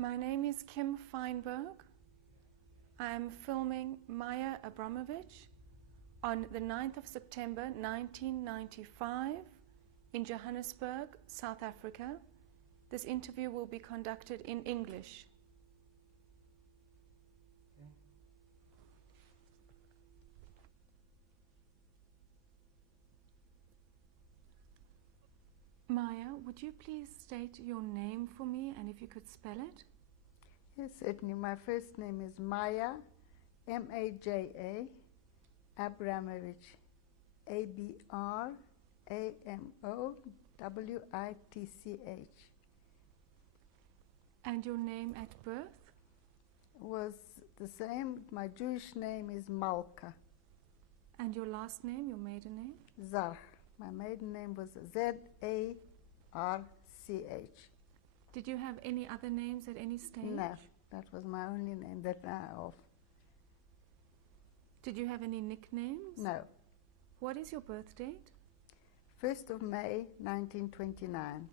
My name is Kim Feinberg. I am filming Maya Abramovich on the 9th of September 1995 in Johannesburg, South Africa. This interview will be conducted in English. Okay. Maya, would you please state your name for me and if you could spell it? Yes, certainly. My first name is Maya, M-A-J-A, Abramovich, A-B-R-A-M-O-W-I-T-C-H. And your name at birth? Was the same. My Jewish name is Malka. And your last name, your maiden name? Zarch. My maiden name was Z-A-R-C-H. Did you have any other names at any stage? No, that was my only name that I know of. Did you have any nicknames? No. What is your birth date? 1st of May, 1929.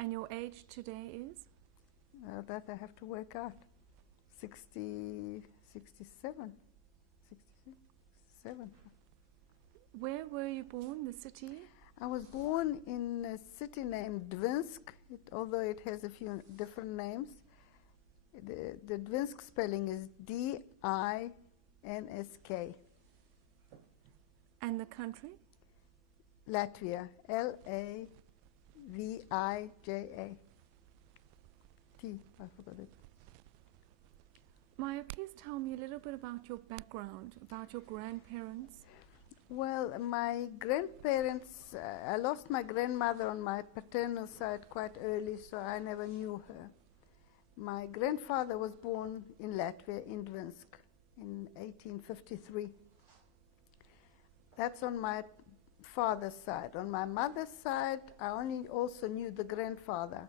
And your age today is? That I have to work out. 67. 67. Where were you born, the city? I was born in a city named Dvinsk, although it has a few different names. The Dvinsk spelling is D-I-N-S-K. And the country? Latvia, L-A-V-I-J-A. T, I forgot it. Maya, please tell me a little bit about your background, about your grandparents. Well, my grandparents, I lost my grandmother on my paternal side quite early, so I never knew her. My grandfather was born in Latvia, in Dvinsk, in 1853. That's on my father's side. On my mother's side, I only also knew the grandfather,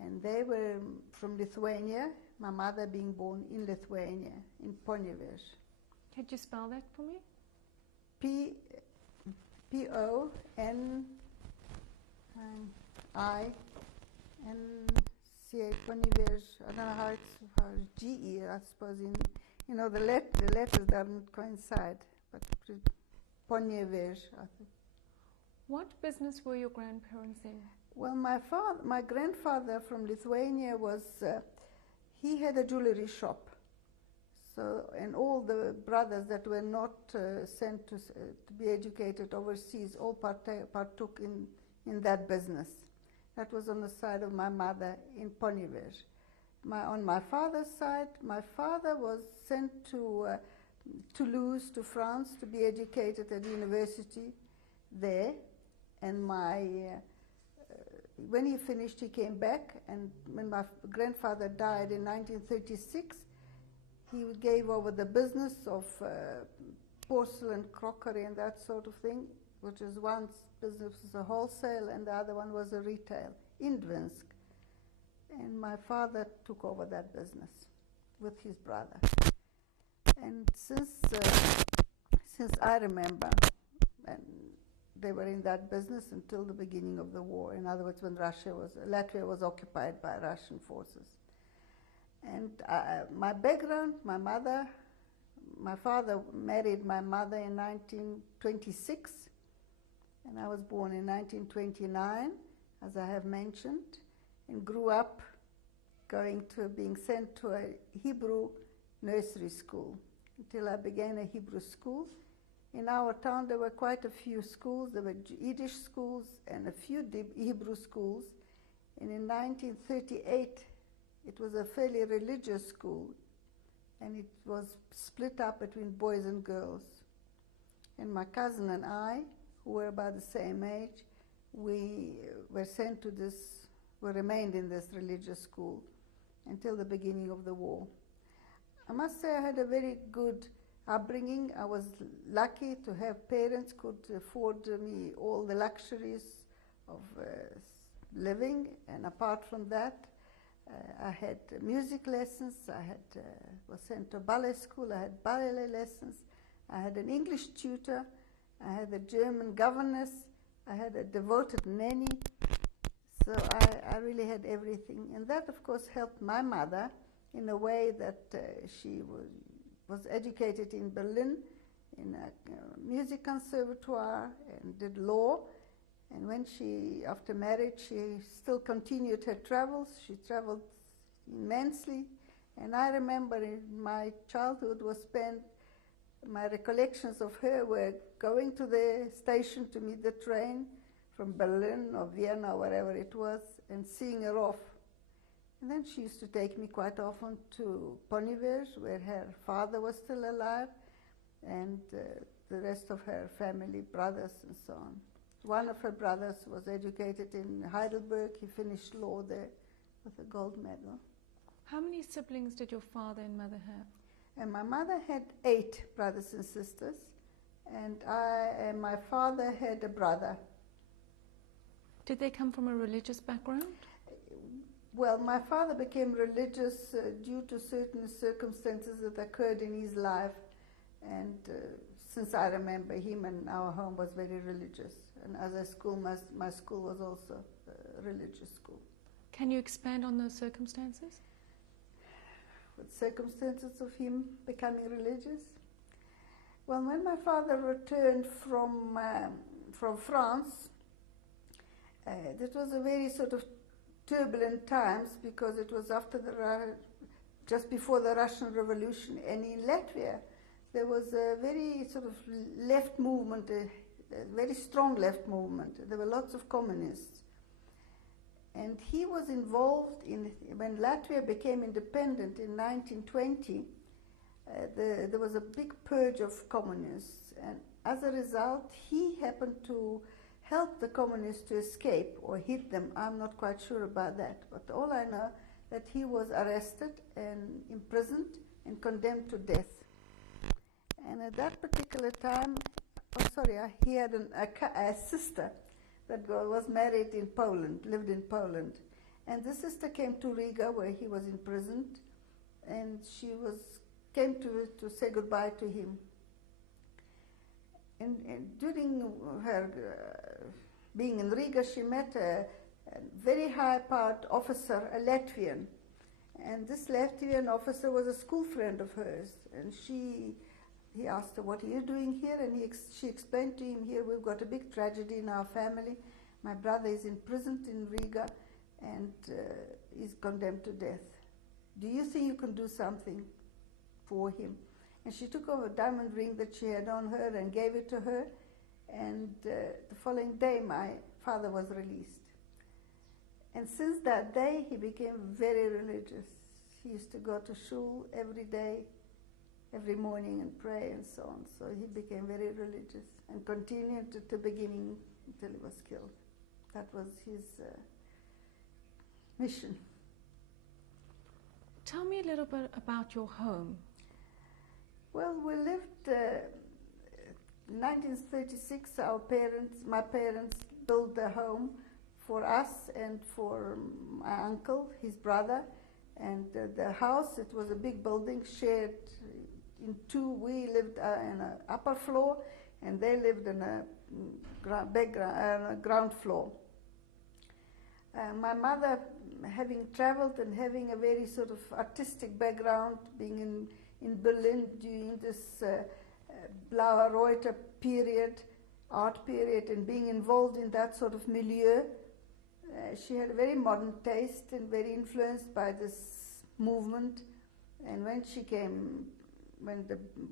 and they were from Lithuania, my mother being born in Lithuania, in Ponievėž. Could you spell that for me? P-O-N-I-N-C-A, Ponievėž. I don't know how it's G-E, I suppose. The letters don't coincide, but Ponievėž, I think. What business were your grandparents in? Well, my grandfather from Lithuania he had a jewelry shop. So, and all the brothers that were not sent to be educated overseas all partook in that business. That was on the side of my mother in Ponievėž. On my father's side, my father was sent to Toulouse, to France, to be educated at university there. And when he finished, he came back. And when my grandfather died in 1936, he gave over the business of porcelain, crockery, and that sort of thing, which is one business was a wholesale and the other one was a retail in Dvinsk. And my father took over that business with his brother. And since I remember, and they were in that business until the beginning of the war. In other words, when Latvia was occupied by Russian forces. And my background, my father married my mother in 1926, and I was born in 1929, as I have mentioned, and grew up being sent to a Hebrew nursery school until I began a Hebrew school. In our town there were quite a few schools. There were Yiddish schools and a few Hebrew schools. And in 1938, it was a fairly religious school, and it was split up between boys and girls. And my cousin and I, who were about the same age, we were remained in this religious school until the beginning of the war. I must say I had a very good upbringing. I was lucky to have parents who could afford me all the luxuries of living, and apart from that, I had music lessons, was sent to ballet school, I had ballet lessons, I had an English tutor, I had a German governess, I had a devoted nanny. So I really had everything. And that, of course, helped my mother in a way that she was educated in Berlin in a music conservatoire and did law. And when she, after marriage, she still continued her travels. She traveled immensely. And I remember in my childhood was spent, my recollections of her were going to the station to meet the train from Berlin or Vienna or wherever it was, and seeing her off. And then she used to take me quite often to Ponivers, where her father was still alive, and the rest of her family, brothers and so on. One of her brothers was educated in Heidelberg. He finished law there with a gold medal. How many siblings did your father and mother have? And my mother had 8 brothers and sisters, and my father had a brother. Did they come from a religious background? Well, my father became religious due to certain circumstances that occurred in his life, and since I remember, him and our home was very religious. And as a school, my school was also a religious school. Can you expand on those circumstances? With circumstances of him becoming religious? Well, when my father returned from France, that was a very sort of turbulent times, because it was after just before the Russian Revolution, and in Latvia there was a very sort of left movement, a very strong left movement. There were lots of communists. And he was involved in, when Latvia became independent in 1920, there was a big purge of communists. And as a result, he happened to help the communists to escape, or hit them. I'm not quite sure about that. But all I know that he was arrested and imprisoned and condemned to death. And at that particular time, he had a sister that was married in Poland, lived in Poland. And the sister came to Riga, where he was imprisoned, and she came to say goodbye to him. And during her being in Riga, she met a very high-powered officer, a Latvian. And this Latvian officer was a school friend of hers. And he asked her, "What are you doing here?" And she explained to him, "Here we've got a big tragedy in our family. My brother is imprisoned in Riga and is condemned to death. Do you think you can do something for him?" And she took off a diamond ring that she had on her and gave it to her. And the following day, my father was released. And since that day, he became very religious. He used to go to shul every day, every morning, and pray and so on. So he became very religious and continued to the beginning until he was killed. That was his mission. Tell me a little bit about your home. Well, we lived, in 1936, my parents built a home for us and for my uncle, his brother. And the house, it was a big building, shared in two. We lived in an upper floor, and they lived in a ground floor. My mother, having traveled and having a very sort of artistic background, being in Berlin during this Blauer Reuter period, art period, and being involved in that sort of milieu, she had a very modern taste and very influenced by this movement. And when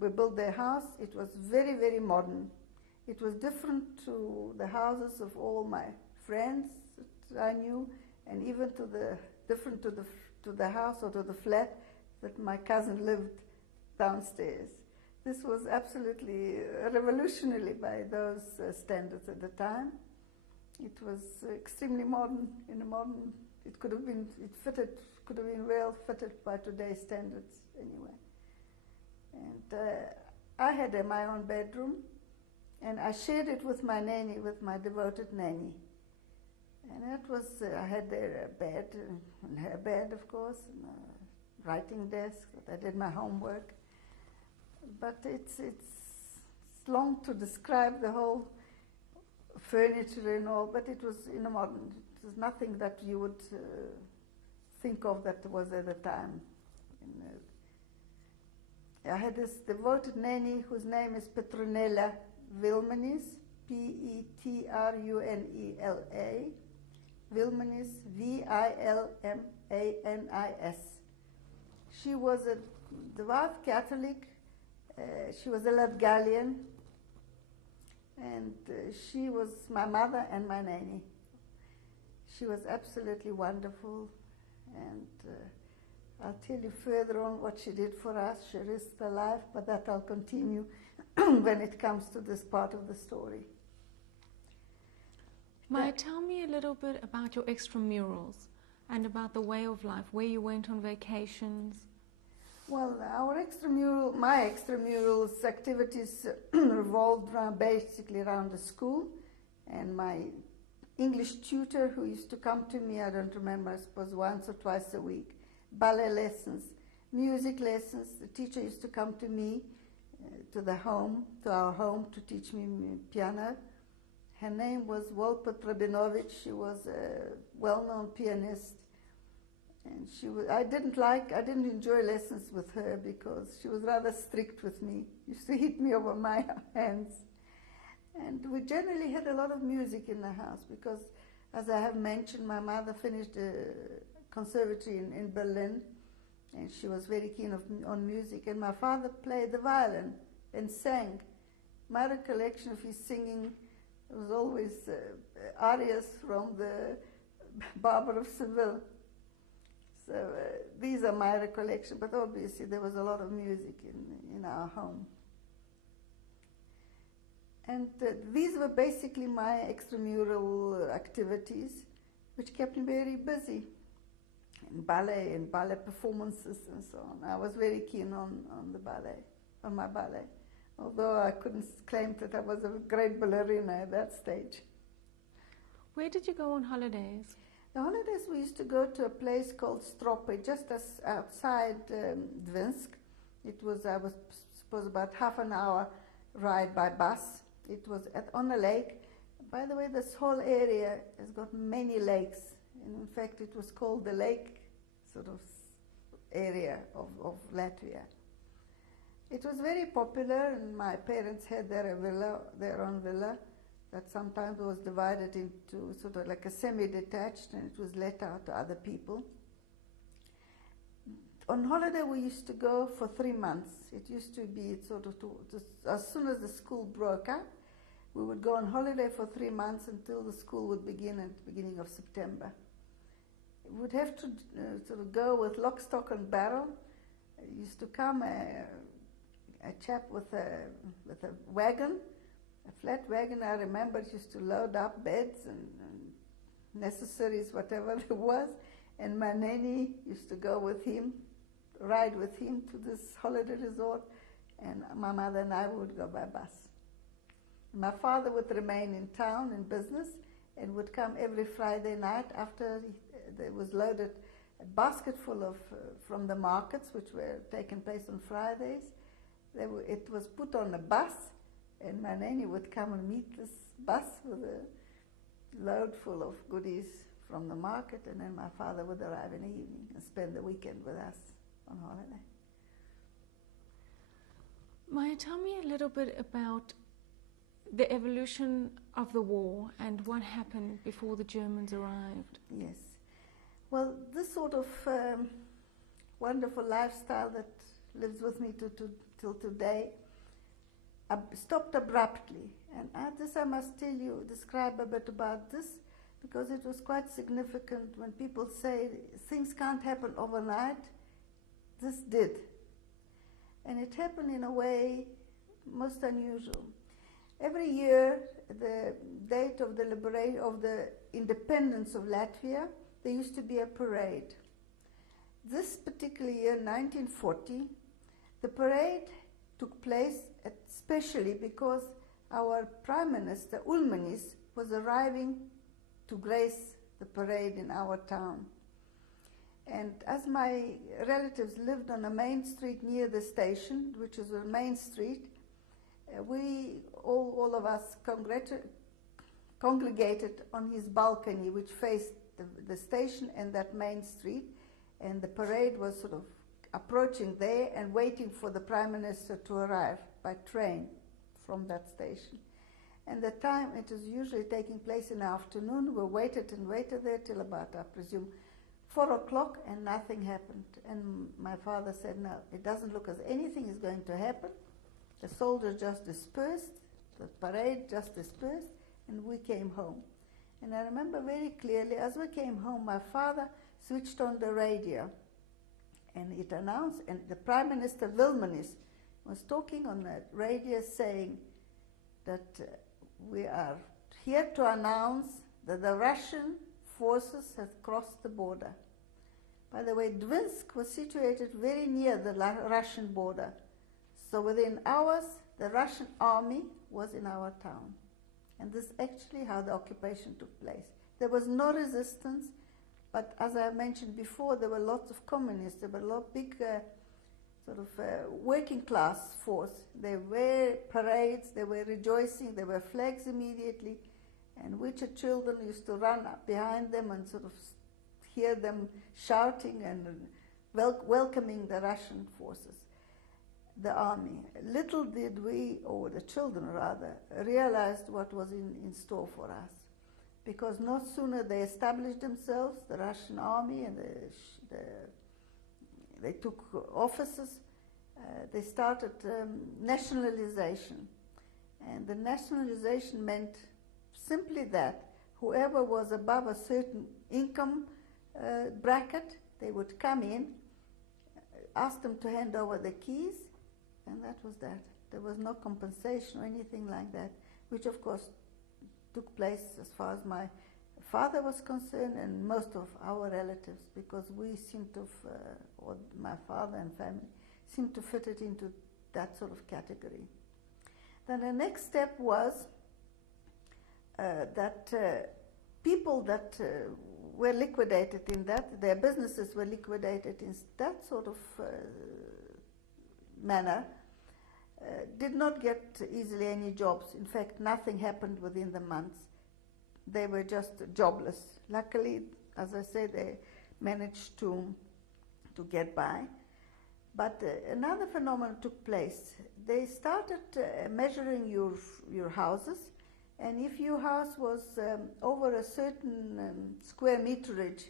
we built their house, it was very, very modern. It was different to the houses of all my friends that I knew, and even different to the house or to the flat that my cousin lived downstairs. This was absolutely revolutionary by those standards at the time. It was extremely modern. It could have been well fitted by today's standards anyway. And I had my own bedroom, and I shared it with my nanny, with my devoted nanny. And that was, I had there a bed, and her bed, of course, and a writing desk. I did my homework. But it's long to describe the whole furniture and all, but it was modern. It was nothing that you would think of that was at the time. I had this devoted nanny whose name is Petronella Vilmanis, Petrunela, Vilmanis, Vilmanis. She was a devout Catholic. She was a Latgalian, and she was my mother and my nanny. She was absolutely wonderful, and I'll tell you further on what she did for us. She risked her life, but that I'll continue when it comes to this part of the story. Maya, tell me a little bit about your extramurals and about the way of life, where you went on vacations. Well, my extramurals activities revolved basically around the school, and my English tutor who used to come to me, I don't remember, I suppose once or twice a week, ballet lessons, music lessons. The teacher used to come to me, to our home to teach me piano. Her name was Wolpa Trebinovich. She was a well-known pianist. And I didn't enjoy lessons with her because she was rather strict with me. Used to hit me over my hands. And we generally had a lot of music in the house because, as I have mentioned, my mother finished a conservatory in Berlin, and she was very keen on music. And my father played the violin and sang. My recollection of his singing was always arias from the Barber of Seville. So these are my recollections, but obviously there was a lot of music in our home. And these were basically my extramural activities, which kept me very busy. And ballet performances and so on. I was very keen on my ballet, although I couldn't claim that I was a great ballerina at that stage. Where did you go on holidays? The holidays we used to go to a place called Strope, just outside Dvinsk. It was, I was suppose, about half an hour ride by bus. It was on a lake. By the way, this whole area has got many lakes, and in fact it was called the lake sort of area of Latvia. It was very popular, and my parents had their own villa, that sometimes was divided into sort of like a semi-detached, and it was let out to other people. On holiday we used to go for 3 months. It used to be sort of as soon as the school broke up, we would go on holiday for 3 months until the school would begin at the beginning of September. We would have to sort of go with lock, stock and barrel. Used to come a chap with a wagon, a flat wagon. I remember used to load up beds and necessaries, whatever there was, and my nanny used to go with him, ride with him to this holiday resort, and my mother and I would go by bus. My father would remain in town in business and would come every Friday night after there was loaded a basket full of from the markets, which were taking place on Fridays. It was put on a bus, and my nanny would come and meet this bus with a load full of goodies from the market, and then my father would arrive in the evening and spend the weekend with us on holiday. Maya, tell me a little bit about the evolution of the war and what happened before the Germans arrived. Yes. Well, this sort of wonderful lifestyle that lives with me till today stopped abruptly. And I must describe a bit about this, because it was quite significant when people say things can't happen overnight. This did. And it happened in a way most unusual. Every year, the date of the independence of Latvia, there used to be a parade. This particular year, 1940, the parade took place especially because our Prime Minister, Ulmanis, was arriving to grace the parade in our town. And as my relatives lived on a main street near the station, which is a main street, we all of us congregated on his balcony, which faced the station and that main street, and the parade was sort of approaching there and waiting for the Prime Minister to arrive by train from that station. And the time, it was usually taking place in the afternoon. We waited and waited there till about, I presume, 4 o'clock, and nothing happened. And my father said, no, it doesn't look as anything is going to happen. The soldiers just dispersed, the parade just dispersed, and we came home. And I remember very clearly, as we came home, my father switched on the radio, and it announced, and the Prime Minister Wilmanis was talking on the radio saying that we are here to announce that the Russian forces have crossed the border. By the way, Dvinsk was situated very near the Russian border. So within hours, the Russian army was in our town. And this is actually how the occupation took place. There was no resistance, but as I mentioned before, there were lots of communists. There were a lot of big working class force. There were parades, there were rejoicing, there were flags immediately, and which children used to run up behind them and sort of hear them shouting and welcoming the Russian forces, the army. Little did we, or the children rather, realized what was in store for us. Because no sooner they established themselves, the Russian army, and they took offices, they started nationalization. And the nationalization meant simply that whoever was above a certain income bracket, they would come in, ask them to hand over the keys, and that was that. There was no compensation or anything like that, which of course took place as far as my father was concerned and most of our relatives, because we seemed to, or my father and family, seemed to fit it into that sort of category. Then the next step was that people that were liquidated in that, their businesses were liquidated in that sort of manner, did not get easily any jobs. In fact, nothing happened within the months. They were just jobless. Luckily, as I said, they managed to get by. But another phenomenon took place. They started measuring your houses, and if your house was over a certain square meterage,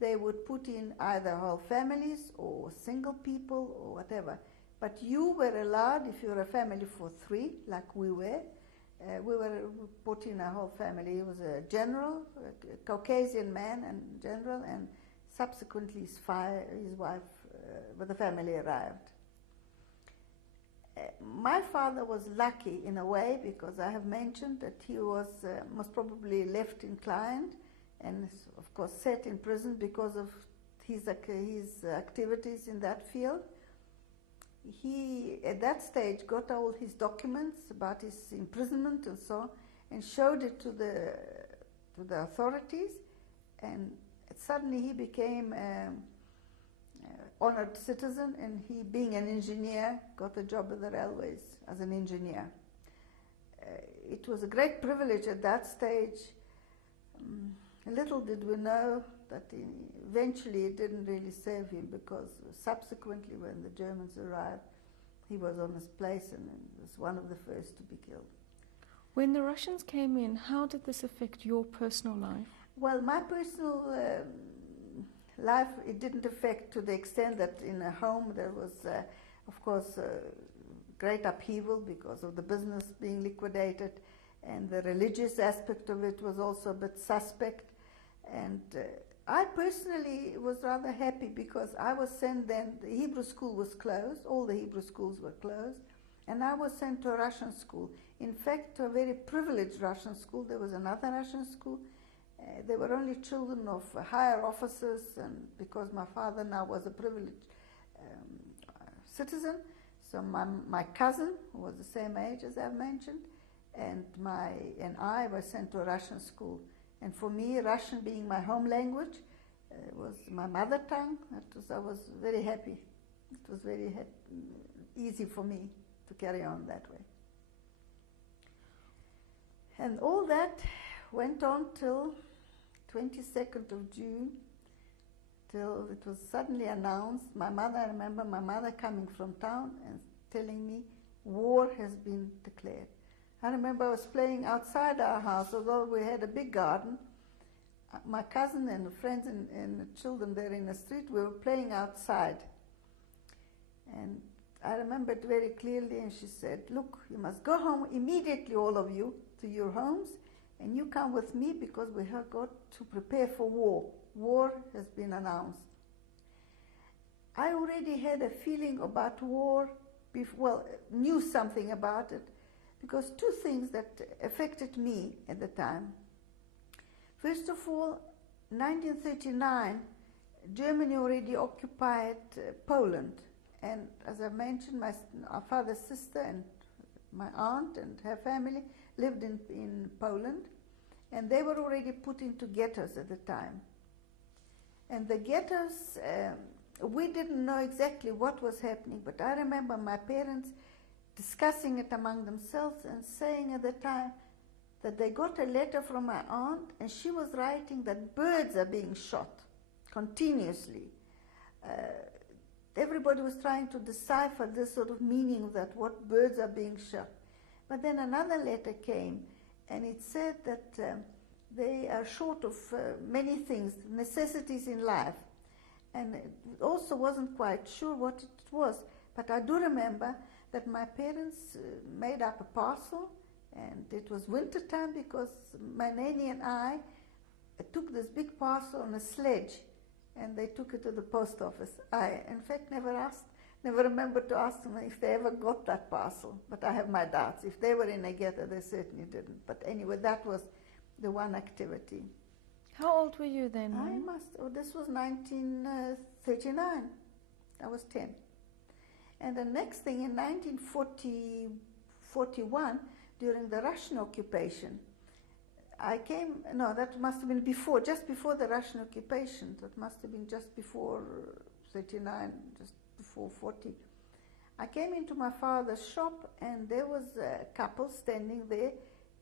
they would put in either whole families or single people or whatever. But you were allowed, if you were a family for 3, like we were put in a whole family. He was a general, a Caucasian man and general, and subsequently his wife with the family arrived. My father was lucky in a way, because I have mentioned that he was most probably left inclined and of course set in prison because of his activities in that field. He, at that stage, got all his documents about his imprisonment and so on, and showed it to the authorities, and suddenly he became an honored citizen, and he, being an engineer, got a job at the railways as an engineer. It was a great privilege at that stage. Little did we know that eventually it didn't really save him, because subsequently when the Germans arrived, he was on his place and was one of the first to be killed. When the Russians came in, how did this affect your personal life? Well, my personal life, it didn't affect to the extent that in a home there was, of course, great upheaval because of the business being liquidated, and the religious aspect of it was also a bit suspect. And I personally was rather happy, because I was sent then, the Hebrew school was closed, all the Hebrew schools were closed, and I was sent to a Russian school. In fact, to a very privileged Russian school. There was another Russian school. There were only children of higher officers, and because my father now was a privileged citizen, so my cousin, who was the same age as I've mentioned, and I were sent to a Russian school. And for me, Russian being my home language, was my mother tongue. I was very happy. It was very easy for me to carry on that way. And all that went on till 22nd of June, till it was suddenly announced. I remember my mother coming from town and telling me, war has been declared. I remember I was playing outside our house, although we had a big garden. My cousin and friends and the children there in the street, we were playing outside. And I remember it very clearly, and she said, look, you must go home immediately, all of you, to your homes, and you come with me because we have got to prepare for war. War has been announced. I already had a feeling about war, knew something about it, because two things that affected me at the time. First of all, 1939, Germany already occupied Poland. And as I mentioned, our father's sister and my aunt and her family lived in Poland. And they were already put into ghettos at the time. And the ghettos, we didn't know exactly what was happening, but I remember my parents discussing it among themselves and saying at the time that they got a letter from my aunt, and she was writing that birds are being shot continuously. Everybody was trying to decipher this sort of meaning of that, what birds are being shot. But then another letter came, and it said that they are short of many things, necessities in life. And it also wasn't quite sure what it was. But I do remember that my parents made up a parcel, and it was winter time because my nanny and I took this big parcel on a sledge, and they took it to the post office. I, in fact, never remembered to ask them if they ever got that parcel, but I have my doubts. If they were in a ghetto, they certainly didn't. But anyway, that was the one activity. How old were you then? This was 1939. I was 10. And the next thing, in 1941, during the Russian occupation, that must have been just before the Russian occupation. That must have been just before 39, just before 40. I came into my father's shop, and there was a couple standing there,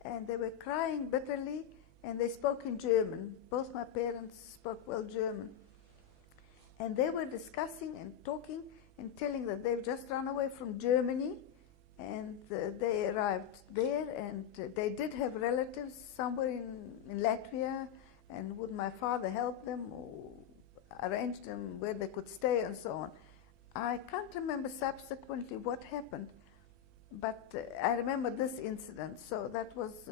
and they were crying bitterly, and they spoke in German. Both my parents spoke well German. And they were discussing and talking and telling that they've just run away from Germany, and they arrived there, and they did have relatives somewhere in Latvia, and would my father help them or arrange them where they could stay and so on. I can't remember subsequently what happened, but I remember this incident. So that was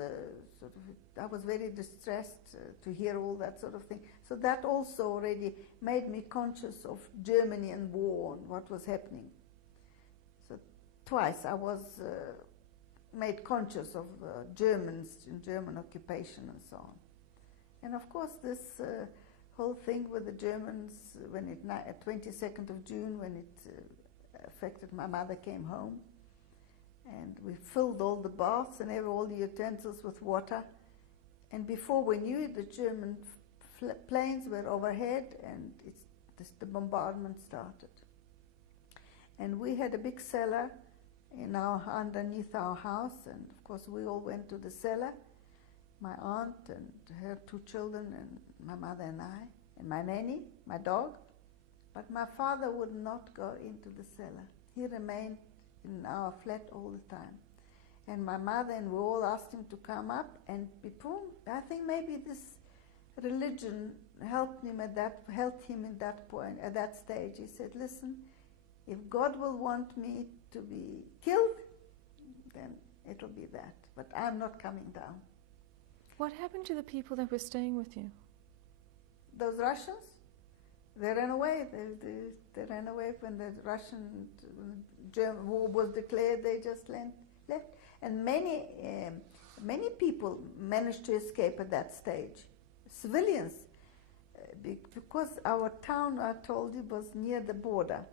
I was very distressed to hear all that sort of thing. So that also already made me conscious of Germany and war and what was happening. So twice I was made conscious of Germans and German occupation and so on. And of course this whole thing with the Germans, when 22nd of June, when it affected, my mother came home, and we filled all the baths and all the utensils with water. And before we knew it, the German planes were overhead, and the bombardment started. And we had a big cellar underneath our house, and of course we all went to the cellar, my aunt and her two children, and my mother and I, and my nanny, my dog. But my father would not go into the cellar. He remained in our flat all the time. And my mother and we all asked him to come up, and I think maybe this religion helped him at that point, at that stage. He said, listen, if God will want me to be killed, then it will be that. But I'm not coming down. What happened to the people that were staying with you? Those Russians, they ran away. They ran away when the German war was declared. They just left. And many people managed to escape at that stage. Civilians, because our town, I told you, was near the border,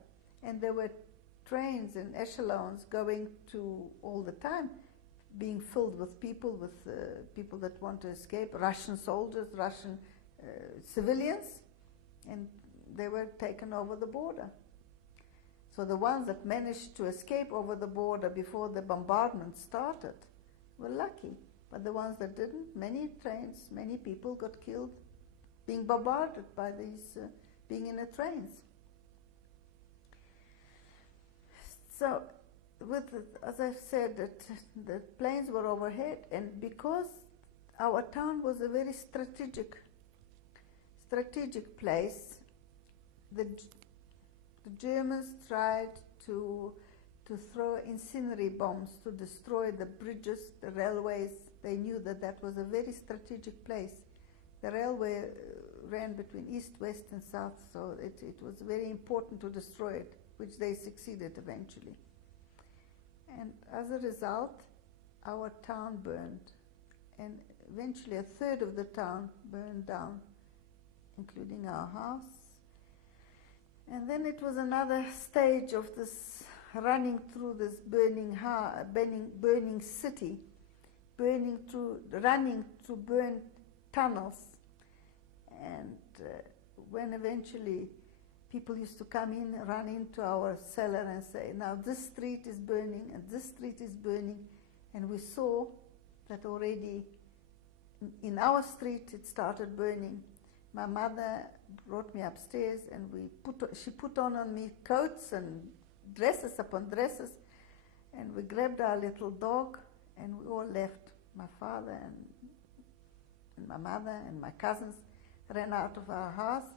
and there were trains and echelons going to all the time, being filled with people that want to escape, Russian soldiers, Russian civilians, and they were taken over the border. So the ones that managed to escape over the border before the bombardment started were lucky, But the ones that didn't, many trains, many people got killed being bombarded by these, being in the trains. So, as I've said, that the planes were overhead, and because our town was a very strategic place, the Germans tried to throw incendiary bombs to destroy the bridges, the railways. They knew that that was a very strategic place. The railway ran between east, west, and south, so it was very important to destroy it, which they succeeded eventually. And as a result, our town burned, and eventually a third of the town burned down, including our house. And then it was another stage of this running through this burning city, running through burned tunnels. And when eventually people used to come in, run into our cellar and say, now this street is burning and this street is burning. And we saw that already in our street it started burning. My mother brought me upstairs, and she put on me coats and dresses upon dresses, and we grabbed our little dog, and we all left. My father and my mother and my cousins ran out of our house,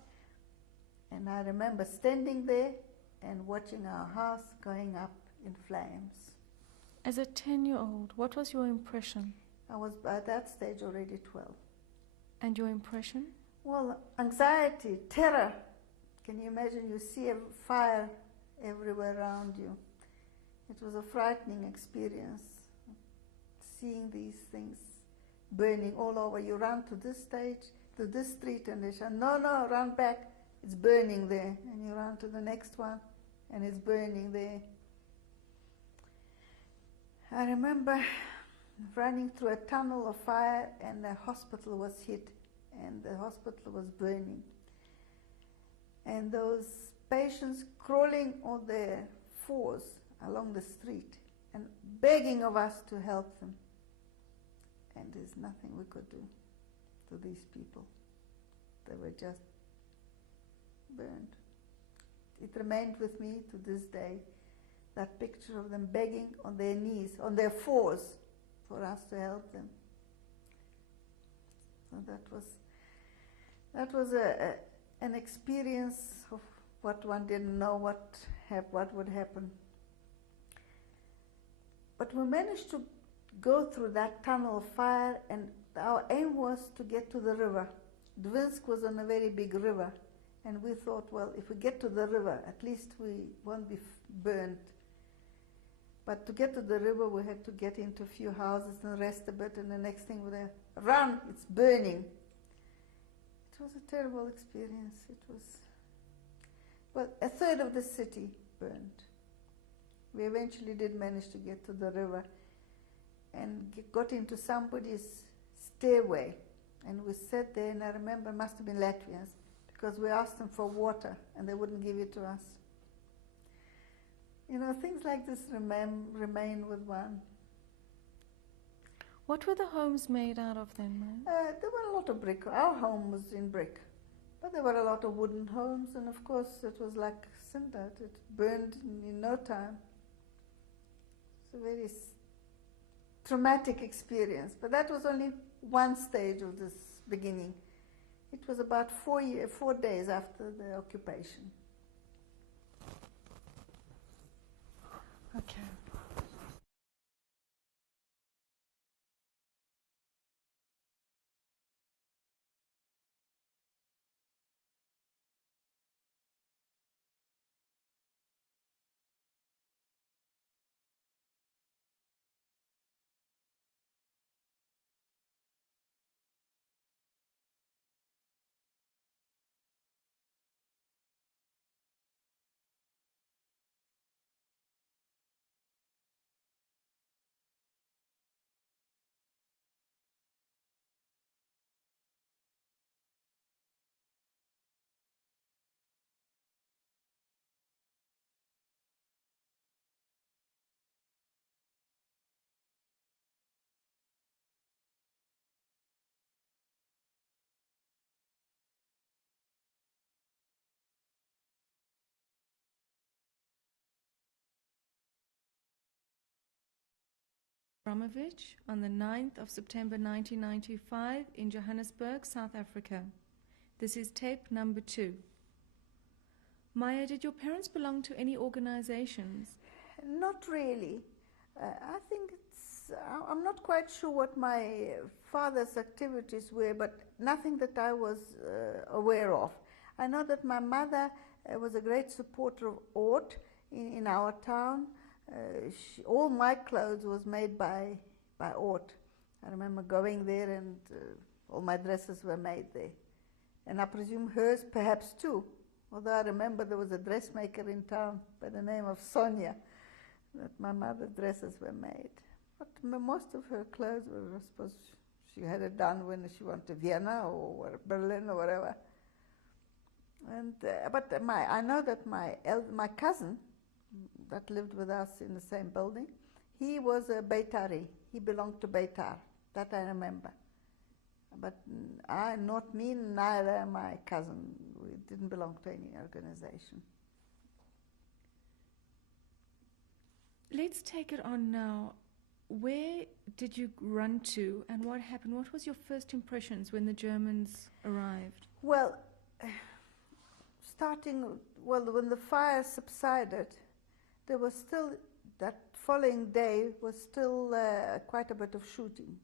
and I remember standing there and watching our house going up in flames. As a 10-year-old, what was your impression? I was by that stage already 12. And your impression? Well, anxiety, terror. Can you imagine? You see a fire everywhere around you. It was a frightening experience, seeing these things burning all over. You run to this stage, to this street, and they say, no, run back, it's burning there. And you run to the next one, and it's burning there. I remember running through a tunnel of fire, and the hospital was hit, and the hospital was burning. And those patients crawling on their fours along the street and begging of us to help them. And there's nothing we could do to these people. They were just burned. It remained with me to this day, that picture of them begging on their knees, on their fours, for us to help them. So that was an experience of what one didn't know what would happen. But we managed to go through that tunnel of fire, and our aim was to get to the river. Dvinsk was on a very big river, and we thought, well, if we get to the river, at least we won't be burned. But to get to the river, we had to get into a few houses and rest a bit, and the next thing we were, run, it's burning. It was a terrible experience. It was, well, a third of the city burned. We eventually did manage to get to the river and got into somebody's stairway, and we sat there, and I remember it must have been Latvians, because we asked them for water and they wouldn't give it to us. You know, things like this remain with one. What were the homes made out of then, Maya? There were a lot of brick. Our home was in brick, but there were a lot of wooden homes, and of course it was like cinder. It burned in no time. It's a very traumatic experience, but that was only one stage of this beginning. It was about 4 days after the occupation. Okay. Abramovich on the 9th of September 1995 in Johannesburg, South Africa. This is tape number 2. Maya, did your parents belong to any organizations? Not really. I think I'm not quite sure what my father's activities were, but nothing that I was aware of. I know that my mother was a great supporter of art in our town. All my clothes was made by art. I remember going there and all my dresses were made there. And I presume hers perhaps too. Although I remember there was a dressmaker in town by the name of Sonia that my mother's dresses were made. But most of her clothes were, I suppose, she had it done when she went to Vienna or Berlin or whatever. And but I know that my cousin that lived with us in the same building, he was a Beitari. He belonged to Beitar. That I remember. But not me, neither my cousin. We didn't belong to any organization. Let's take it on now. Where did you run to and what happened? What was your first impressions when the Germans arrived? Well, when the fire subsided, there was still, that following day was still quite a bit of shooting.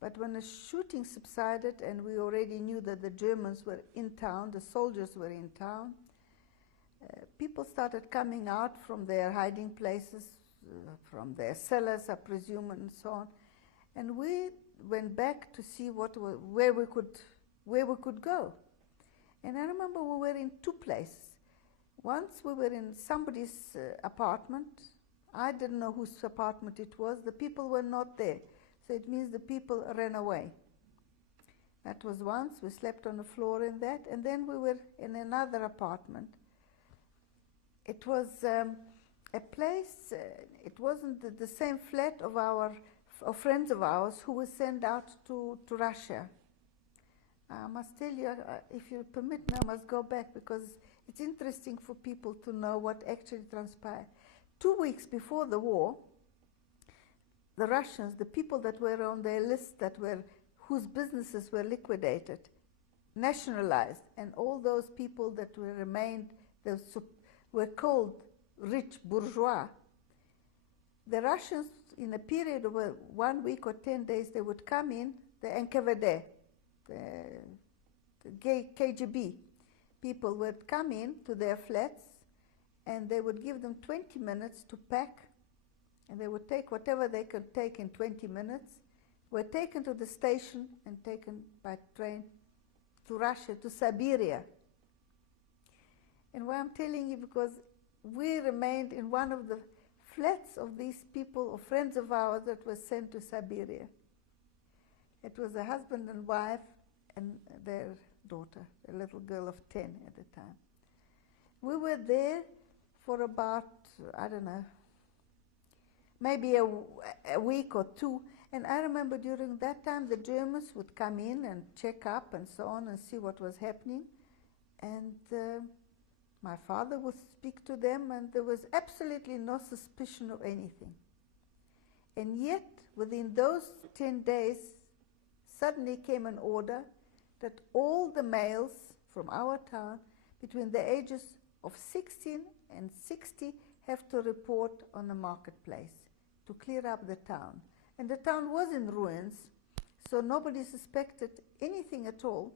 But when the shooting subsided and we already knew that the Germans were in town, the soldiers were in town, people started coming out from their hiding places, from their cellars, I presume, and so on. And we went back to see where we could go. And I remember we were in two places. Once we were in somebody's apartment. I didn't know whose apartment it was. The people were not there. So it means the people ran away. That was once. We slept on the floor in that. And then we were in another apartment. It was a place, it wasn't the same flat of friends of ours who were sent out to Russia. I must tell you, if you permit me, I must go back because it's interesting for people to know what actually transpired. 2 weeks before the war, the Russians, the people that were on their list whose businesses were liquidated, nationalized, and all those people that remained, were called rich bourgeois. The Russians, in a period of 1 week or 10 days, they would come in, the NKVD, the KGB people would come in to their flats and they would give them 20 minutes to pack, and they would take whatever they could take in 20 minutes, were taken to the station and taken by train to Russia, to Siberia. And why I'm telling you, because we remained in one of the flats of these people, or friends of ours, that were sent to Siberia. It was a husband and wife and their daughter, a little girl of 10 at the time. We were there for about, I don't know, maybe a week or two. And I remember during that time the Germans would come in and check up and so on and see what was happening. And my father would speak to them, and there was absolutely no suspicion of anything. And yet, within those 10 days, suddenly came an order that all the males from our town between the ages of 16 and 60 have to report on the marketplace to clear up the town. And the town was in ruins, so nobody suspected anything at all.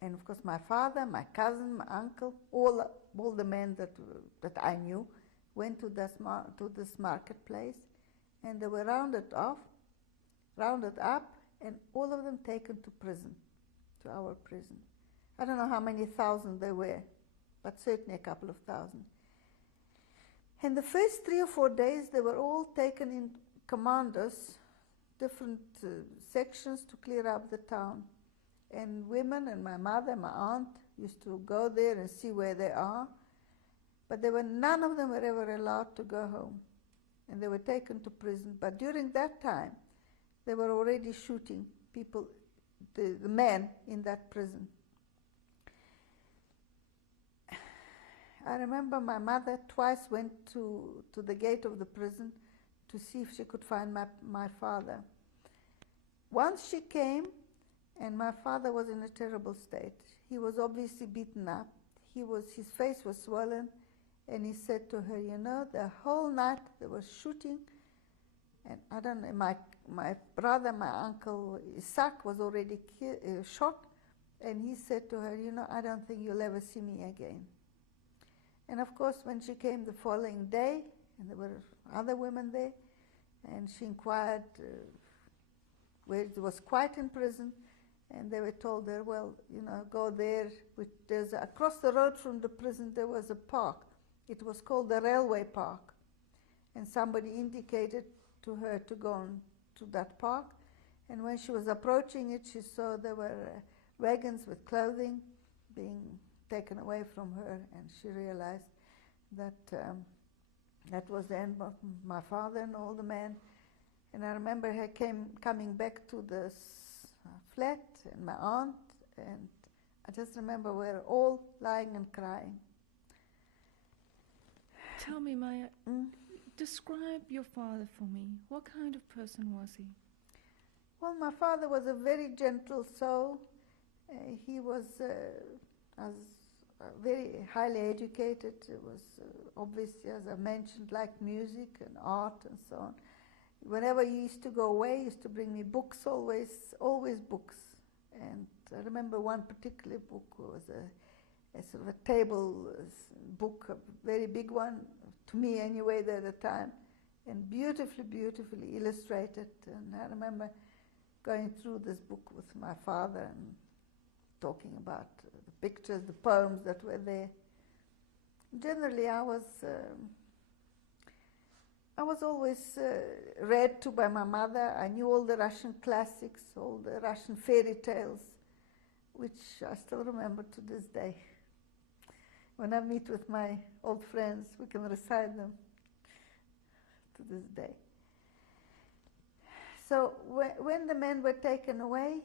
And of course my father, my cousin, my uncle, all the men that I knew went to this marketplace, and they were rounded up, and all of them taken to prison, to our prison. I don't know how many thousand there were, but certainly a couple of thousand. And the first 3 or 4 days, they were all taken in commandos, different sections to clear up the town. And women and my mother, my aunt, used to go there and see where they are. But none of them were ever allowed to go home. And they were taken to prison. But during that time, they were already shooting people, the men in that prison. I remember my mother twice went to the gate of the prison to see if she could find my father. Once she came, and my father was in a terrible state. He was obviously beaten up. His face was swollen, and he said to her, you know, the whole night there was shooting, and I don't know, my brother, my uncle Isaac was already shot, and he said to her, you know, I don't think you'll ever see me again. And of course, when she came the following day, and there were other women there, and she inquired where it was quiet in prison, and they were told her, well, you know, go there. There's across the road from the prison there was a park. It was called the Railway Park, and somebody indicated to her to go on to that park. And when she was approaching it, she saw there were wagons with clothing being taken away from her, and she realized that that was the end of my father and all the men. And I remember her coming back to the flat, and my aunt, and I just remember we were all lying and crying. Tell me, Maya, describe your father for me. What kind of person was he? Well, my father was a very gentle soul. He was very highly educated. It was obviously, as I mentioned, like music and art and so on. Whenever he used to go away, he used to bring me books, always books. And I remember one particular book was a sort of a table book, a very big one, to me anyway at the time, and beautifully, beautifully illustrated. And I remember going through this book with my father and talking about the pictures, the poems that were there. Generally, I was always read to by my mother. I knew all the Russian classics, all the Russian fairy tales, which I still remember to this day. When I meet with my old friends, we can recite them to this day. So when the men were taken away,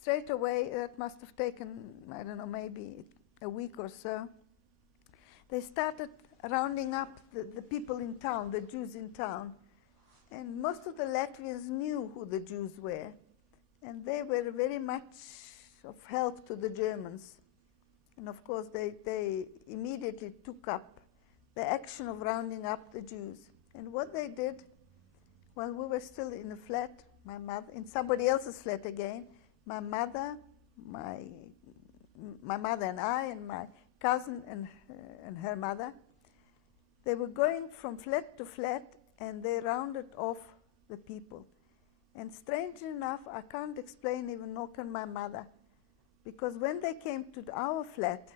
straight away, that must have taken, I don't know, maybe a week or so, they started rounding up the people in town, the Jews in town. And most of the Latvians knew who the Jews were. And they were very much of help to the Germans. And of course, they immediately took up the action of rounding up the Jews. And what they did, while we were still in a flat, my mother, in somebody else's flat again, my mother, my mother and I, and my cousin and her mother, they were going from flat to flat, and they rounded off the people. And strangely enough, I can't explain, even nor can my mother, because when they came to our flat,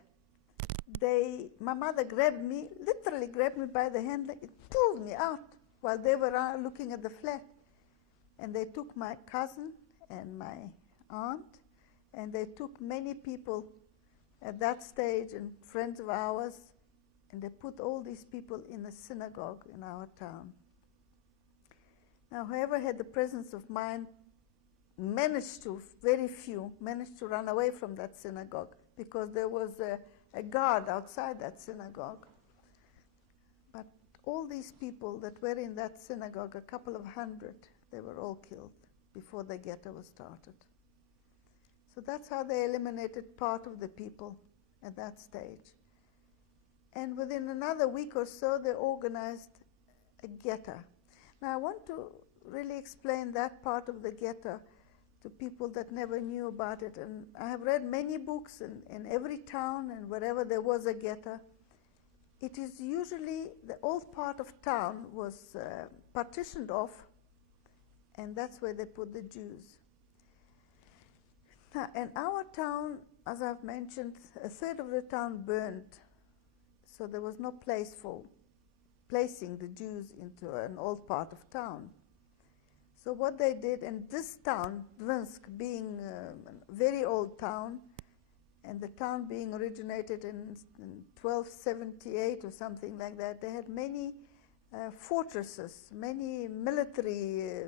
my mother grabbed me, literally grabbed me by the hand, it pulled me out while they were looking at the flat. And they took my cousin and my aunt, and they took many people at that stage, and friends of ours, and they put all these people in a synagogue in our town. Now, whoever had the presence of mind very few managed to run away from that synagogue, because there was a guard outside that synagogue. But all these people that were in that synagogue, a couple of hundred, they were all killed before the ghetto was started. So that's how they eliminated part of the people at that stage. And within another week or so, they organized a ghetto. Now, I want to really explain that part of the ghetto to people that never knew about it. And I have read many books in every town and wherever there was a ghetto. It is usually the old part of town was partitioned off, and that's where they put the Jews. Now, in our town, as I've mentioned, a third of the town burned, so there was no place for placing the Jews into an old part of town. So what they did, and this town, Dvinsk, being a very old town, and the town being originated in 1278 or something like that, they had many fortresses, many military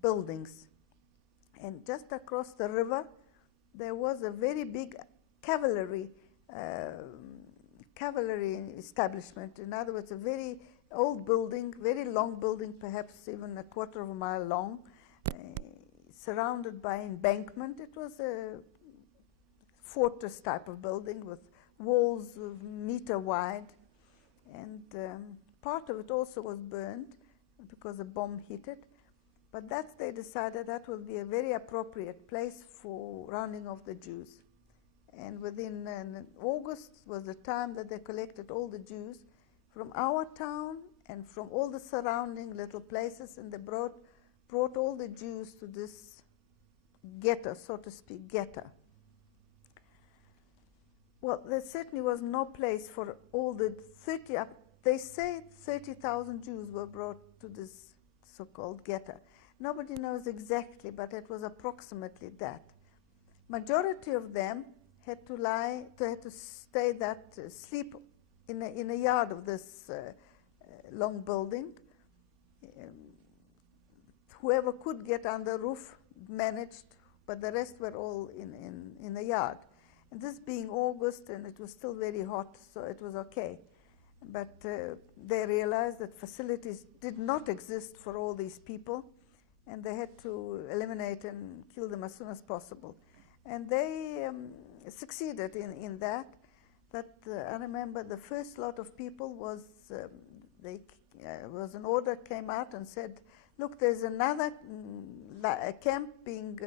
buildings. And just across the river, there was a very big cavalry establishment. In other words, a very old building, very long building, perhaps even a quarter of a mile long, surrounded by embankment. It was a fortress type of building with walls a meter wide, and part of it also was burned because a bomb hit it. But that they decided that would be a very appropriate place for rounding off the Jews. And within August was the time that they collected all the Jews from our town and from all the surrounding little places, and they brought all the Jews to this ghetto, so to speak, ghetto. Well, there certainly was no place for all the 30, they say 30,000 Jews were brought to this so-called ghetto. Nobody knows exactly, but it was approximately that. Majority of them had to sleep in a yard of this long building. Whoever could get on the roof managed, but the rest were all in the yard. And this being August, and it was still very hot, so it was okay. But they realized that facilities did not exist for all these people, and they had to eliminate and kill them as soon as possible. And they succeeded in that. I remember the first lot of people was an order came out and said, look, there's another camp being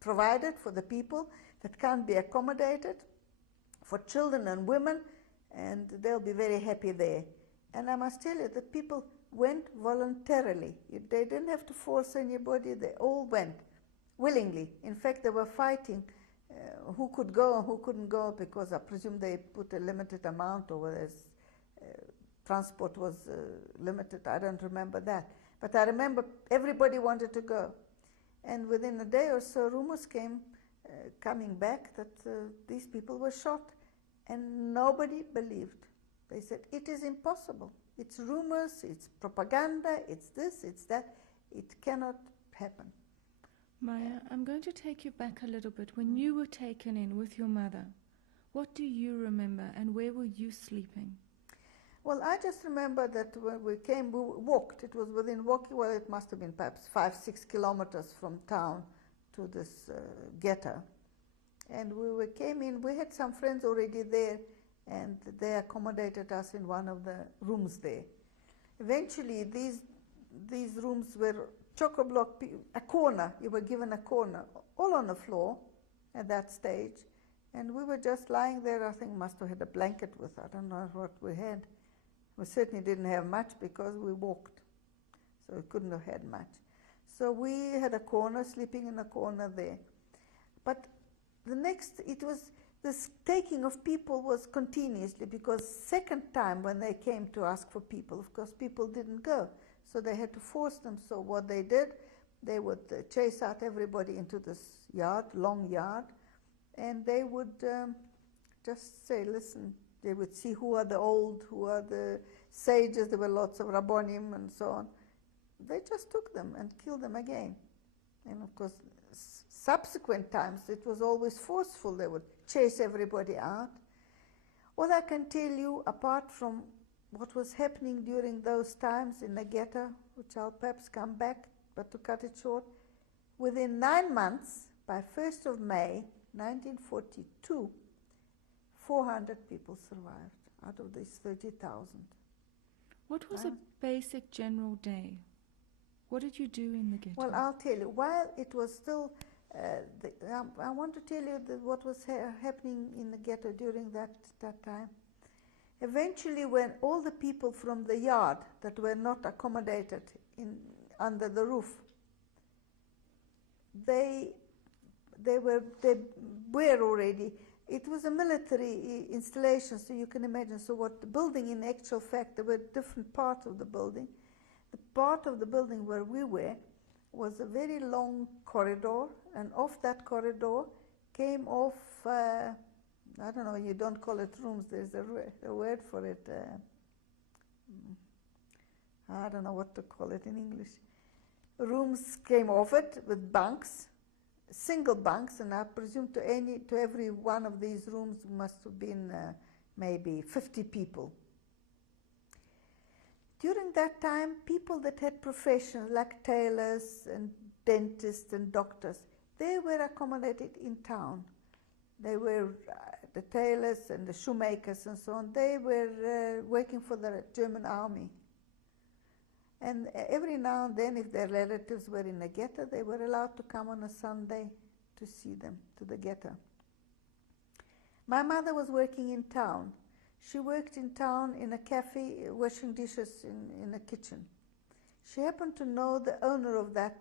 provided for the people that can't be accommodated, for children and women, and they'll be very happy there. And I must tell you that people went voluntarily. They didn't have to force anybody. They all went willingly. In fact, they were fighting who could go and who couldn't go, because I presume they put a limited amount, or whether transport was limited. I don't remember that. But I remember everybody wanted to go. And within a day or so, rumors came coming back that these people were shot. And nobody believed. They said, it is impossible. It's rumors, it's propaganda, it's this, it's that. It cannot happen. Maya, I'm going to take you back a little bit. When you were taken in with your mother, what do you remember, and where were you sleeping? Well, I just remember that when we came, we walked. It was within walking, well, it must have been perhaps 5-6 kilometers from town to this ghetto. And we came in, we had some friends already there, and they accommodated us in one of the rooms there. Eventually, these rooms were chock-a-block, a corner, you were given a corner, all on the floor at that stage. And we were just lying there. I think must have had a blanket with, I don't know what we had. We certainly didn't have much because we walked, so we couldn't have had much. So we had a corner, sleeping in a corner there. But the next, this taking of people was continuously, because second time when they came to ask for people, of course people didn't go, so they had to force them. So what they did, they would chase out everybody into this yard, long yard, and they would just say, listen, they would see who are the old, who are the sages. There were lots of rabbonim and so on. They just took them and killed them again. And of course, subsequent times, it was always forceful. They would chase everybody out. All I can tell you, apart from what was happening during those times in the ghetto, which I'll perhaps come back, but to cut it short, within 9 months, by 1st of May, 1942, 400 people survived out of these 30,000. What was a basic general day? What did you do in the ghetto? Well, I'll tell you. While it was still, I want to tell you what was happening in the ghetto during that time. Eventually, when all the people from the yard that were not accommodated under the roof, they were already. It was a military installation, so you can imagine. So what the building, in actual fact, there were different parts of the building. The part of the building where we were was a very long corridor, and off that corridor came off, I don't know, you don't call it rooms, there's a word for it. I don't know what to call it in English. Rooms came off it with bunks, single bunks, and I presume to every one of these rooms must have been maybe 50 people. during that time, people that had professions like tailors and dentists and doctors, they were accommodated in town. They were the tailors and the shoemakers and so on. They were working for the German army. And every now and then, if their relatives were in the ghetto, they were allowed to come on a Sunday to see them, to the ghetto. My mother was working in town. She worked in town in a cafe, washing dishes in a kitchen. She happened to know the owner of that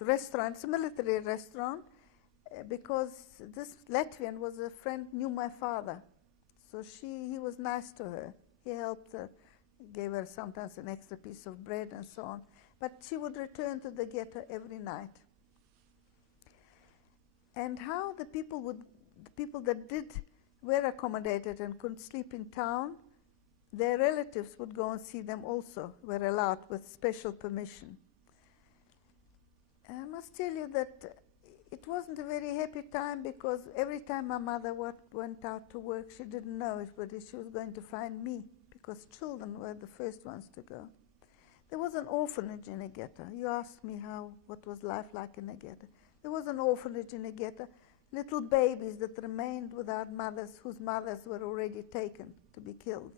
restaurant. It's a military restaurant, because this Latvian was a friend, knew my father. So he was nice to her. He helped her, gave her sometimes an extra piece of bread and so on. But she would return to the ghetto every night. And how the people that were accommodated and couldn't sleep in town, their relatives would go and see them also, were allowed with special permission. I must tell you that it wasn't a very happy time, because every time my mother went out to work, she didn't know it, but she was going to find me, because children were the first ones to go. There was an orphanage in a ghetto. You asked me what was life like in a ghetto. There was an orphanage in a ghetto, little babies that remained without mothers, whose mothers were already taken to be killed.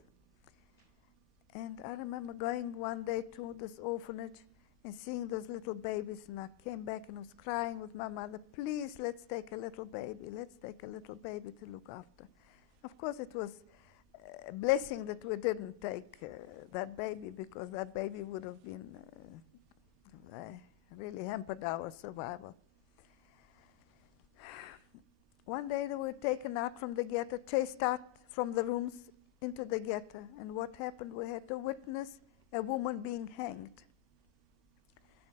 And I remember going one day to this orphanage and seeing those little babies, and I came back and was crying with my mother, please, let's take a little baby to look after. Of course, it was a blessing that we didn't take that baby, because that baby would have been really hampered our survival. One day they were taken out from the ghetto, chased out from the rooms into the ghetto, and what happened, we had to witness a woman being hanged.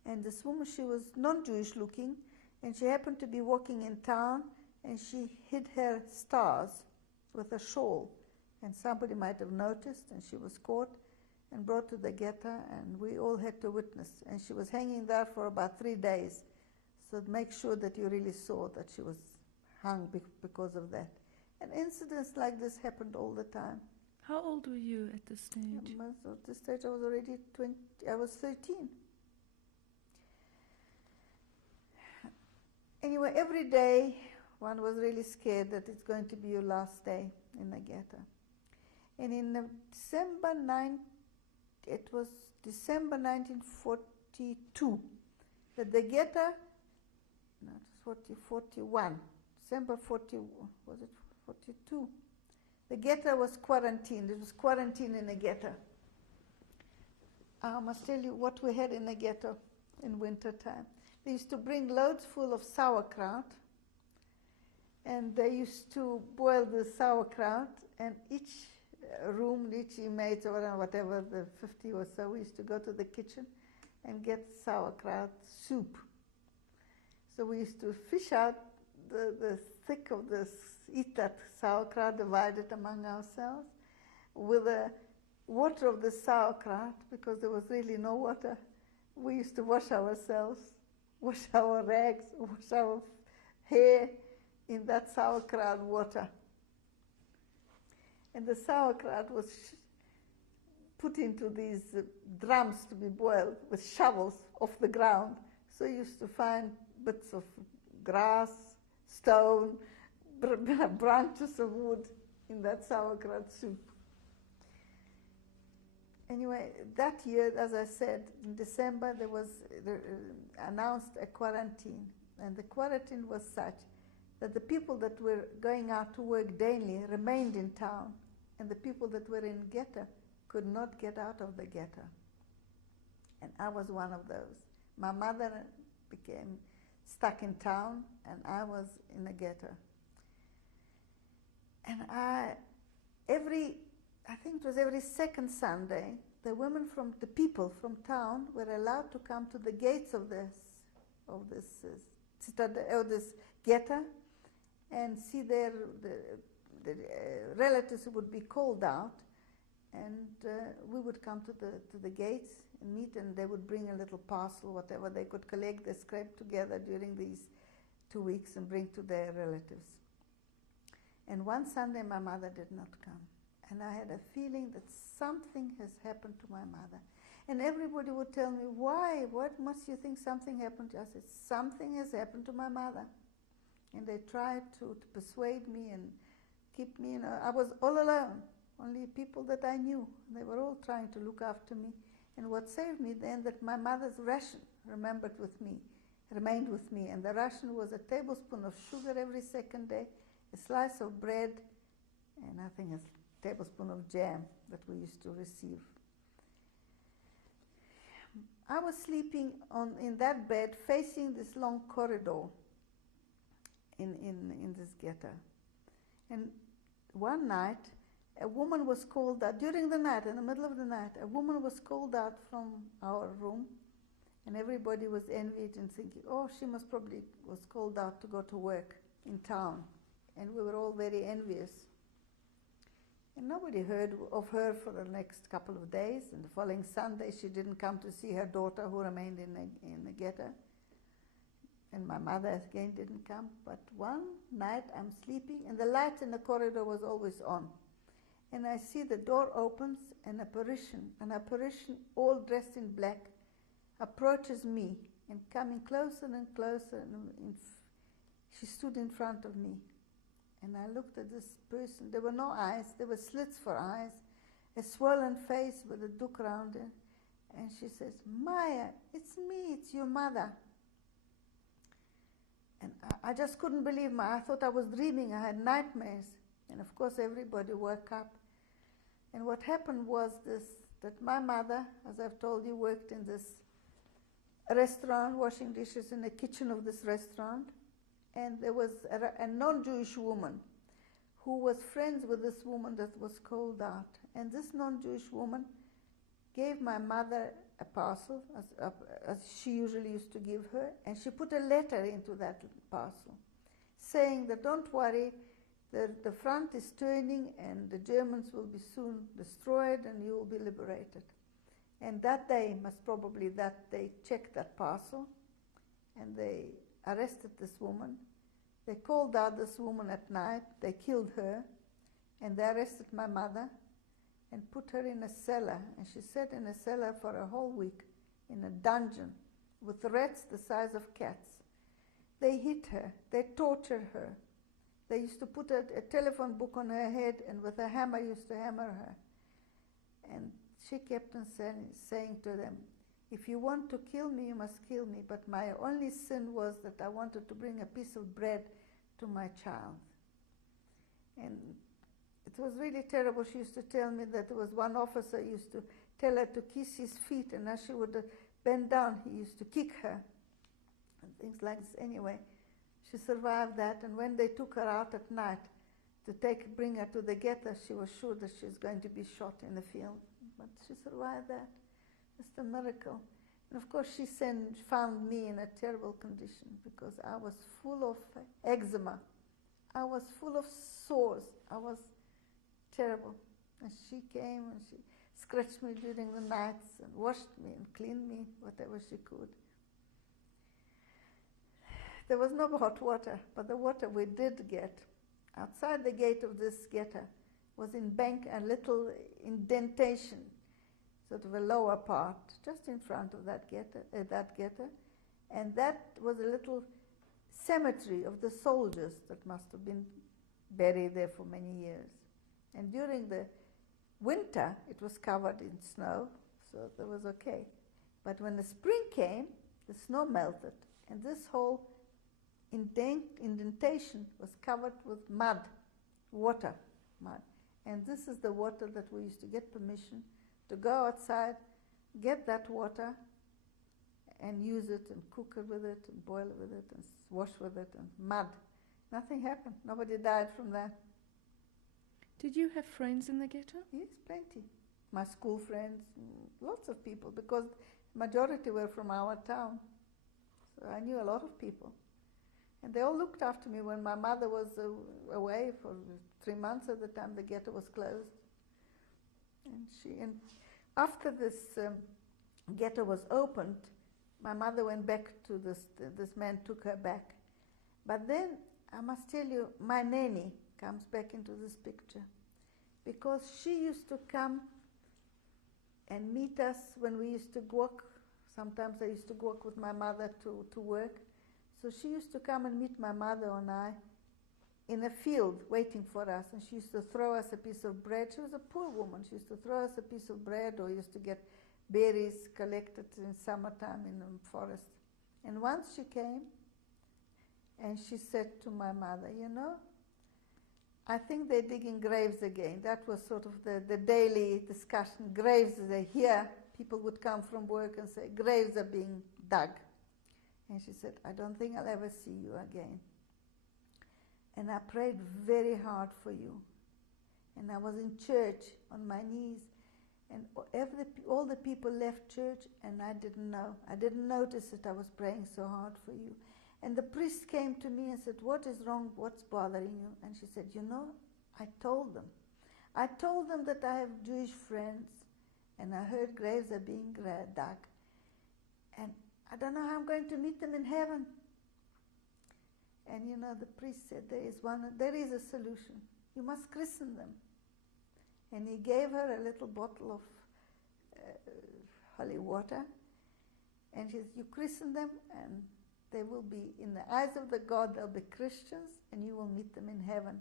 And this woman, she was non-Jewish looking, and she happened to be walking in town, and she hid her stars with a shawl, and somebody might have noticed, and she was caught and brought to the ghetto, and we all had to witness. And she was hanging there for about 3 days, so to make sure that you really saw that she was hung because of that. And incidents like this happened all the time. How old were you at this stage? At this stage I was already 20, I was 13. Anyway, every day one was really scared that it's going to be your last day in the ghetto. And in December 1942, that the ghetto, no, it was 41, December 40, was it 42? The ghetto was quarantined. It was quarantined in a ghetto. I must tell you what we had in the ghetto in winter time. They used to bring loads full of sauerkraut, and they used to boil the sauerkraut, and each room, each inmate or whatever, the 50 or so, we used to go to the kitchen and get sauerkraut soup. So we used to fish out the thick of this, eat that sauerkraut, divide it among ourselves. With the water of the sauerkraut, because there was really no water, we used to wash ourselves, wash our rags, wash our hair in that sauerkraut water. And the sauerkraut was put into these drums to be boiled with shovels off the ground. So you used to find bits of grass, stone, branches of wood in that sauerkraut soup. Anyway, that year, as I said, in December, there was announced a quarantine. And the quarantine was such that the people that were going out to work daily remained in town, and the people that were in ghetto could not get out of the ghetto. And I was one of those. My mother became stuck in town, and I was in a ghetto. And I think it was every second Sunday, the people from town were allowed to come to the gates of this ghetto and see the relatives who would be called out, and we would come to the gates and meet, and they would bring a little parcel, whatever they could collect, they scraped together during these 2 weeks and bring to their relatives. And one Sunday my mother did not come. And I had a feeling that something has happened to my mother. And everybody would tell me, why? What must you think something happened to you? I said, something has happened to my mother. And they tried to persuade me and keep me, I was all alone, only people that I knew. They were all trying to look after me. And what saved me then, that my mother's ration remained with me. And the ration was a tablespoon of sugar every second day, a slice of bread, and I think a tablespoon of jam that we used to receive. I was sleeping in that bed facing this long corridor in this ghetto. And one night, a woman was called out, during the night, in the middle of the night, a woman was called out from our room, and everybody was envied and thinking, oh, she was called out to go to work in town. And we were all very envious. And nobody heard of her for the next couple of days. And the following Sunday, she didn't come to see her daughter, who remained in the ghetto. And my mother again didn't come. But one night, I'm sleeping, and the light in the corridor was always on. And I see the door opens, and a apparition, all dressed in black, approaches me, and coming closer and closer, and she stood in front of me. And I looked at this person. There were no eyes. There were slits for eyes, a swollen face with a duck around it. And she says, Maya, it's me, it's your mother. And I just couldn't believe I thought I was dreaming. I had nightmares. And of course, everybody woke up. And what happened was that my mother, as I've told you, worked in this restaurant, washing dishes in the kitchen of this restaurant. And there was a non-Jewish woman who was friends with this woman that was called out. And this non-Jewish woman gave my mother a parcel, as she usually used to give her, and she put a letter into that parcel, saying that don't worry, the front is turning and the Germans will be soon destroyed and you will be liberated. And that day, they checked that parcel, and they arrested this woman. They called out this woman at night. They killed her, and they arrested my mother and put her in a cellar. And she sat in a cellar for a whole week in a dungeon with rats the size of cats. They hit her. They tortured her. They used to put a telephone book on her head, and with a hammer used to hammer her. And she kept on saying to them, if you want to kill me, you must kill me. But my only sin was that I wanted to bring a piece of bread to my child. And it was really terrible. She used to tell me that there was one officer used to tell her to kiss his feet, and as she would bend down, he used to kick her, and things like this. Anyway, she survived that, and when they took her out at night to bring her to the ghetto, she was sure that she was going to be shot in the field. But she survived that. Just a miracle. And of course, she found me in a terrible condition because I was full of eczema. I was full of sores. I was terrible. And she came and she scratched me during the nights and washed me and cleaned me, whatever she could. There was no hot water, but the water we did get outside the gate of this ghetto was a little indentation, sort of a lower part, just in front of that ghetto, and that was a little cemetery of the soldiers that must have been buried there for many years. And during the winter, it was covered in snow, so that was okay. But when the spring came, the snow melted, and this whole indentation was covered with mud. And this is the water that we used to get permission to go outside, get that water, and use it, and cook it with it, and boil it with it, and wash with it, and mud. Nothing happened. Nobody died from that. Did you have friends in the ghetto? Yes, plenty. My school friends, lots of people, because majority were from our town. So I knew a lot of people. And they all looked after me when my mother was away for 3 months at the time the ghetto was closed. And after this ghetto was opened, my mother went back to this man took her back. But then, I must tell you, my nanny comes back into this picture. because she used to come and meet us when we used to walk. Sometimes I used to walk with my mother to work. So she used to come and meet my mother and I in a field waiting for us, and she used to throw us a piece of bread. She was a poor woman. She used to throw us a piece of bread, or used to get berries collected in summertime in the forest. And once she came and she said to my mother, you know, I think they're digging graves again. That was sort of the daily discussion. Graves, they hear, people would come from work and say, graves are being dug. And she said, I don't think I'll ever see you again. And I prayed very hard for you. And I was in church on my knees. And all the people left church, and I didn't know. I didn't notice that I was praying so hard for you. And the priest came to me and said, what is wrong? What's bothering you? And she said, you know, I told them. I told them that I have Jewish friends, and I heard graves are being dug. And I don't know how I'm going to meet them in heaven. And you know, the priest said, there is a solution. You must christen them. And he gave her a little bottle of holy water. And he said, you christen them, and they will be, in the eyes of the God, they'll be Christians, and you will meet them in heaven.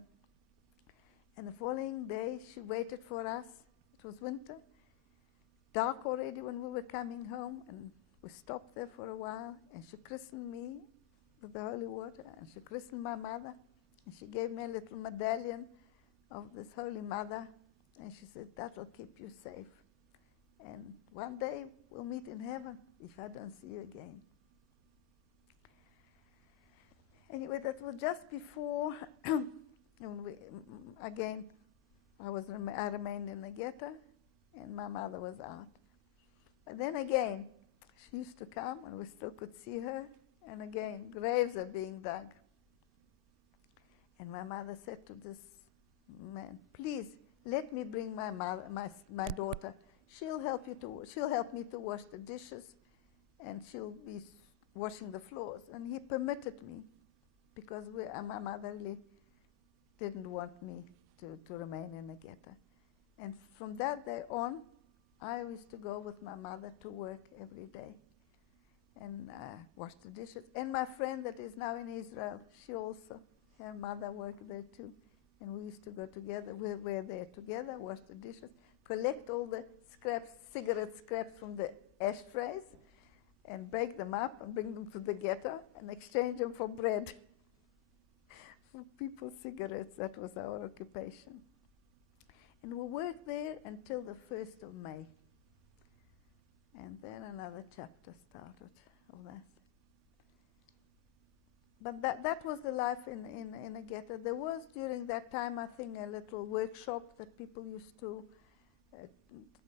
And the following day, she waited for us. It was winter, dark already when we were coming home, and we stopped there for a while, and she christened me with the holy water, and she christened my mother, and she gave me a little medallion of this Holy Mother, and she said, that'll keep you safe. And one day we'll meet in heaven if I don't see you again. Anyway, that was just before, again, I remained in the ghetto, and my mother was out. But then again, she used to come, and we still could see her, and again, graves are being dug. And my mother said to this man, please, let me bring my daughter. She'll help me to wash the dishes, and she'll be washing the floors. And he permitted me, because my mother really didn't want me to remain in the ghetto. And from that day on, I used to go with my mother to work every day and wash the dishes. And my friend that is now in Israel, she also, her mother worked there too. And we used to go together, we were there together, wash the dishes, collect all the scraps, cigarette scraps from the ashtrays, and break them up and bring them to the ghetto and exchange them for bread. For people's cigarettes, that was our occupation. And we worked there until the 1st of May. And then another chapter started of that. But that was the life in a ghetto. There was, during that time, I think, a little workshop that people used to,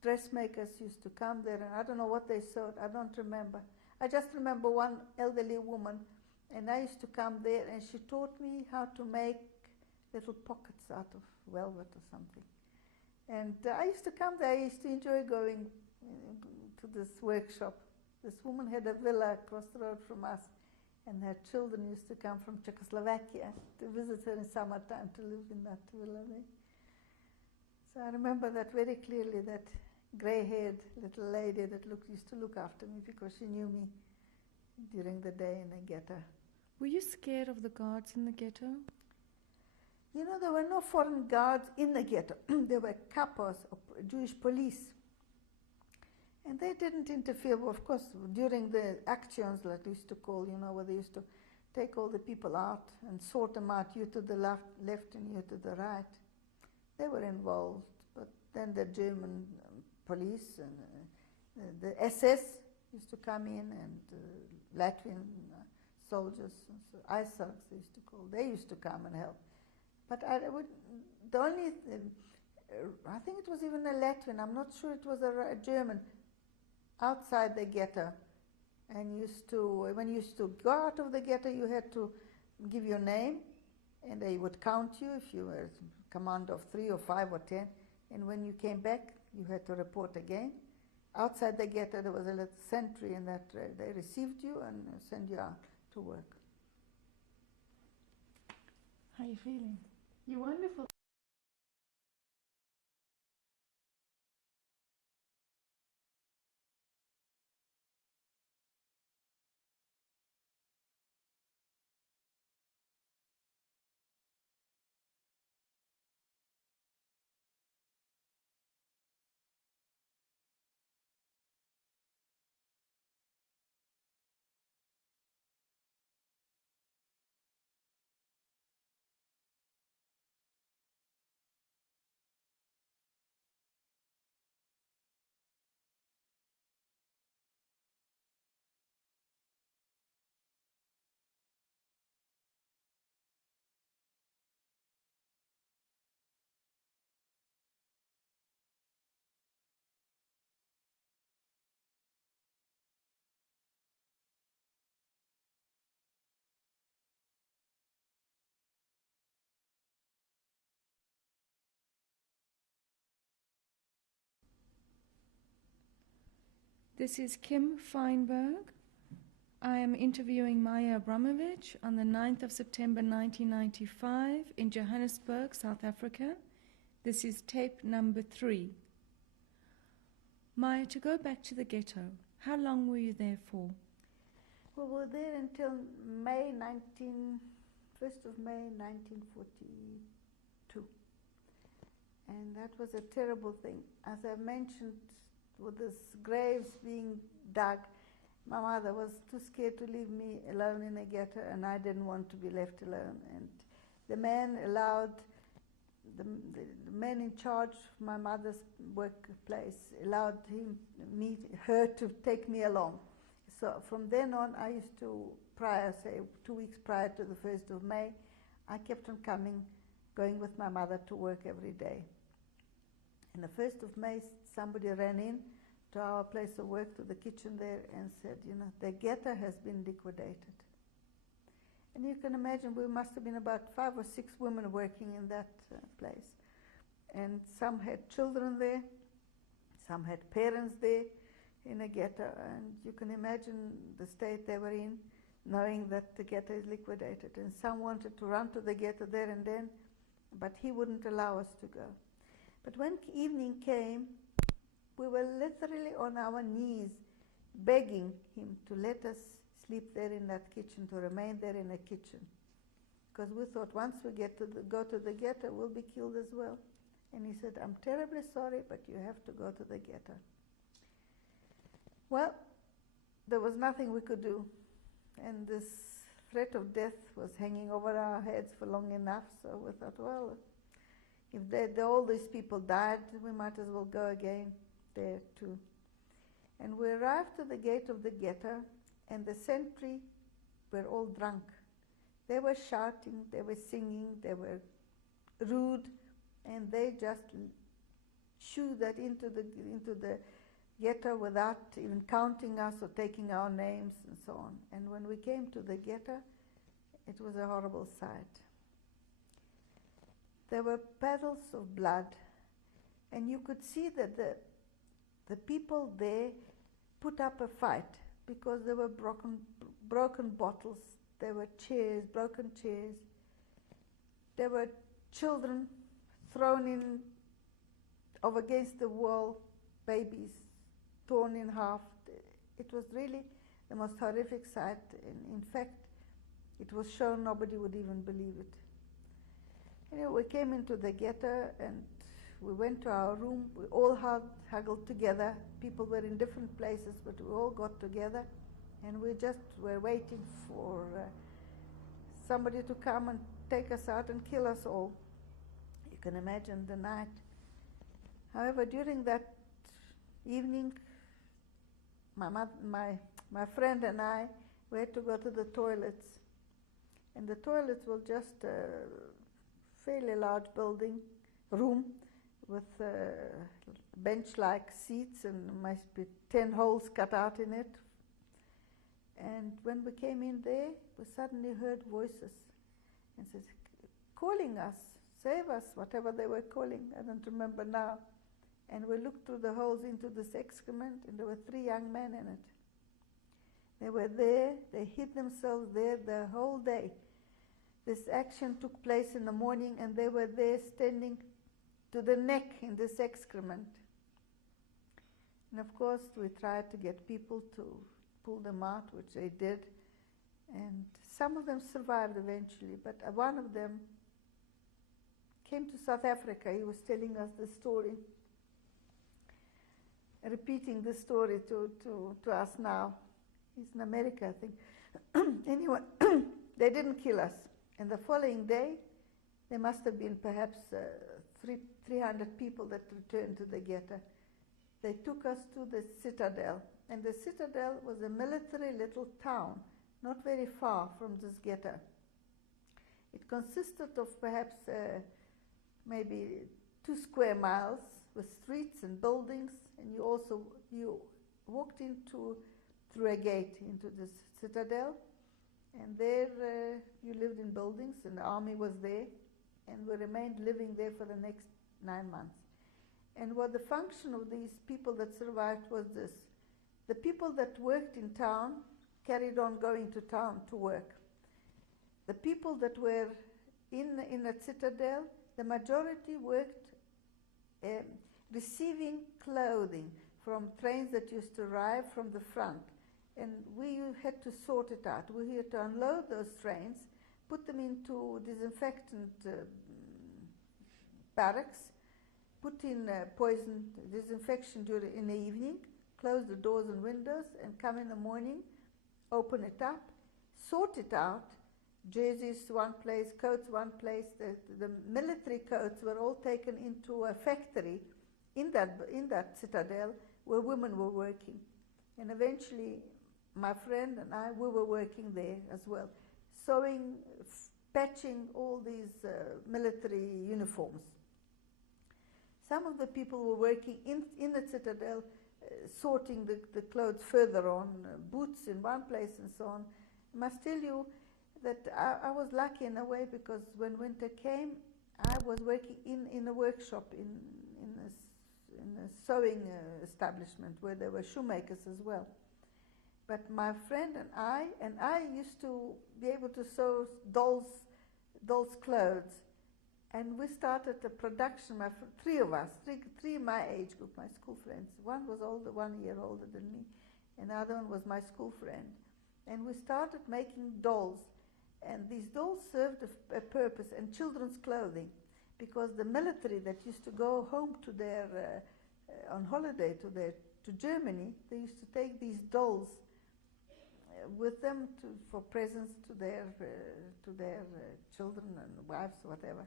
dressmakers used to come there, and I don't know what they sewed, I don't remember. I just remember one elderly woman, and I used to come there, and she taught me how to make little pockets out of velvet or something. And I used to come there, I used to enjoy going to this workshop. This woman had a villa across the road from us, and her children used to come from Czechoslovakia to visit her in summertime, to live in that villa there. So I remember that very clearly, that grey-haired little lady that used to look after me, because she knew me during the day in the ghetto. Were you scared of the guards in the ghetto? You know, there were no foreign guards in the ghetto. There were kapos, Jewish police. And they didn't interfere, of course, during the actions, like we used to call, you know, where they used to take all the people out and sort them out, you to the left and you to the right. They were involved. But then the German police and the SS used to come in, and Latvian soldiers, ISARs they used to call, they used to come and help. But I think it was even a Latvian, I'm not sure it was a German, outside the ghetto, and when you used to go out of the ghetto, you had to give your name, and they would count you if you were command of 3 or 5 or 10, and when you came back, you had to report again. Outside the ghetto, there was a little sentry, and that they received you and sent you out to work. How are you feeling? You're wonderful. This is Kim Feinberg. I am interviewing Maja Abramovich on the 9th of September 1995 in Johannesburg, South Africa. This is tape number 3. Maja, to go back to the ghetto, how long were you there for? We were there until 1st of May 1942. And that was a terrible thing. As I mentioned, with these graves being dug, my mother was too scared to leave me alone in a ghetto, and I didn't want to be left alone. And the man allowed, the man in charge of my mother's workplace allowed her to take me along. So from then on, I used to, say 2 weeks prior to the 1st of May, I kept on going with my mother to work every day. And the 1st of May, somebody ran in to our place of work, to the kitchen there, and said, the ghetto has been liquidated. And you can imagine, we must have been about 5 or 6 women working in that place. And some had children there, some had parents there in a ghetto, and you can imagine the state they were in, knowing that the ghetto is liquidated. And some wanted to run to the ghetto there and then, but he wouldn't allow us to go. But when evening came, we were literally on our knees begging him to let us sleep there in that kitchen, to remain there in a kitchen. Because we thought once we go to the ghetto, we'll be killed as well. And he said, I'm terribly sorry, but you have to go to the ghetto. Well, there was nothing we could do. And this threat of death was hanging over our heads for long enough, so we thought, well, if all these people died, we might as well go again there too. And we arrived to the gate of the ghetto, and the sentry were all drunk. They were shouting, they were singing, they were rude, and they just shooed that into the ghetto without even counting us or taking our names and so on. And when we came to the ghetto, it was a horrible sight. There were puddles of blood, and you could see that the people there put up a fight because there were broken bottles, there were chairs, broken chairs, there were children thrown in over against the wall, babies torn in half. It was really the most horrific sight. In fact, it was shown, nobody would even believe it. Anyway, we came into the ghetto and we went to our room. We all huddled together. People were in different places, but we all got together, and we just were waiting for somebody to come and take us out and kill us all. You can imagine the night. However, during that evening, my friend and I, we had to go to the toilets, and the toilets were just a fairly large room with bench-like seats, and must be 10 holes cut out in it. And when we came in there, we suddenly heard voices and said, calling us, save us, whatever they were calling, I don't remember now. And we looked through the holes into this excrement, and there were 3 young men in it. They were there, they hid themselves there the whole day. This action took place in the morning, and they were there standing to the neck in this excrement. And of course, we tried to get people to pull them out, which they did. And some of them survived eventually, but one of them came to South Africa. He was telling us the story, repeating the story to us now. He's in America, I think. Anyway, they didn't kill us. And the following day, there must have been perhaps 300 people that returned to the ghetto. They took us to the citadel. And the citadel was a military little town, not very far from this ghetto. It consisted of perhaps maybe 2 square miles with streets and buildings, and you walked through a gate into this citadel, and there you lived in buildings, and the army was there, and we remained living there for the next 9 months. And what the function of these people that survived was this: The people that worked in town carried on going to town to work. The people that were in the citadel, the majority worked receiving clothing from trains that used to arrive from the front. And we had to sort it out. We had to unload those trains, put them into disinfectant barracks, put in poison disinfection in the evening, close the doors and windows, and come in the morning, open it up, sort it out. Jerseys one place, coats one place. The military coats were all taken into a factory in that citadel where women were working. And eventually, my friend and I, we were working there as well, sewing, patching all these military uniforms. Some of the people were working in the citadel, sorting the clothes further on, boots in one place and so on. I must tell you that I was lucky in a way, because when winter came, I was working in a workshop in a sewing establishment where there were shoemakers as well. But my friend and I used to be able to sew dolls' clothes. And we started a production, three of us, three my age group, my school friends. One was 1 year older than me, and the other one was my school friend. And we started making dolls. And these dolls served a purpose, and children's clothing, because the military that used to go home to their, on holiday to Germany, they used to take these dolls with them for presents to their children and wives, whatever.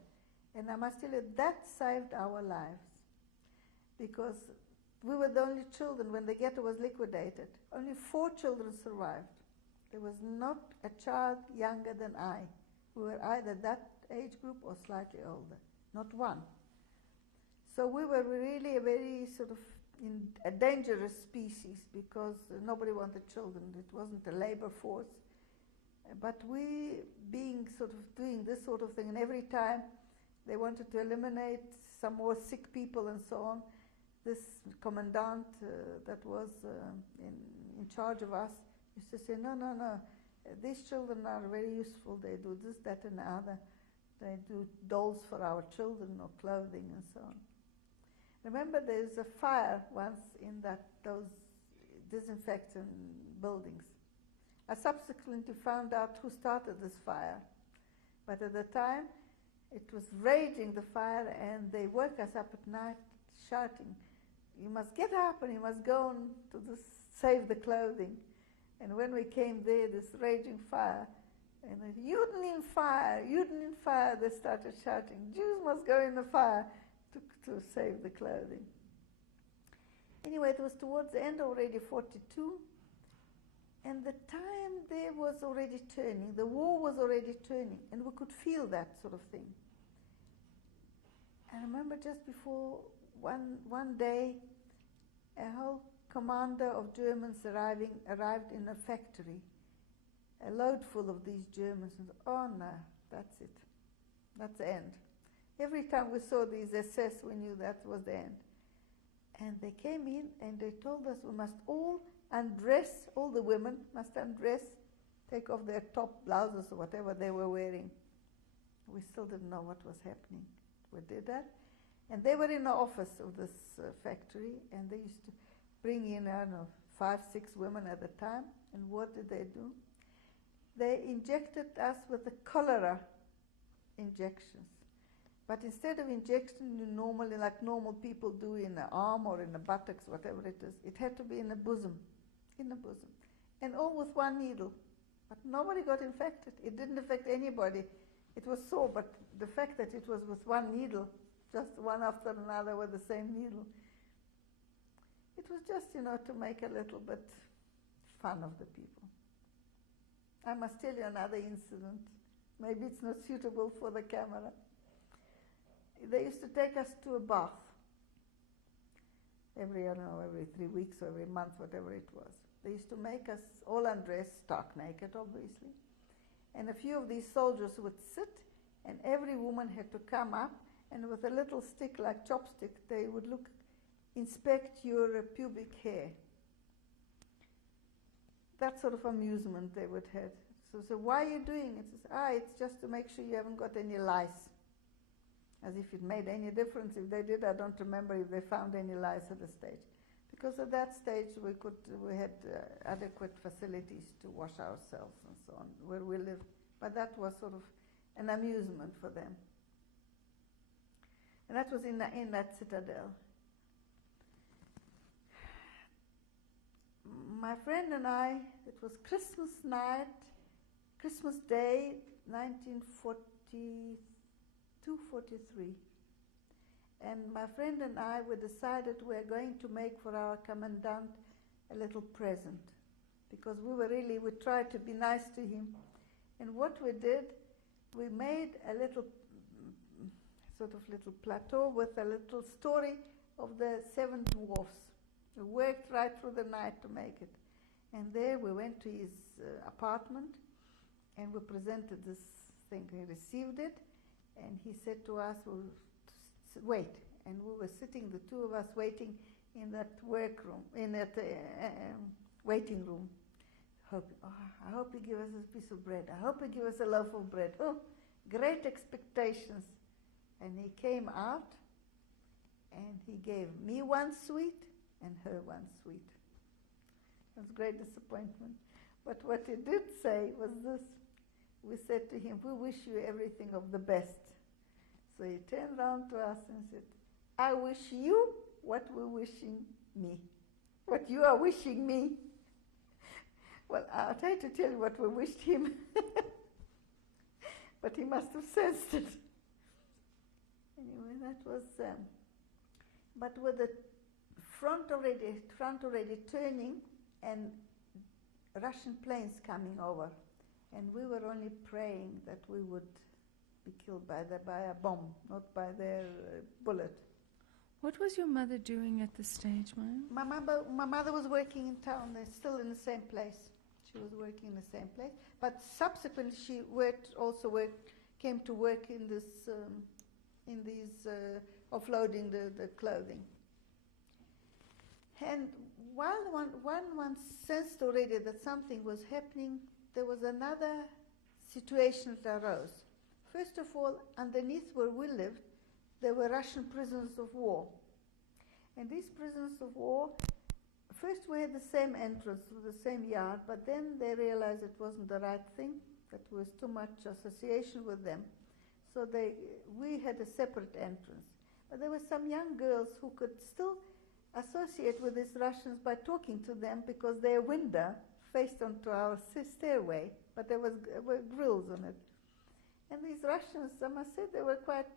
And I must tell you, that saved our lives, because we were the only children when the ghetto was liquidated. Only 4 children survived. There was not a child younger than I. We were either that age group or slightly older, not one. So we were really a very sort of a dangerous species, because nobody wanted children. It wasn't a labor force. But we, being sort of doing this sort of thing, and every time they wanted to eliminate some more sick people and so on, this commandant that was in charge of us used to say, no, these children are very useful. They do this, that, and the other. They do dolls for our children, or clothing and so on. Remember, there's a fire once in those disinfectant buildings. I subsequently found out who started this fire. But at the time, it was raging, the fire, and they woke us up at night shouting, you must get up and you must go on to save the clothing. And when we came there, this raging fire, and Union fire, Union fire, they started shouting, Jews must go in the fire to save the clothing. Anyway, it was towards the end already, 42, and the time there was already turning. The war was already turning, and we could feel that sort of thing. I remember just before one day, a whole commander of Germans arrived in a factory, a load full of these Germans, and oh no, that's it. That's the end. Every time we saw these SS, we knew that was the end. And they came in and they told us we must all undress, all the women must undress, take off their top blouses or whatever they were wearing. We still didn't know what was happening. We did that. And they were in the office of this factory, and they used to bring in, I don't know, 5, 6 women at a time. And what did they do? They injected us with the cholera injections. But instead of injection normally, like normal people do in the arm or in the buttocks, whatever it is, it had to be in the bosom, and all with one needle. But nobody got infected. It didn't affect anybody. It was sore, but the fact that it was with one needle, just one after another with the same needle, it was just, to make a little bit fun of the people. I must tell you another incident. Maybe it's not suitable for the camera. They used to take us to a bath every 3 weeks or every month, whatever it was. They used to make us all undress, stark naked, obviously. And a few of these soldiers would sit, and every woman had to come up, and with a little stick like chopstick, they would inspect your pubic hair. that sort of amusement they would have. So why are you doing it? It's just to make sure you haven't got any lice. As if it made any difference. If they did, I don't remember if they found any lice at the stage. Because at that stage we had adequate facilities to wash ourselves and so on where we lived. But that was sort of an amusement for them. And that was in that citadel. My friend and I, it was Christmas night, Christmas Day, 1942-43. And my friend and I, we decided we're going to make for our commandant a little present. Because we tried to be nice to him. And what we did, we made a little plateau with a little story of the 7 dwarfs. We worked right through the night to make it. And there we went to his apartment and we presented this thing. He received it and he said to us, wait. And we were sitting, the two of us, waiting in that workroom, in that waiting room. I hope he give us a piece of bread. I hope he give us a loaf of bread. Oh, great expectations. And he came out and he gave me 1 sweet and her 1 sweet. It was great disappointment. But what he did say was this. We said to him, we wish you everything of the best. So he turned around to us and said, I wish you what we're wishing me. What you are wishing me. Well, I'll try to tell you what we wished him. But he must have sensed it. Anyway, that was... but with the front already turning and Russian planes coming over. And we were only praying that we would be killed by a bomb, not by their bullet. What was your mother doing at this stage, Maya? My mother was working in town. They're still in the same place. She was working in the same place. But subsequently, she came to work in this, in these offloading the clothing. And while one sensed already that something was happening, there was another situation that arose. First of all, underneath where we lived, there were Russian prisoners of war. And these prisoners of war, first we had the same entrance through the same yard, but then they realized it wasn't the right thing, that there was too much association with them. So we had a separate entrance. But there were some young girls who could still associate with these Russians by talking to them because their window faced onto our stairway, but there were grills on it. And these Russians, I must say, they were quite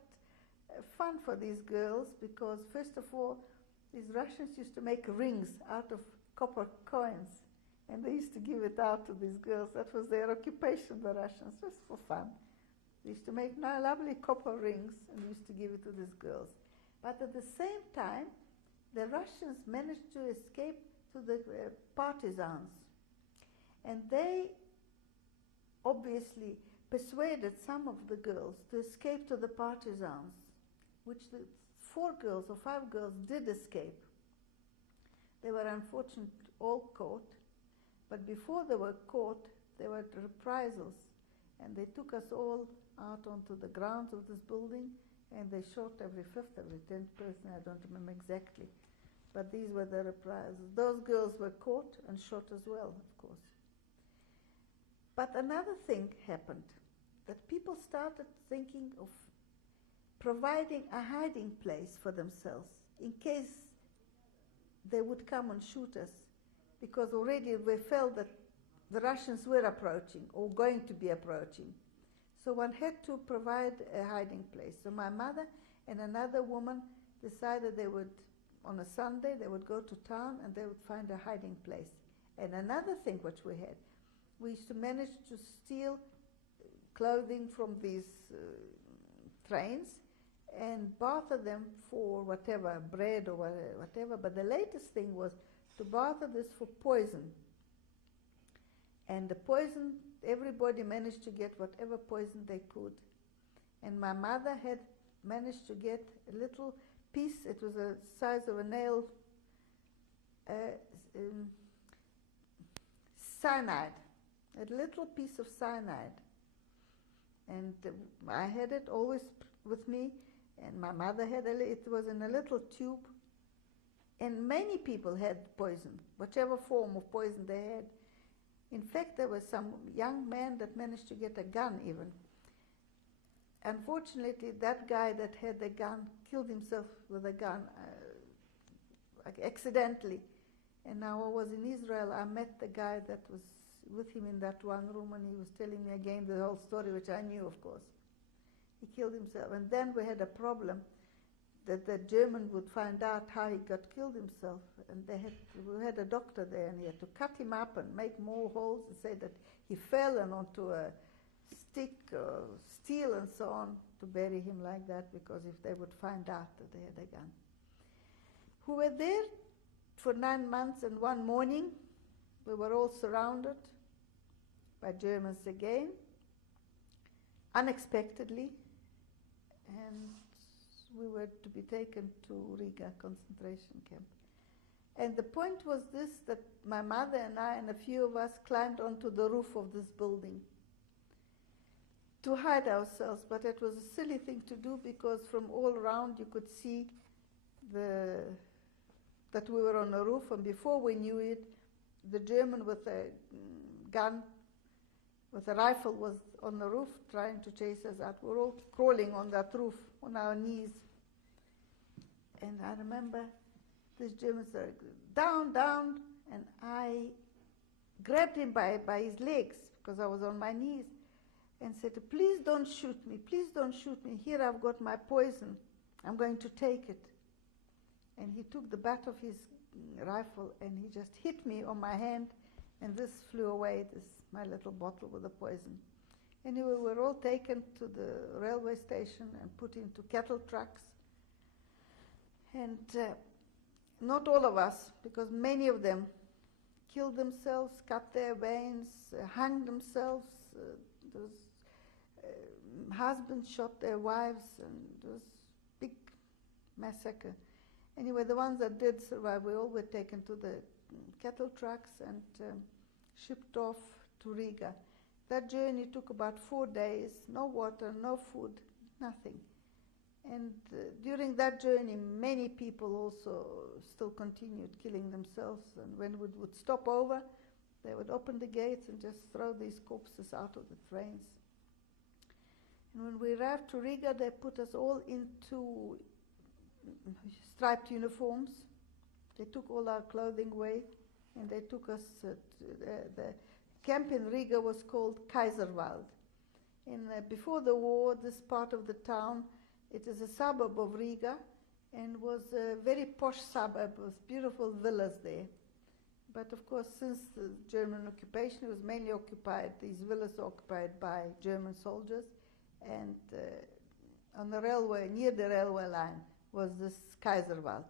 fun for these girls because, first of all, these Russians used to make rings out of copper coins, and they used to give it out to these girls. That was their occupation, the Russians, just for fun. They used to make lovely copper rings and used to give it to these girls. But at the same time, the Russians managed to escape to the partisans. And they obviously persuaded some of the girls to escape to the partisans, which the 4 girls or 5 girls did escape. They were unfortunately all caught, but before they were caught, there were reprisals, and they took us all out onto the grounds of this building, and they shot every 5th, every 10th person, I don't remember exactly. But these were the reprisals. Those girls were caught and shot as well, of course. But another thing happened, that people started thinking of providing a hiding place for themselves in case they would come and shoot us, because already we felt that the Russians were approaching or going to be approaching. So one had to provide a hiding place. So my mother and another woman decided they would, on a Sunday, they would go to town and they would find a hiding place. And another thing which we had, we used to manage to steal clothing from these trains and barter them for whatever, bread or whatever. But the latest thing was to barter this for poison. And the poison, everybody managed to get whatever poison they could. And my mother had managed to get a little piece, it was the size of a nail, cyanide, a little piece of cyanide. And I had it always with me, and my mother had it was in a little tube. And many people had poison, whichever form of poison they had. In fact, there was some young man that managed to get a gun even. Unfortunately, that guy that had the gun killed himself with a gun accidentally. And now I was in Israel, I met the guy that was with him in that one room, and he was telling me again the whole story, which I knew, of course. He killed himself. And then we had a problem that the German would find out how he got killed himself. And we had a doctor there, and he had to cut him up and make more holes and say that he fell and onto a stick or steel and so on to bury him like that, because if they would find out that they had a gun. We were there for 9 months, and one morning we were all surrounded by Germans again, unexpectedly, and we were to be taken to Riga concentration camp. And the point was this, that my mother and I and a few of us climbed onto the roof of this building to hide ourselves, but it was a silly thing to do, because from all around you could see that we were on a roof, and before we knew it, the German with a gun, with a rifle, was on the roof trying to chase us out. We were all crawling on that roof on our knees. And I remember this German said, "Down, down," and I grabbed him by his legs, because I was on my knees, and said, "Please don't shoot me, please don't shoot me. Here I've got my poison. I'm going to take it." And he took the butt of his rifle and he just hit me on my hand, and this flew away, my little bottle with the poison. Anyway, we were all taken to the railway station and put into cattle trucks. And not all of us, because many of them killed themselves, cut their veins, hung themselves. Husbands shot their wives, and it was a big massacre. Anyway, the ones that did survive, we all were taken to the cattle trucks and shipped off to Riga. That journey took about 4 days, no water, no food, nothing. And during that journey, many people also still continued killing themselves, and when we would stop over, they would open the gates and just throw these corpses out of the trains. And when we arrived to Riga, they put us all into striped uniforms. They took all our clothing away, and they took us the camp in Riga was called Kaiserwald. Before the war, this part of the town, it is a suburb of Riga, and was a very posh suburb with beautiful villas there. But of course, since the German occupation, it was mainly occupied, these villas were occupied by German soldiers, and on the railway, near the railway line, was this Kaiserwald.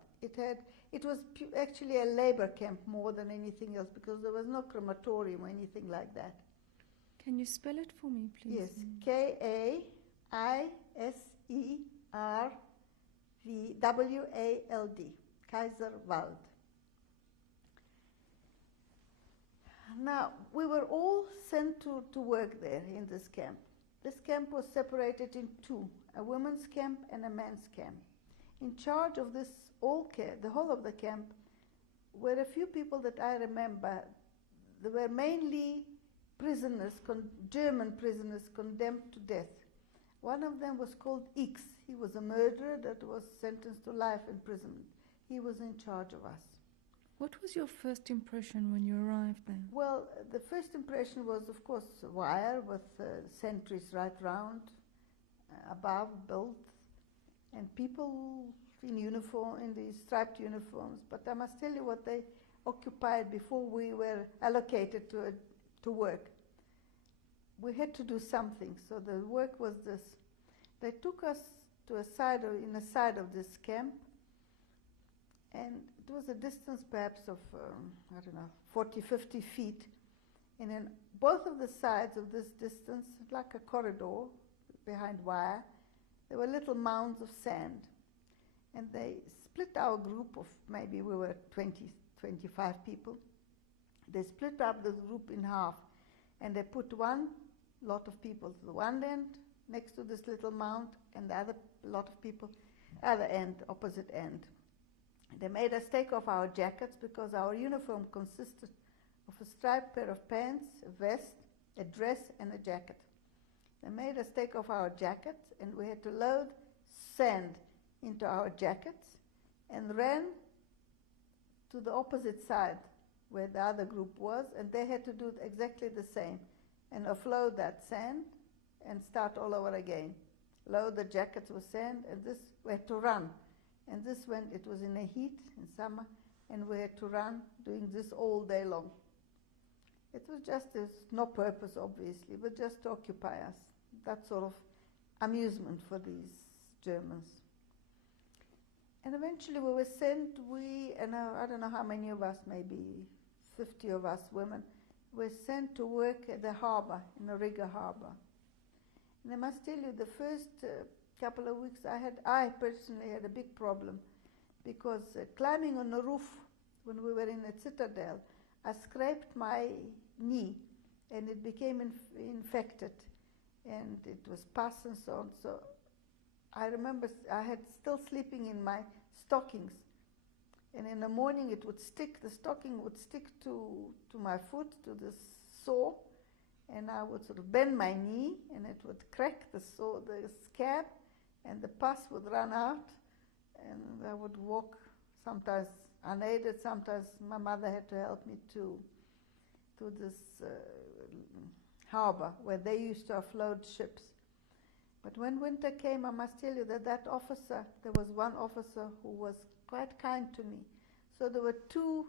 It was actually a labor camp more than anything else, because there was no crematorium or anything like that. Can you spell it for me, please? Yes, Kaiserwald, Kaiserwald. Now, we were all sent to work there in this camp. This camp was separated in two, a women's camp and a men's camp. In charge of this the whole of the camp, were a few people that I remember. They were mainly prisoners, German prisoners condemned to death. One of them was called X. He was a murderer that was sentenced to life imprisonment. He was in charge of us. What was your first impression when you arrived there? Well, the first impression was, of course, wire with sentries right round, above, built, and people in uniform, in these striped uniforms. But I must tell you what they occupied before we were allocated to work. We had to do something, so the work was this. They took us to a side of this camp, and it was a distance perhaps of, 40, 50 feet. And in both of the sides of this distance, like a corridor behind wire, there were little mounds of sand. And they split our group of, maybe we were 20, 25 people. They split up the group in half, and they put one lot of people to the one end next to this little mound, and the other lot of people other end, opposite end. They made us take off our jackets because our uniform consisted of a striped pair of pants, a vest, a dress, and a jacket. They made us take off our jackets, and we had to load sand into our jackets and ran to the opposite side where the other group was, and they had to do exactly the same and offload that sand and start all over again. Load the jackets with sand, and this we had to run. And this when it was in the heat in summer, and we had to run doing this all day long. It was just no purpose, obviously, but just to occupy us. That sort of amusement for these Germans. And eventually we were sent, I don't know how many of us, maybe 50 of us women, were sent to work at the harbor, in the Riga harbor. And I must tell you, the first couple of weeks I personally had a big problem, because climbing on the roof when we were in a citadel, I scraped my knee and it became infected, and it was pus and so on. So I remember I had still sleeping in my stockings, and in the morning it would stick, the stocking would stick to my foot, to this sore, and I would sort of bend my knee and it would crack the scab, and the pus would run out, and I would walk sometimes unaided. Sometimes my mother had to help me to this harbor where they used to offload ships. But when winter came, I must tell you that officer, there was one officer who was quite kind to me. So there were two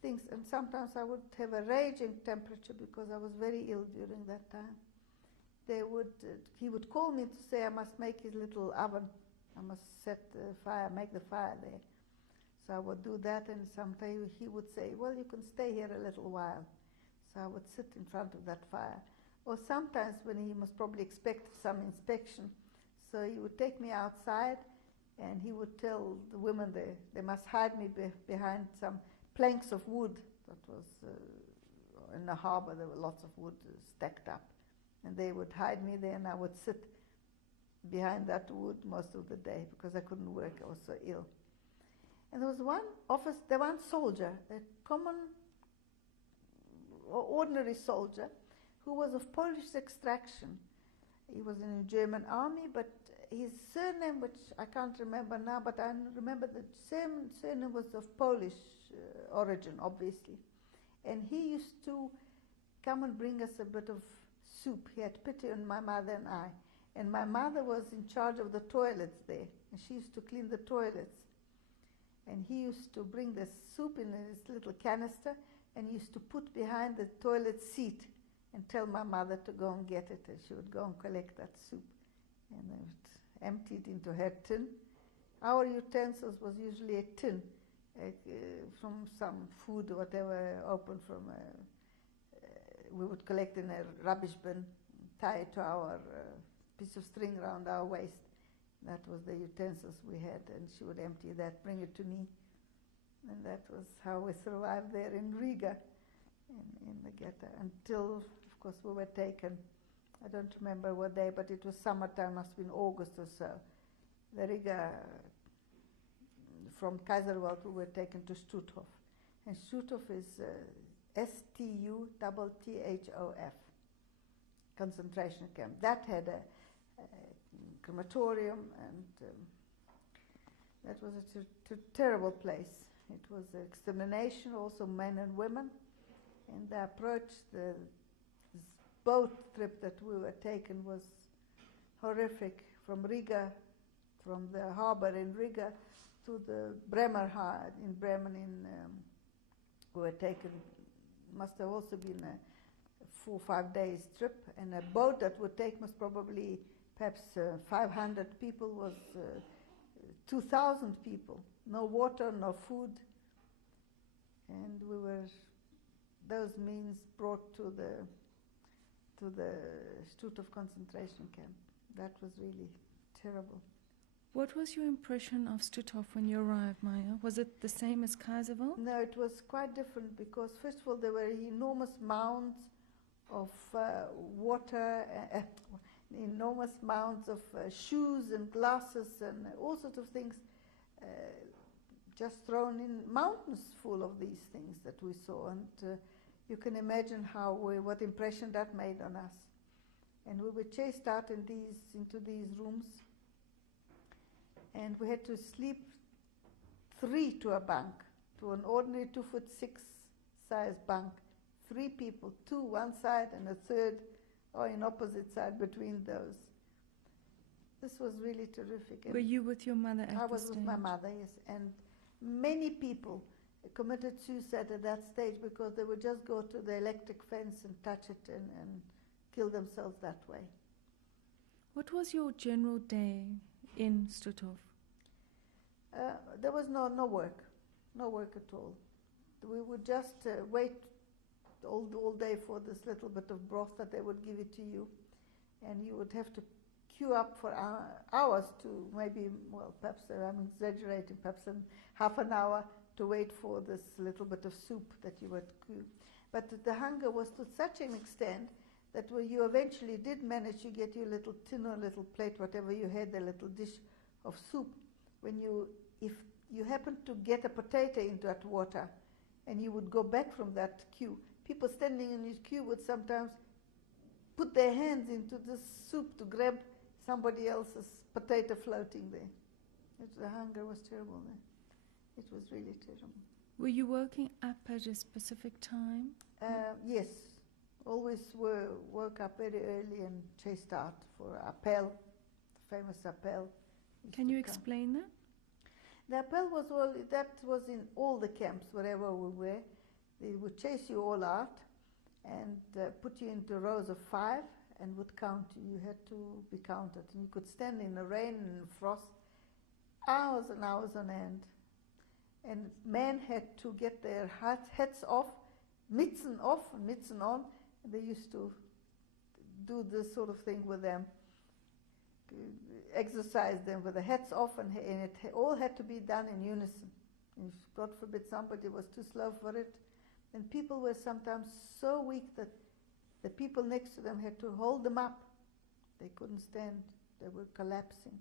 things, and sometimes I would have a raging temperature because I was very ill during that time. He would call me to say I must make his little oven. I must set the fire, make the fire there. So I would do that, and sometimes he would say, well, you can stay here a little while. So I would sit in front of that fire. Or sometimes when he must probably expect some inspection, so he would take me outside, and he would tell the women they must hide me behind some planks of wood that was in the harbor. There were lots of wood stacked up, and they would hide me there, and I would sit behind that wood most of the day because I couldn't work. I was so ill. And there was one soldier, a common or ordinary soldier, who was of Polish extraction. He was in the German army, but his surname, which I can't remember now, but I remember the same surname was of Polish origin, obviously. And he used to come and bring us a bit of soup. He had pity on my mother and I. And my mother was in charge of the toilets there, and she used to clean the toilets. And he used to bring the soup in his little canister, and he used to put behind the toilet seat and tell my mother to go and get it, and she would go and collect that soup. And they would empty it into her tin. Our utensils was usually a tin from some food or whatever, open from we would collect in a rubbish bin, tie it to our piece of string around our waist. That was the utensils we had, and she would empty that, bring it to me. And that was how we survived there in Riga, in the ghetto, until, of course, we were taken. I don't remember what day, but it was summertime, must have been August or so. The Riga, from Kaiserwald, we were taken to Stutthof. And Stutthof is Stutthof, concentration camp. That had a crematorium, and that was a terrible place. It was extermination, also men and women. And the approach, the boat trip that we were taken was horrific. From Riga, from the harbor in Riga to the Bremer in Bremen. We were taken. Must have also been a 4 or 5 days trip, and a boat that would take us probably perhaps 500 people was 2,000 people. No water, no food, and we were those means brought to the Stutthof concentration camp. That was really terrible. What was your impression of Stutthof when you arrived, Maya? Was it the same as Kaiserville? No, it was quite different because, first of all, there were enormous mounds of water, enormous mounds of shoes and glasses and all sorts of things just thrown in, mountains full of these things that we saw. And you can imagine what impression that made on us. And we were chased out into these rooms, and we had to sleep 3 to a bunk, to an ordinary 2'6" size bunk. 3 people, 2 one side and a third or in opposite side between those. This was really terrific. Were you with your mother at I the was stage? with my mother, yes. And many people committed suicide at that stage because they would just go to the electric fence and touch it and kill themselves that way. What was your general day in Stutthof? There was no work at all. We would just wait all day for this little bit of broth that they would give it to you, and you would have to queue up for hours to maybe, well, perhaps I'm exaggerating, perhaps half an hour to wait for this little bit of soup that you would queue. But the hunger was to such an extent that when you eventually did manage to get your little tin or little plate, whatever you had, a little dish of soup, if you happened to get a potato into that water and you would go back from that queue, people standing in this queue would sometimes put their hands into this soup to grab somebody else's potato floating there. The hunger was terrible there. It was really terrible. Were you working up at a specific time? Yes. Always woke up very early and chased out for appel, the famous appel. Can you explain that? The appel was in all the camps, wherever we were. They would chase you all out and put you into rows of 5 and would count you. You had to be counted. And you could stand in the rain and frost hours and hours on end. And men had to get their hats off, mitten off and mitten on. And they used to do this sort of thing with them, exercise them with the hats off, and it all had to be done in unison. If, God forbid, somebody was too slow for it, and people were sometimes so weak that the people next to them had to hold them up. They couldn't stand. They were collapsing.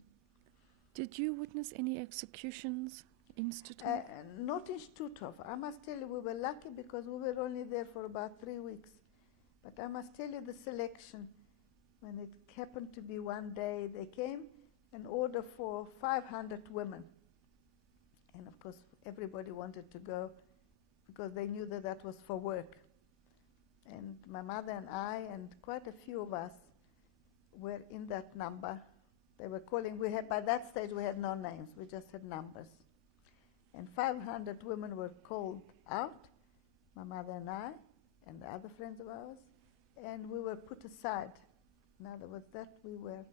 Did you witness any executions in Stutthof? Not in Stutthof. I must tell you, we were lucky because we were only there for about 3 weeks. But I must tell you the selection, when it happened to be one day, they came and ordered for 500 women. And of course, everybody wanted to go because they knew that that was for work. And my mother and I and quite a few of us were in that number. They were calling, by that stage we had no names, we just had numbers. And 500 women were called out, my mother and I, and the other friends of ours, and we were put aside. In other words, that we were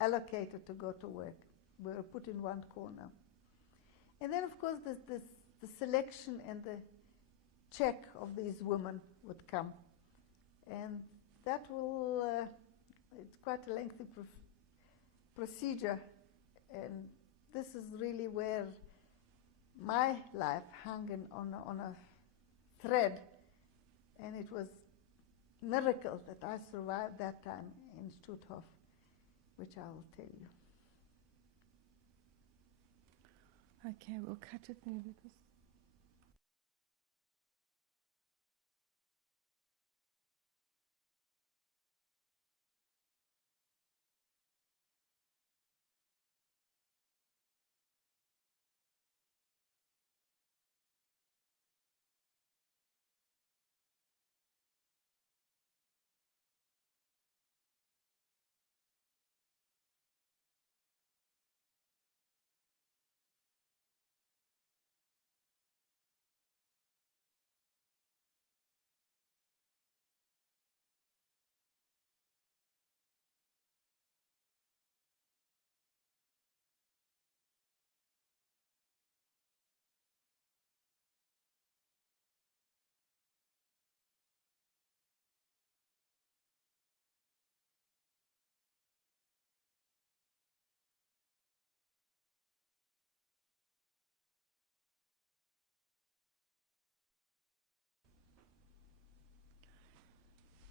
allocated to go to work. We were put in one corner. And then, of course, the selection and the check of these women would come. And that it's quite a lengthy procedure. And this is really where my life hung on a thread. And it was a miracle that I survived that time in Stutthof, which I will tell you. Okay, we'll cut it there because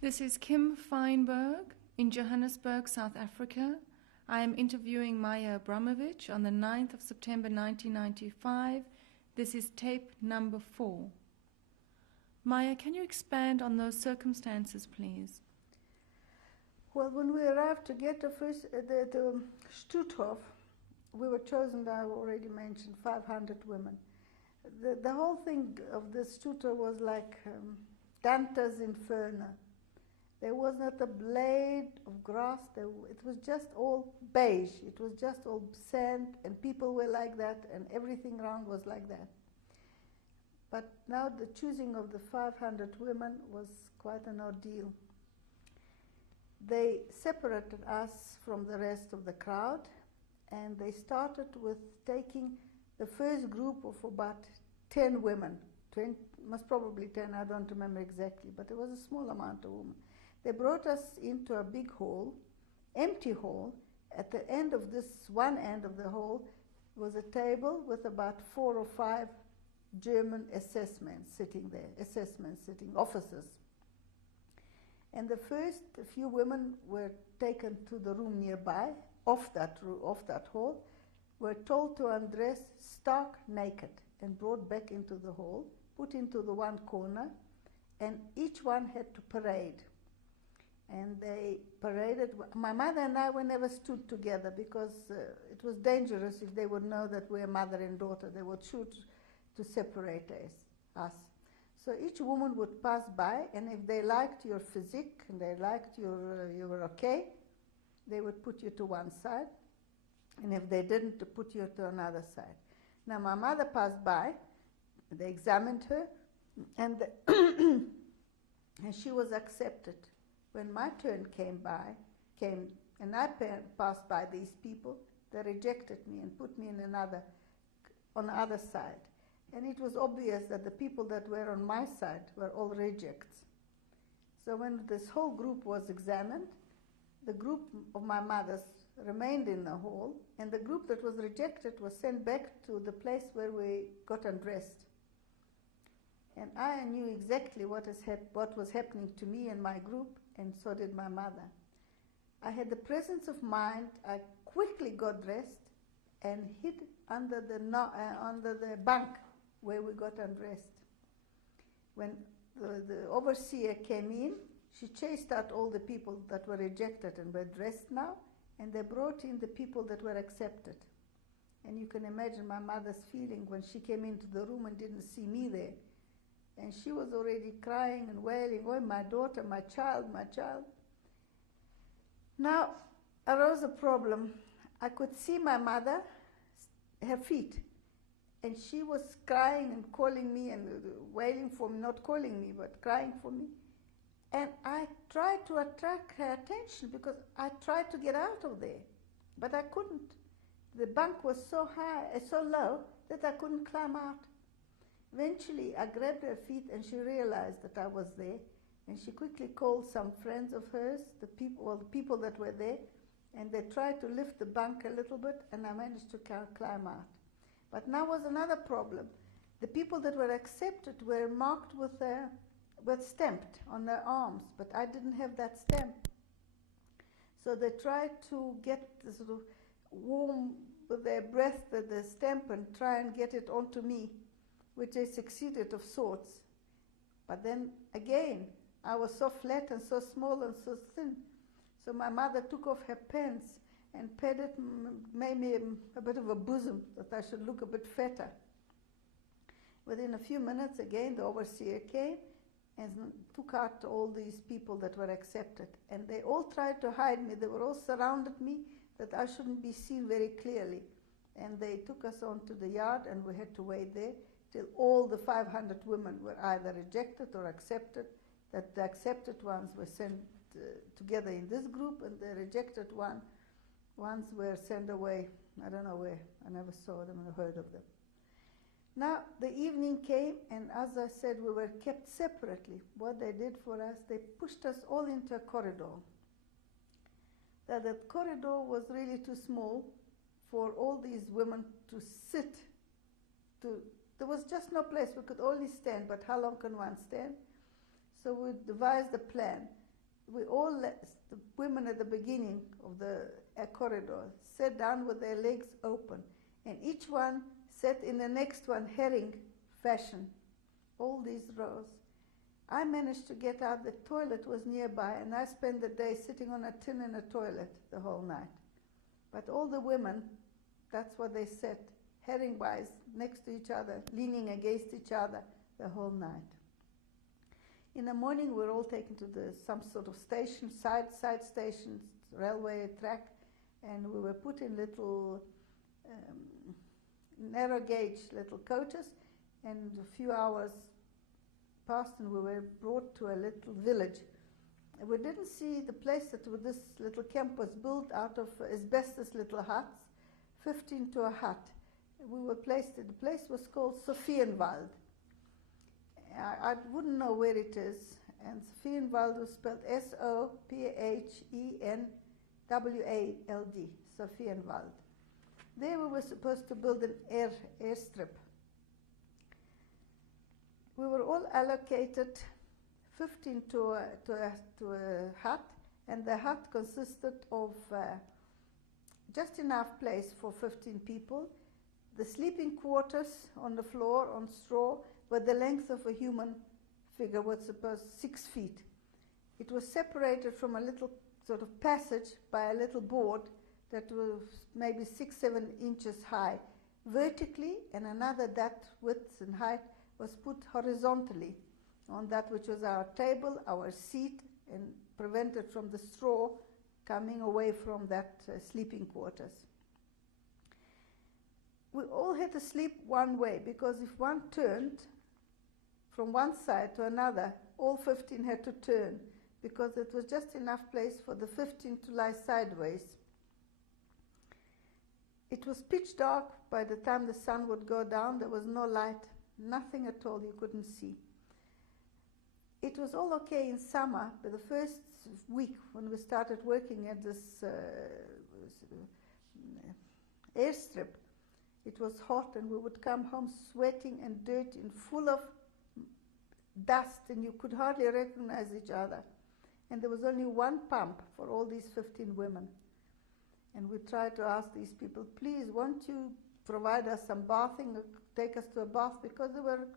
This is Kim Feinberg in Johannesburg, South Africa. I am interviewing Maya Abramovich on the 9th of September 1995. This is tape number 4. Maya, can you expand on those circumstances, please? Well, when we arrived to get the Stutthof, we were chosen, I already mentioned, 500 women. The whole thing of the Stutthof was like Dante's Inferno. There was not a blade of grass. It was just all beige. It was just all sand, and people were like that, and everything around was like that. But now the choosing of the 500 women was quite an ordeal. They separated us from the rest of the crowd, and they started with taking the first group of about 10 women, 20, most probably 10, I don't remember exactly, but it was a small amount of women. They brought us into a big hall, empty hall. At the end of this one end of the hall was a table with about 4 or 5 German assessmen sitting there, officers. And the first few women were taken to the room nearby, off that hall, were told to undress stark naked and brought back into the hall, put into the one corner, and each one had to parade. And they paraded. My mother and I were never stood together because it was dangerous if they would know that we're mother and daughter. They would shoot to separate us. So each woman would pass by, and if they liked your physique and they liked you were okay, they would put you to one side, and if they didn't, to put you to another side. Now my mother passed by, they examined her, and and she was accepted. When my turn came and I passed by these people, they rejected me and put me on the other side. And it was obvious that the people that were on my side were all rejects. So when this whole group was examined, the group of my mothers remained in the hall, and the group that was rejected was sent back to the place where we got undressed. And I knew exactly what was happening to me and my group, and so did my mother. I had the presence of mind. I quickly got dressed and hid under the bunk where we got undressed. When the overseer came in, she chased out all the people that were rejected and were dressed now, and they brought in the people that were accepted. And you can imagine my mother's feeling when she came into the room and didn't see me there. And she was already crying and wailing, "Oh, my daughter, my child, my child." Now arose a problem. I could see my mother, her feet, and she was crying and calling me and wailing for me, not calling me, but crying for me. And I tried to attract her attention because I tried to get out of there, but I couldn't. The bunk was so high, so low, that I couldn't climb out. Eventually, I grabbed her feet, and she realized that I was there, and she quickly called some friends of hers, the people that were there, and they tried to lift the bunk a little bit, and I managed to climb out. But now was another problem. The people that were accepted were marked with stamped on their arms, but I didn't have that stamp. So they tried to get the sort of warm with their breath the stamp and try and get it onto me, which they succeeded of sorts. But then again, I was so flat and so small and so thin. So my mother took off her pants and made me a bit of a bosom, that I should look a bit fatter. Within a few minutes, again, the overseer came and took out all these people that were accepted. And they all tried to hide me. They were all surrounded me, that I shouldn't be seen very clearly. And they took us onto the yard, and we had to wait there till all the 500 women were either rejected or accepted, that the accepted ones were sent together in this group, and the rejected ones were sent away. I don't know where. I never saw them or heard of them. Now, the evening came, and as I said, we were kept separately. What they did for us, they pushed us all into a corridor. That corridor was really too small for all these women to sit. There was just no place. We could only stand, but how long can one stand? So we devised a plan we all, the women at the beginning of the corridor, sat down with their legs open, and each one sat in the next one herring fashion, all these rows. I managed to get out, the toilet was nearby, and I spent the day sitting on a tin in a toilet the whole night. But all the women, that's what they sat, herring-wise, next to each other, leaning against each other the whole night. In the morning, we were all taken to some sort of station, side stations, railway track, and we were put in little narrow gauge little coaches, and a few hours passed and we were brought to a little village. We didn't see the place that this little camp was built out of asbestos little huts, 15 to a hut. We were placed, the place was called Sophienwald. I wouldn't know where it is, and Sophienwald was spelled S-O-P-H-E-N-W-A-L-D, Sophienwald. There we were supposed to build an airstrip. We were all allocated 15 to a hut, and the hut consisted of just enough place for 15 people. The sleeping quarters on the floor on straw were the length of a human figure, was supposed 6 feet. It was separated from a little sort of passage by a little board that was maybe 6-7 inches high vertically, and another that width and height was put horizontally on that which was our table, our seat, and prevented from the straw coming away from that sleeping quarters. We all had to sleep one way, because if one turned from one side to another, all 15 had to turn, because it was just enough place for the 15 to lie sideways. It was pitch dark by the time the sun would go down. There was no light, nothing at all, you couldn't see. It was all okay in summer, but the first week when we started working at this airstrip, it was hot, and we would come home sweating and dirty and full of dust, and you could hardly recognize each other. And there was only one pump for all these 15 women. And we tried to ask these people, please, won't you provide us some bathing, take us to a bath, because there were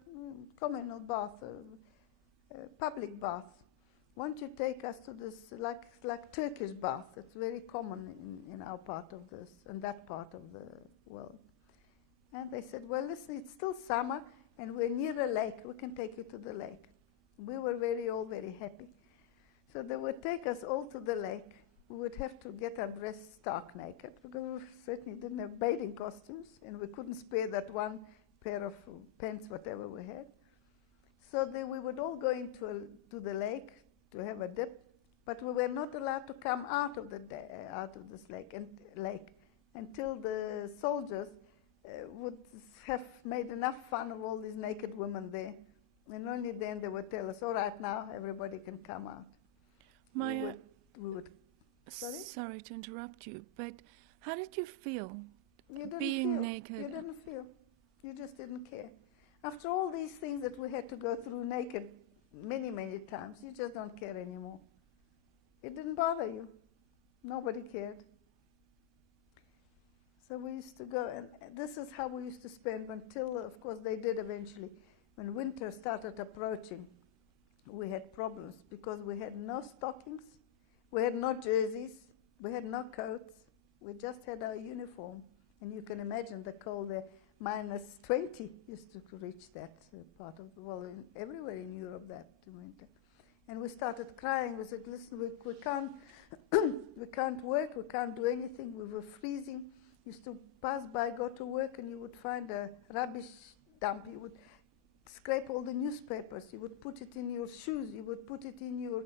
communal baths, public baths. Won't you take us to this, like Turkish bath? It's very common in our part of this, and that part of the world. And they said, well, listen, it's still summer, and we're near a lake. We can take you to the lake. We were all very happy. So they would take us all to the lake. We would have to get undressed stark naked, because we certainly didn't have bathing costumes, and we couldn't spare that one pair of pants, whatever we had. So we would all go to the lake to have a dip, but we were not allowed to come out of this lake until the soldiers would have made enough fun of all these naked women there, and only then they would tell us, all right, now everybody can come out. Maya, we would sorry to interrupt you, but how did you feel naked? You didn't feel. You just didn't care. After all these things that we had to go through naked many, many times, you just don't care anymore. It didn't bother you. Nobody cared. So we used to go, and this is how we used to spend until, of course, they did eventually. When winter started approaching, we had problems, because we had no stockings, we had no jerseys, we had no coats, we just had our uniform. And you can imagine the cold there. -20 used to reach that part of the world, everywhere in Europe that winter. And we started crying. We said, listen, we can't, we can't work, we can't do anything. We were freezing. Used to pass by, go to work, and you would find a rubbish dump. You would scrape all the newspapers. You would put it in your shoes. You would put it in your,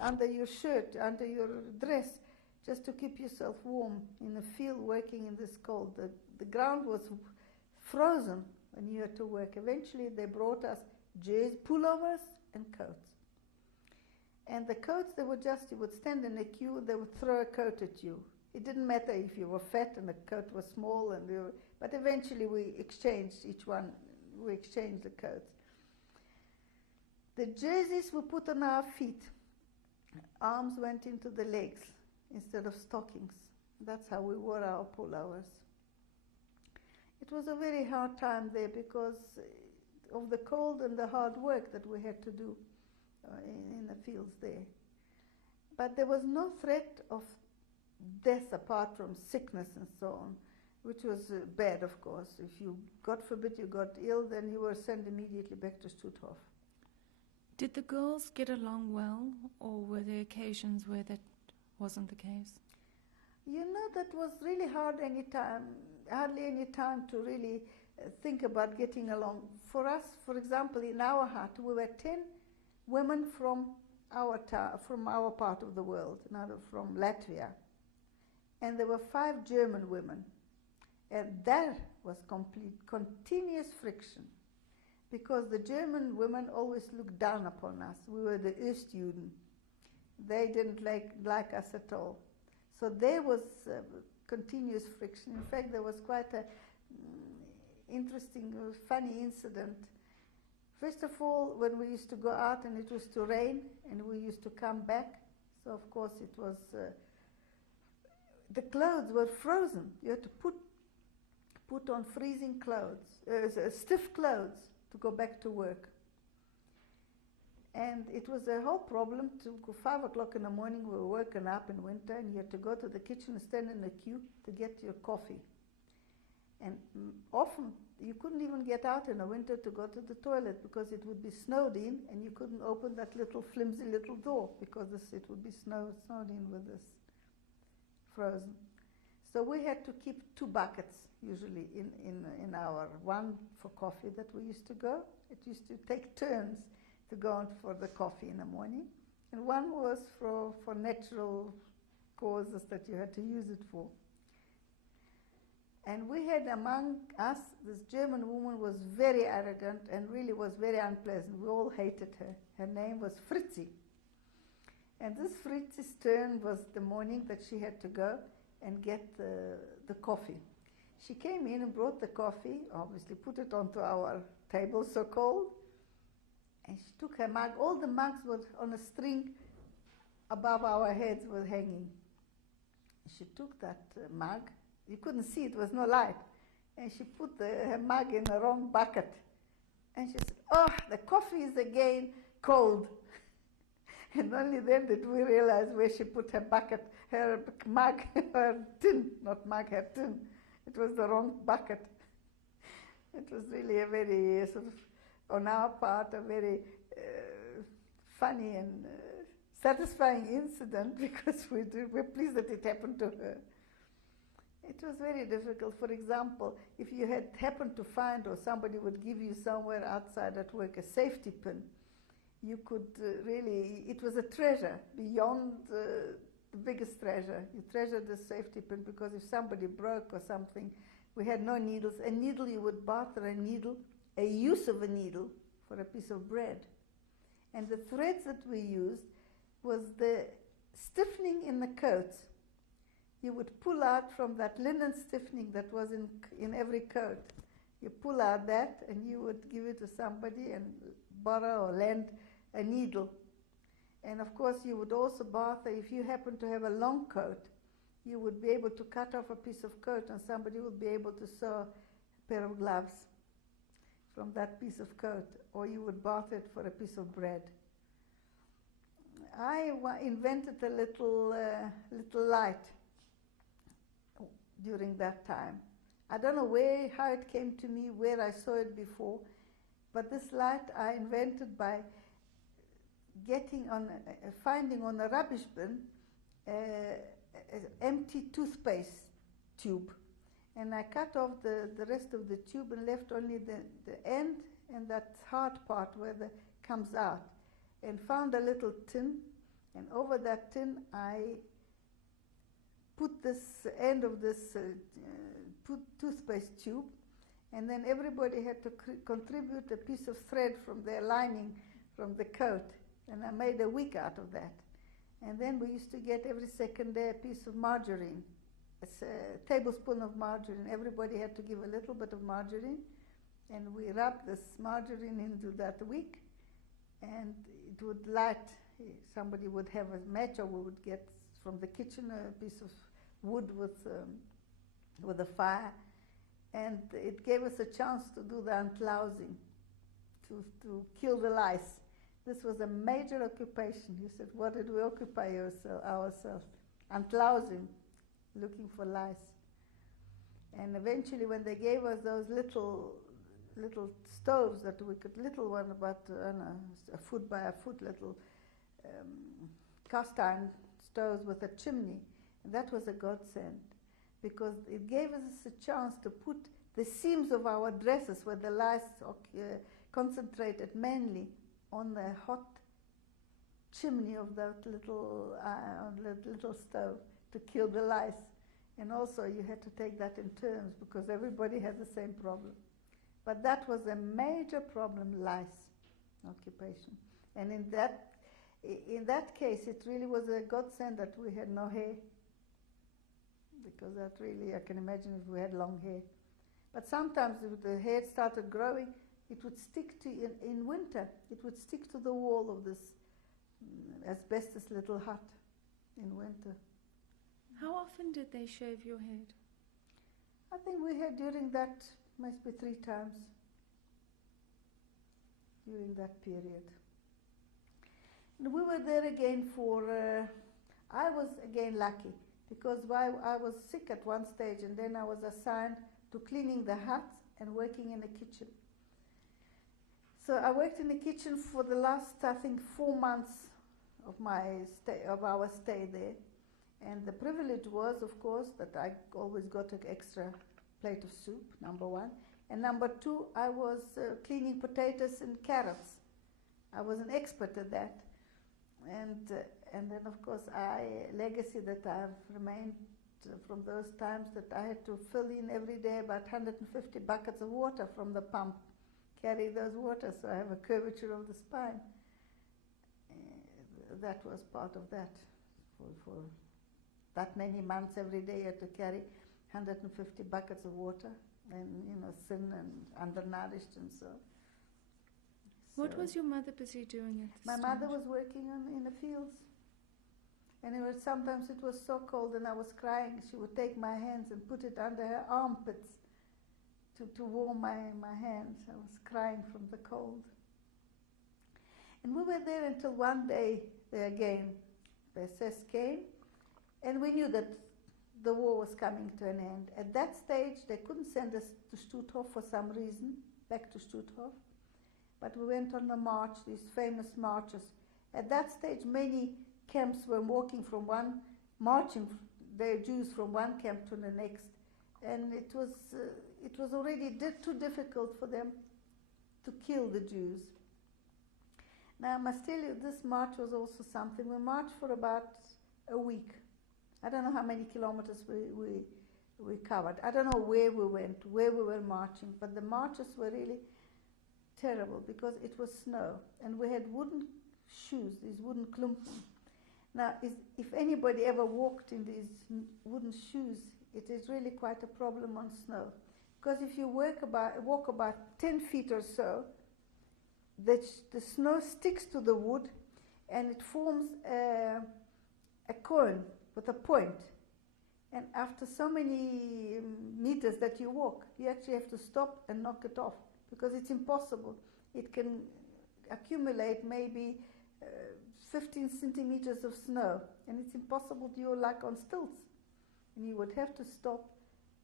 under your shirt, under your dress, just to keep yourself warm in the field working in this cold. The ground was frozen when you had to work. Eventually they brought us pullovers and coats. And the coats, they were just, you would stand in a queue, they would throw a coat at you. It didn't matter if you were fat and the coat was small, but eventually we exchanged the coats. The jerseys we put on our feet. arms went into the legs instead of stockings. That's how we wore our pullovers. It was a very hard time there because of the cold and the hard work that we had to do in the fields there. But there was no threat of death apart from sickness and so on, which was bad, of course. If you, God forbid, you got ill, then you were sent immediately back to Stutthof. Did the girls get along well, or were there occasions where that wasn't the case? You know, that was really hardly any time to really think about getting along. For us, for example, in our hut, we were 10 women from our part of the world, not from Latvia. And there were 5 German women. And that was continuous friction, because the German women always looked down upon us. We were the Ostjuden. They didn't like us at all. So there was continuous friction. In fact, there was quite a interesting, funny incident. First of all, when we used to go out and it was to rain and we used to come back, so of course it was, the clothes were frozen. You had to put on freezing clothes, stiff clothes to go back to work. And it was a whole problem. To 5 o'clock in the morning, we were woken up in winter, and you had to go to the kitchen and stand in the queue to get your coffee. And often you couldn't even get out in the winter to go to the toilet because it would be snowed in, and you couldn't open that little flimsy little door because it would be snowed in with this frozen. So we had to keep 2 buckets usually in our, one for coffee that we used to go. It used to take turns to go out for the coffee in the morning, and one was for natural causes that you had to use it for. And we had among us, this German woman was very arrogant and really was very unpleasant. We all hated her. Her name was Fritzi. And this Fritzi's turn was the morning that she had to go and get the coffee. She came in and brought the coffee, obviously put it onto our table, so cold, and she took her mug. All the mugs were on a string above our heads, were hanging. She took that mug. You couldn't see, it was no light. And she put her mug in the wrong bucket. And she said, "Oh, the coffee is again cold." And only then did we realize where she put her bucket, her mug, her tin, not mug, her tin. It was the wrong bucket. It was really a very sort of, on our part, a very funny and satisfying incident, because we're pleased that it happened to her. It was very difficult. For example, if you had happened to find, or somebody would give you somewhere outside at work, a safety pin, you could really, it was a treasure, beyond the biggest treasure. You treasured the safety pin, because if somebody broke or something, we had no needles. A needle, you would barter a needle, a use of a needle, for a piece of bread. And the threads that we used was the stiffening in the coats. You would pull out from that linen stiffening that was in every coat. You pull out that, and you would give it to somebody and borrow or lend a needle. And of course, you would also barter, if you happen to have a long coat, you would be able to cut off a piece of coat, and somebody would be able to sew a pair of gloves from that piece of coat, or you would barter it for a piece of bread. I invented a little light during that time. I don't know how it came to me, where I saw it before, but this light I invented by finding on a rubbish bin an empty toothpaste tube. And I cut off the rest of the tube and left only the end and that hard part where it comes out, and found a little tin, and over that tin I put this end of this toothpaste tube, and then everybody had to contribute a piece of thread from their lining from the coat, and I made a wick out of that. And then we used to get every second day a piece of margarine, a tablespoon of margarine. Everybody had to give a little bit of margarine, and we rubbed this margarine into that wick, and it would light somebody would have a match, or we would get from the kitchen a piece of wood with a fire, and it gave us a chance to do the antlousing, to kill the lice. This was a major occupation. He said, what did we occupy ourselves? Antlousing, looking for lice. And eventually when they gave us those little stoves that we could, little one about a foot by a foot, little cast iron stoves with a chimney, and that was a godsend, because it gave us a chance to put the seams of our dresses where the lice concentrated mainly on the hot chimney of that little stove to kill the lice. And also you had to take that in turns, because everybody had the same problem. But that was a major problem, lice occupation. And in that case, it really was a godsend that we had no hair, because that really, I can imagine if we had long hair. But sometimes if the hair started growing, it would stick to, in winter, it would stick to the wall of this asbestos little hut in winter. How often did they shave your head? I think we had during that, must be 3 times during that period. And we were there again for, I was again lucky, because I was sick at one stage, and then I was assigned to cleaning the huts and working in the kitchen. So I worked in the kitchen for the last, I think, 4 months of our stay there. And the privilege was, of course, that I always got an extra plate of soup, number 1. And number 2, I was cleaning potatoes and carrots. I was an expert at that. And then, of course, legacy that I've remained from those times, that I had to fill in every day about 150 buckets of water from the pump, carry those water, so I have a curvature of the spine. That was part of that. For that many months, every day I had to carry 150 buckets of water, and thin and undernourished and so. What was your mother busy doing at this My stage? mother was working in the fields, and sometimes it was so cold and I was crying. She would take my hands and put it under her armpits to warm my hands. I was crying from the cold. And we were there until one day the SS came, and we knew that the war was coming to an end. At that stage, they couldn't send us to Stutthof for some reason, back to Stutthof. But we went on the march, these famous marches. At that stage, many camps were marching their Jews from one camp to the next. And it was already too difficult for them to kill the Jews. Now, I must tell you, this march was also something. We marched for about a week. I don't know how many kilometers we covered. I don't know where we went, where we were marching, but the marches were really terrible because it was snow, and we had wooden shoes, these wooden klumpen. Now, if anybody ever walked in these wooden shoes, it is really quite a problem on snow, because if you walk about 10 feet or so, the snow sticks to the wood, and it forms a cone with a point. And after so many meters that you walk, you actually have to stop and knock it off, because it's impossible. It can accumulate maybe 15 centimeters of snow, and it's impossible. You're like on stilts, and you would have to stop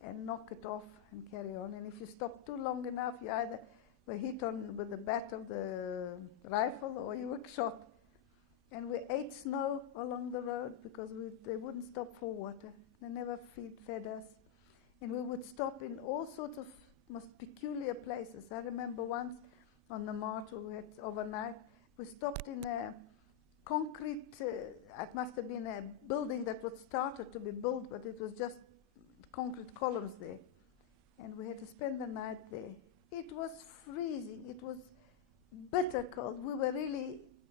and knock it off and carry on. And if you stop too long enough, you either were hit on with the bat of the rifle, or you were shot. And we ate snow along the road because they wouldn't stop for water. They never fed us. And we would stop in all sorts of most peculiar places. I remember once on the march we had overnight, we stopped in a concrete, it must have been a building that was started to be built, but it was just concrete columns there. And we had to spend the night there. It was freezing. It was bitter cold.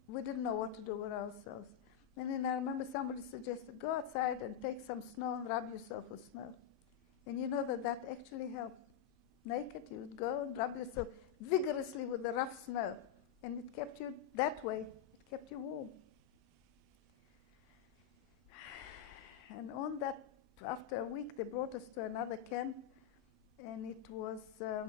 We didn't know what to do with ourselves. And then I remember somebody suggested, go outside and take some snow and rub yourself with snow. And you know that actually helped. Naked, you would go and rub yourself vigorously with the rough snow. And it kept you that way. It kept you warm. And on that, after a week, they brought us to another camp, and it was a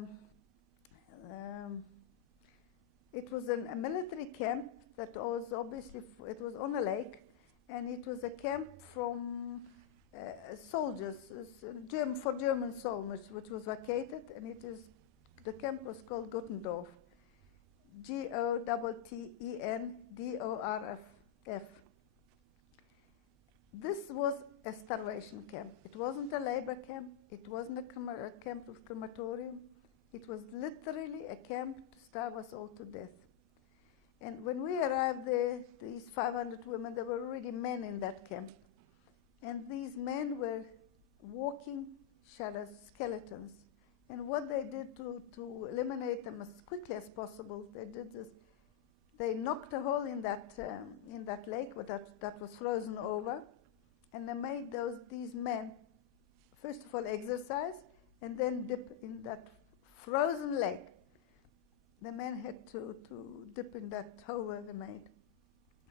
military camp that was obviously, it was on a lake, and it was a camp from soldiers, for German soldiers, which was vacated, and the camp was called Gottendorf, Gottendorf. This was a starvation camp. It wasn't a labor camp. It wasn't a camp with crematorium. It was literally a camp to starve us all to death. And when we arrived there, these 500 women, there were already men in that camp. And these men were walking shadows, skeletons. And what they did to eliminate them as quickly as possible, they did this. They knocked a hole in that lake that was frozen over, and they made these men, first of all, exercise, and then dip in that frozen lake. The men had to dip in that hole they made.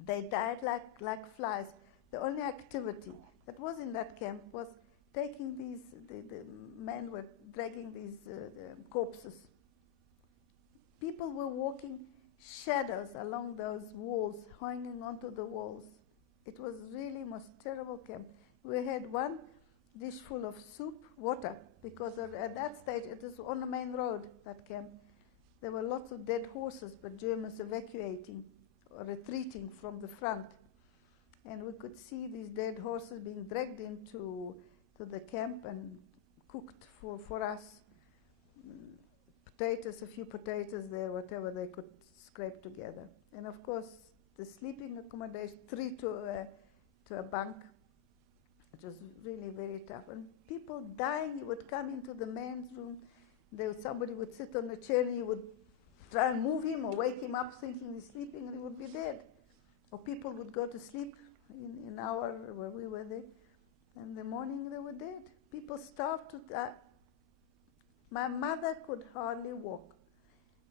They died like flies. The only activity that was in that camp was taking the men were dragging these corpses. People were walking shadows along those walls, hanging onto the walls. It was really most terrible camp. We had one dish full of soup, water, because at that stage it was on the main road, that camp. There were lots of dead horses, but Germans evacuating or retreating from the front. And we could see these dead horses being dragged into the camp and cooked for us. Potatoes, a few potatoes there, whatever they could scrape together. And of course, the sleeping accommodation, 3 to a bunk, it was really very tough. And people dying, you would come into the men's room, somebody would sit on a chair, and you would try and move him or wake him up thinking he's sleeping, and he would be dead. Or people would go to sleep in our, where we were there, and in the morning they were dead. People starved to die. My mother could hardly walk.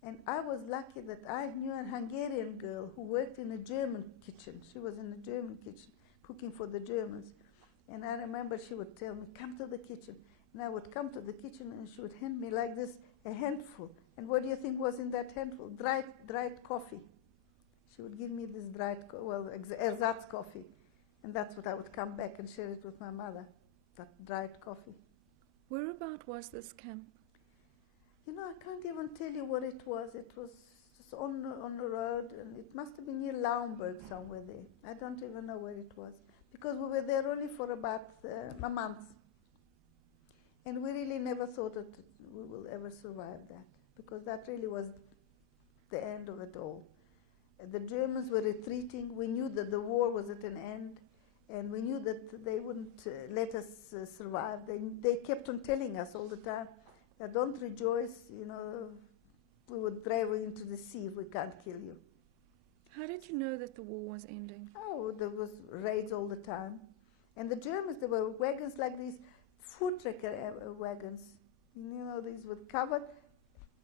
And I was lucky that I knew a Hungarian girl who worked in a German kitchen. She was in a German kitchen, cooking for the Germans. And I remember she would tell me, come to the kitchen. And I would come to the kitchen and she would hand me like this, a handful. And what do you think was in that handful? Dried coffee. She would give me this ersatz coffee. And that's what I would come back and share it with my mother, that dried coffee. Whereabout was this camp? You know, I can't even tell you what it was. It was just on the road, and it must have been near Lauenburg, somewhere there. I don't even know where it was, because we were there only for about a month. And we really never thought that we will ever survive that, because that really was the end of it all. The Germans were retreating. We knew that the war was at an end, and we knew that they wouldn't let us survive. They kept on telling us all the time, don't rejoice, you know, we would drive you into the sea if we can't kill you. How did you know that the war was ending? Oh, there was raids all the time. And the Germans, there were wagons like these food tracker wagons, you know, these were covered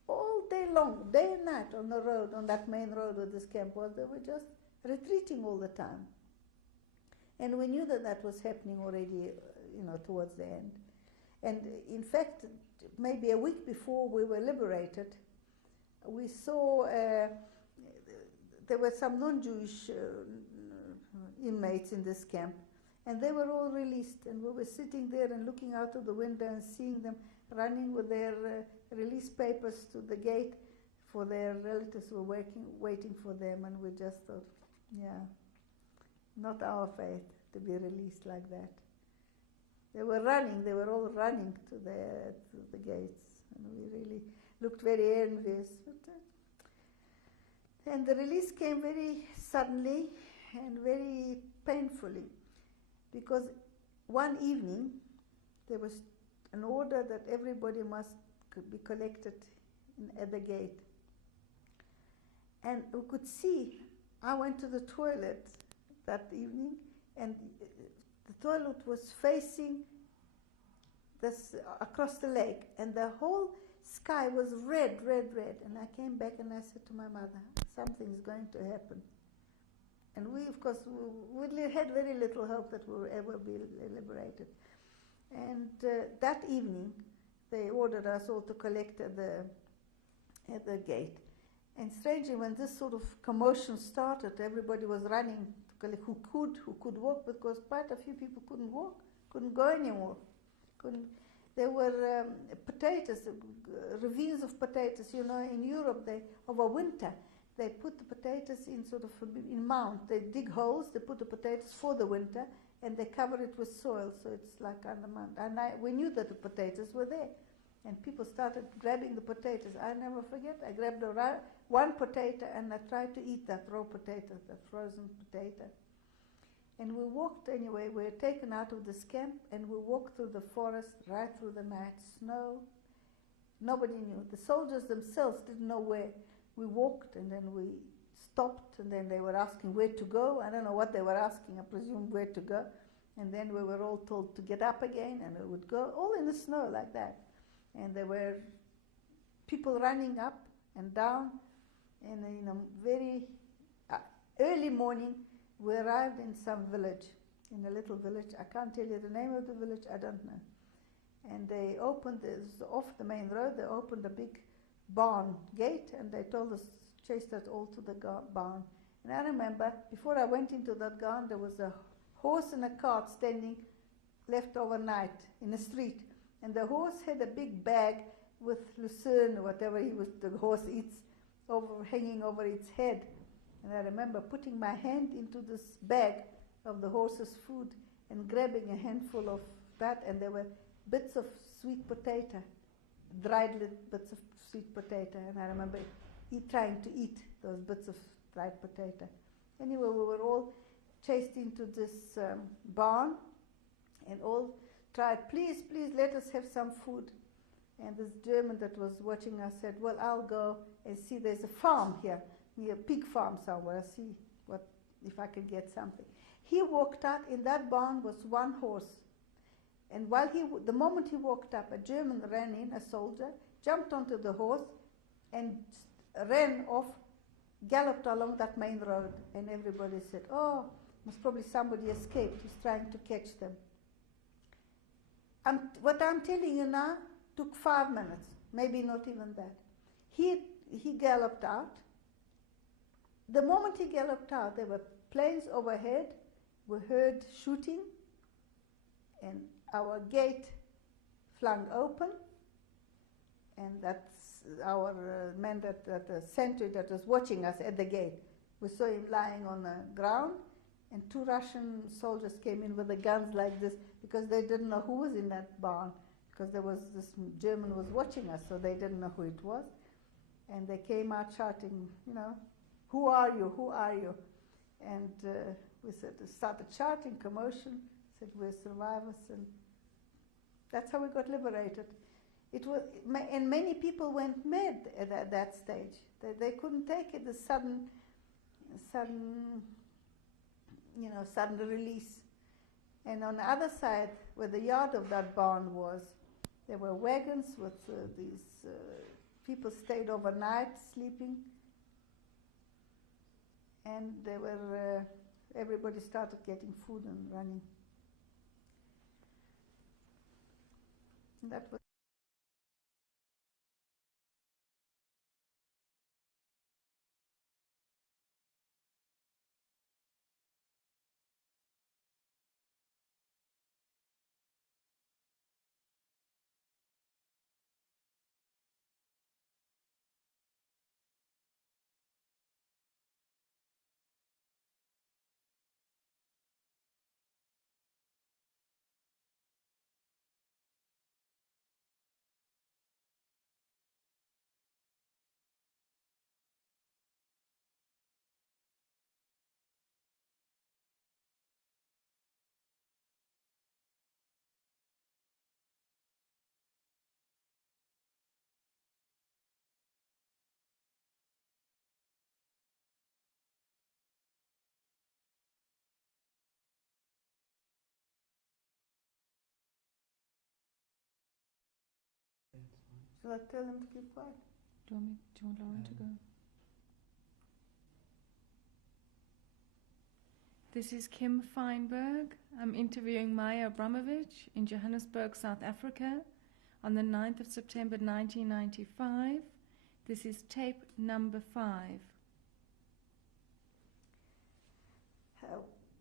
all day long, day and night on the road, on that main road where this camp was. They were just retreating all the time. And we knew that that was happening already, you know, towards the end. And in fact, maybe a week before we were liberated, we saw there were some non-Jewish inmates in this camp, and they were all released. And we were sitting there and looking out of the window and seeing them running with their release papers to the gate for their relatives who were waiting for them. And we just thought, yeah, not our fate to be released like that. They were all running to the gates, and we really looked very envious. And the release came very suddenly and very painfully, because one evening there was an order that everybody must be collected at the gate. And we could see, I went to the toilet that evening, and the toilet was facing this across the lake, and the whole sky was red, red, red. And I came back and I said to my mother, something's going to happen. And we, of course, we had very little hope that we would ever be liberated. And that evening, they ordered us all to collect at the gate. And strangely, when this sort of commotion started, everybody was running to collect who could walk, because quite a few people couldn't walk, couldn't go anymore. There were potatoes, ravines of potatoes. You know, in Europe, over winter, they put the potatoes in sort of in mound. They dig holes, they put the potatoes for the winter, and they cover it with soil, so it's like under mound. And we knew that the potatoes were there. And people started grabbing the potatoes. I never forget, I grabbed one potato and I tried to eat that raw potato, that frozen potato. And we walked anyway, we were taken out of this camp and we walked through the forest, right through the night, snow. Nobody knew. The soldiers themselves didn't know where. We walked and then we stopped and then they were asking where to go. I don't know what they were asking, I presume where to go. And then we were all told to get up again and we would go, all in the snow like that. And there were people running up and down. And in a very early morning, we arrived in some village, in a little village. I can't tell you the name of the village, I don't know. And they opened, off the main road, they opened a big barn gate and they told us, chased us all to the barn. And I remember, before I went into that barn, there was a horse and a cart standing, left overnight in the street. And the horse had a big bag with lucerne or whatever the horse eats, hanging over its head. And I remember putting my hand into this bag of the horse's food and grabbing a handful of that, and there were bits of sweet potato, dried bits of sweet potato, and I remember trying to eat those bits of dried potato. Anyway, we were all chased into this barn and all tried, please let us have some food. And this German that was watching us said, well, I'll go and see, there's a farm here, near a pig farm somewhere, see if I can get something. He walked out, in that barn was one horse. And the moment he walked up, a German ran in, a soldier, jumped onto the horse and ran off, galloped along that main road. And everybody said, oh, must probably somebody escaped, he's trying to catch them. What I'm telling you now took 5 minutes, maybe not even that. He galloped out. The moment he galloped out, there were planes overhead. We heard shooting, and our gate flung open, and that's our man, that the sentry that was watching us at the gate. We saw him lying on the ground, and 2 Russian soldiers came in with the guns like this, because they didn't know who was in that barn, because there was this German was watching us, so they didn't know who it was. And they came out shouting, you know, who are you, who are you? And we started shouting, commotion, said we're survivors, and that's how we got liberated. It was, and many people went mad at that stage. They couldn't take it, the sudden release. And on the other side, where the yard of that barn was, there were wagons with these people stayed overnight sleeping, and they were everybody started getting food and running. And that was. Shall I tell them to keep quiet? Do you want Lauren to go? This is Kim Feinberg. I'm interviewing Maja Abramovich in Johannesburg, South Africa on the 9th of September 1995. This is tape number 5.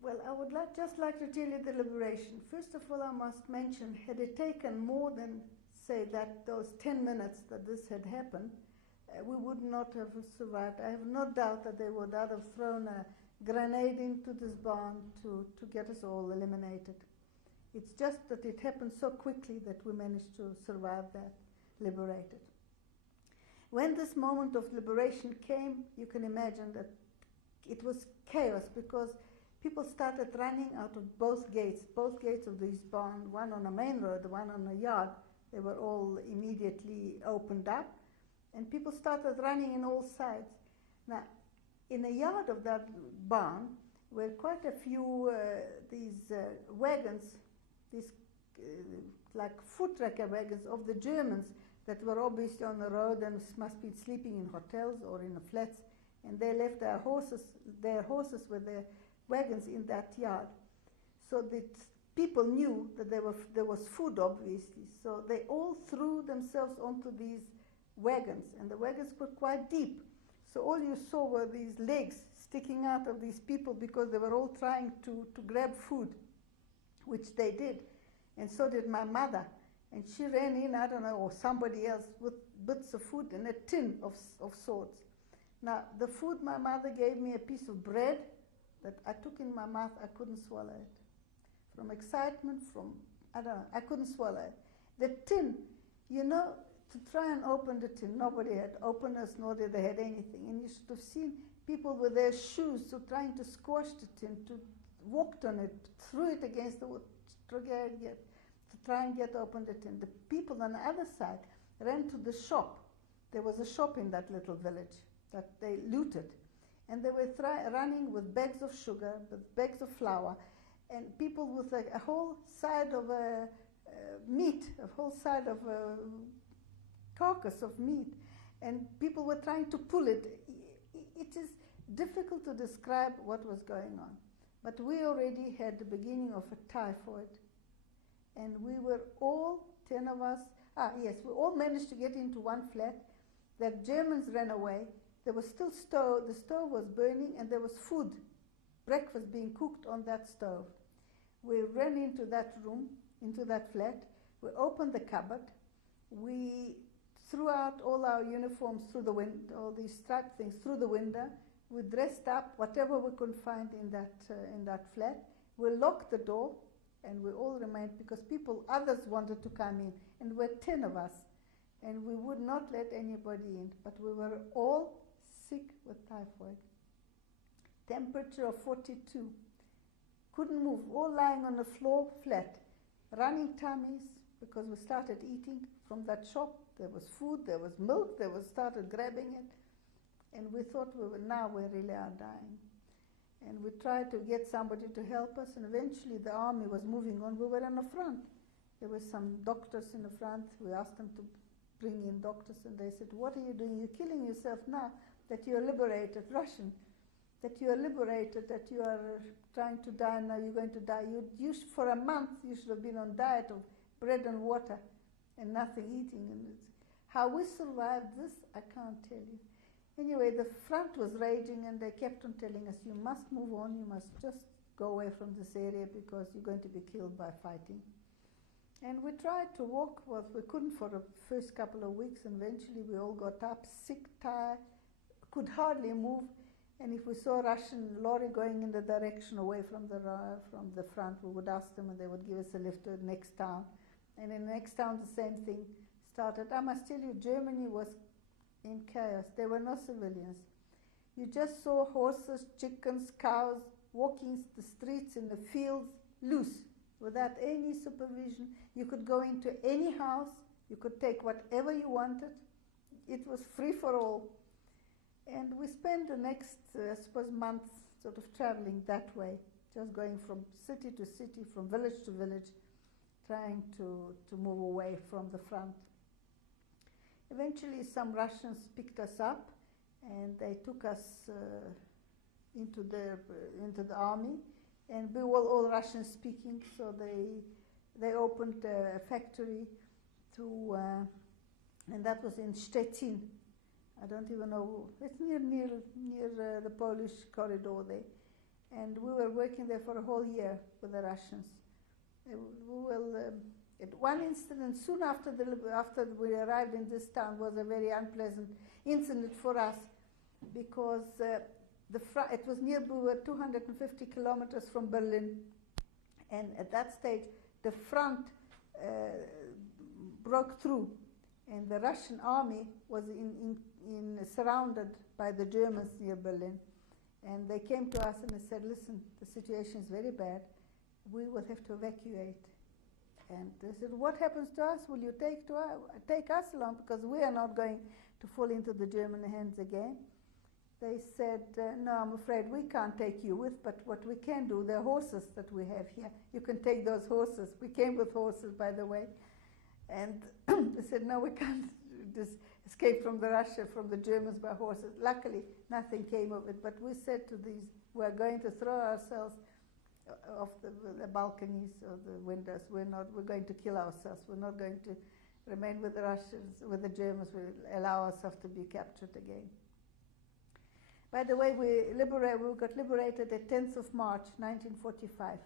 Well, I would just like to tell you the liberation. First of all, I must mention, had it taken more than, say, those 10 minutes that this had happened, we would not have survived. I have no doubt that they would have thrown a grenade into this barn to get us all eliminated. It's just that it happened so quickly that we managed to survive that, liberated. When this moment of liberation came, you can imagine that it was chaos, because people started running out of both gates of this barn, one on a main road, one on a yard. They were all immediately opened up, and people started running in all sides. Now, in the yard of that barn were quite a few these wagons, these like foot wrecker wagons of the Germans that were obviously on the road and must be sleeping in hotels or in the flats, and they left their horses with their wagons in that yard. So that people knew that there was food, obviously. So they all threw themselves onto these wagons, and the wagons were quite deep. So all you saw were these legs sticking out of these people, because they were all trying to grab food, which they did. And so did my mother. And she ran in, I don't know, or somebody else, with bits of food in a tin of sorts. Now, the food my mother gave me, a piece of bread that I took in my mouth, I couldn't swallow it. From excitement, I don't know, I couldn't swallow it. The tin, you know, to try and open the tin, nobody had openers, nor did they had anything. And you should have seen people with their shoes so trying to squash the tin, to walked on it, threw it against the wood, to try and get open the tin. The people on the other side ran to the shop. There was a shop in that little village that they looted. And they were running with bags of sugar, with bags of flour, and people with a whole side of meat, a whole side of a carcass of meat, and people were trying to pull it. It is difficult to describe what was going on, but we already had the beginning of a typhoid, and we were all 10 of us. We all managed to get into one flat. The Germans ran away. There was still stove. The stove was burning, and there was food, breakfast being cooked on that stove. We ran into that room, into that flat. We opened the cupboard. We threw out all our uniforms through the window, all these striped things through the window. We dressed up whatever we could find in that flat. We locked the door, and we all remained, because others wanted to come in, and there were 10 of us, and we would not let anybody in. But we were all sick with typhoid. Temperature of 42. Couldn't move, all lying on the floor flat. Running tummies, because we started eating from that shop. There was food, there was milk, started grabbing it. And we thought we really are dying. And we tried to get somebody to help us, and eventually the army was moving on. We were in the front. There were some doctors in the front. We asked them to bring in doctors, and they said, "What are you doing? You're killing yourself now that you are liberated, Russian, that you are liberated, that you are trying to die, now you're going to die. For a month, you should have been on diet of bread and water and nothing eating." And how we survived this, I can't tell you. Anyway, the front was raging, and they kept on telling us, "You must move on, you must just go away from this area, because you're going to be killed by fighting." And we tried to walk, well, we couldn't for the first couple of weeks, and eventually we all got up, sick, tired, could hardly move. And if we saw a Russian lorry going in the direction away from the front, we would ask them, and they would give us a lift to the next town. And in the next town, the same thing started. I must tell you, Germany was in chaos. There were no civilians. You just saw horses, chickens, cows walking the streets in the fields loose, without any supervision. You could go into any house. You could take whatever you wanted. It was free for all. And we spent the next, months sort of traveling that way, just going from city to city, from village to village, trying to move away from the front. Eventually, some Russians picked us up, and they took us into the army. and we were all Russian speaking, so they opened a factory to, and that was in Stettin. I don't even know, it's near the Polish corridor there. And we were working there for a whole year with the Russians. One incident soon after we arrived in this town was a very unpleasant incident for us, because it was near, we were 250 kilometers from Berlin, and at that stage the front broke through, and the Russian army was surrounded by the Germans near Berlin. And they came to us and they said, listen, the situation is very bad, we will have to evacuate. And they said, what happens to us? Will you take us along? Because we are not going to fall into the German hands again. They said, no, I'm afraid we can't take you with, but what we can do, there are horses that we have here. You can take those horses. We came with horses, by the way. And they said, no, we can't just escape from the Germans by horses. Luckily, nothing came of it, but we said to these, we're going to throw ourselves off the balconies or the windows. We're going to kill ourselves. We're not going to remain with the Russians, with the Germans. We'll allow ourselves to be captured again. By the way, we got liberated the 10th of March, 1945.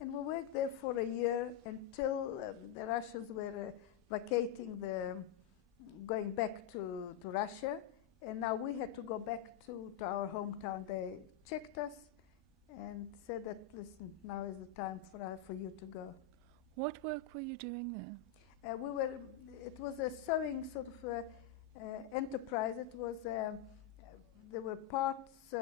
And we worked there for a year until the Russians were vacating going back to Russia. And now we had to go back to our hometown. They checked us and said that, listen, now is the time for you to go. What work were you doing there? It was a sewing sort of enterprise. It was, there were parts,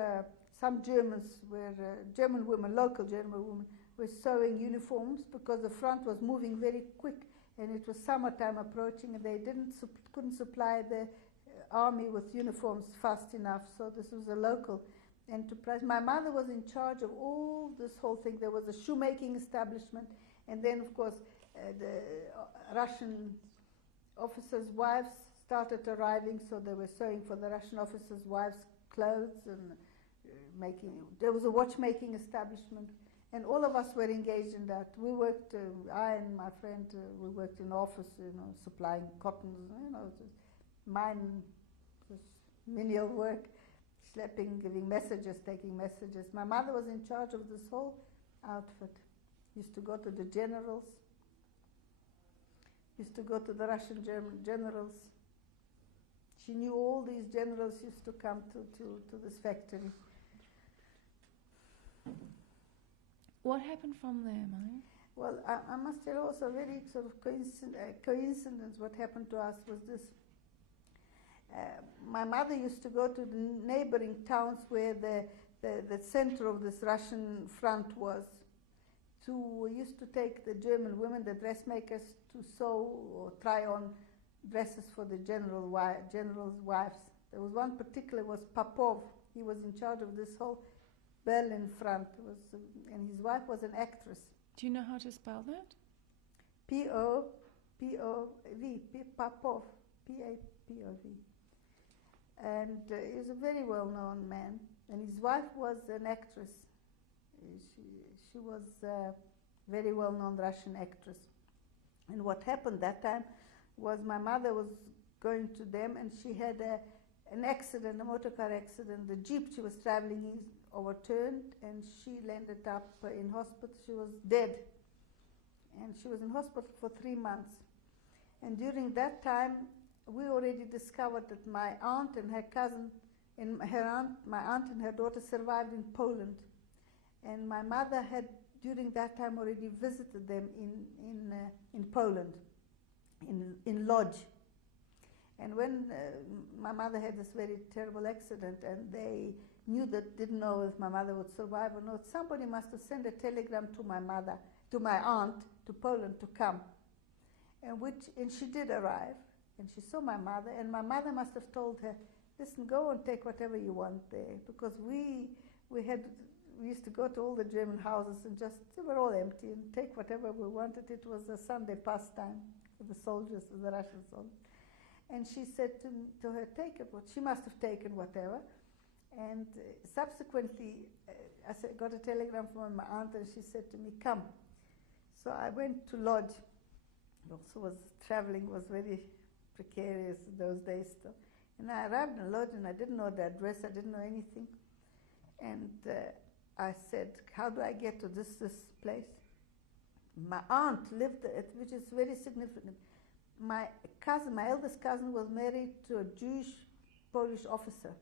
some Germans were, German women, local German women, were sewing uniforms because the front was moving very quick and it was summertime approaching and they couldn't supply the army with uniforms fast enough, so this was a local enterprise. My mother was in charge of all this whole thing. There was a shoemaking establishment, and then of course the Russian officers' wives started arriving, so they were sewing for the Russian officers' wives' clothes and there was a watchmaking establishment, and all of us were engaged in that. We worked, I and my friend, we worked in office, supplying cottons, menial work, schlepping, giving messages, taking messages. My mother was in charge of this whole outfit. Used to go to the generals, used to go to the Russian generals. She knew all these generals used to come to this factory. What happened from there, Maya? Well, I must tell also a very sort of coincidence. What happened to us was this. My mother used to go to the neighboring towns where the center of this Russian front was. We used to take the German women, the dressmakers, to sew or try on dresses for the general's wives. There was one particular, was Popov. He was in charge of this whole Berlin front, and his wife was an actress. Do you know how to spell that? P-O-P-O-V, Popov, P-A-P-O-V. And he was a very well-known man, and his wife was an actress. She was a very well-known Russian actress. And what happened that time was my mother was going to them, and she had an accident, a motor car accident. The jeep she was traveling in overturned, and she landed up in hospital. She was dead, and she was in hospital for 3 months. And during that time, we already discovered that my aunt and her cousin, my aunt and her daughter survived in Poland. And my mother had, during that time, already visited them in Poland, in Lodz. And when my mother had this very terrible accident, and they didn't know if my mother would survive or not, somebody must have sent a telegram to my aunt, to Poland, to come. And she did arrive, and she saw my mother, and my mother must have told her, listen, go and take whatever you want there, because we used to go to all the German houses and they were all empty, and take whatever we wanted. It was a Sunday pastime for the soldiers, the Russian soldiers. And she said to her, take it. She must have taken whatever. And subsequently, got a telegram from my aunt, and she said to me, "Come." So I went to lodge. Also, traveling was very precarious those days still. And I arrived in lodge, and I didn't know the address. I didn't know anything. And I said, "How do I get to this place?" My aunt lived at, which is very significant. My cousin, my eldest cousin, was married to a Jewish Polish officer,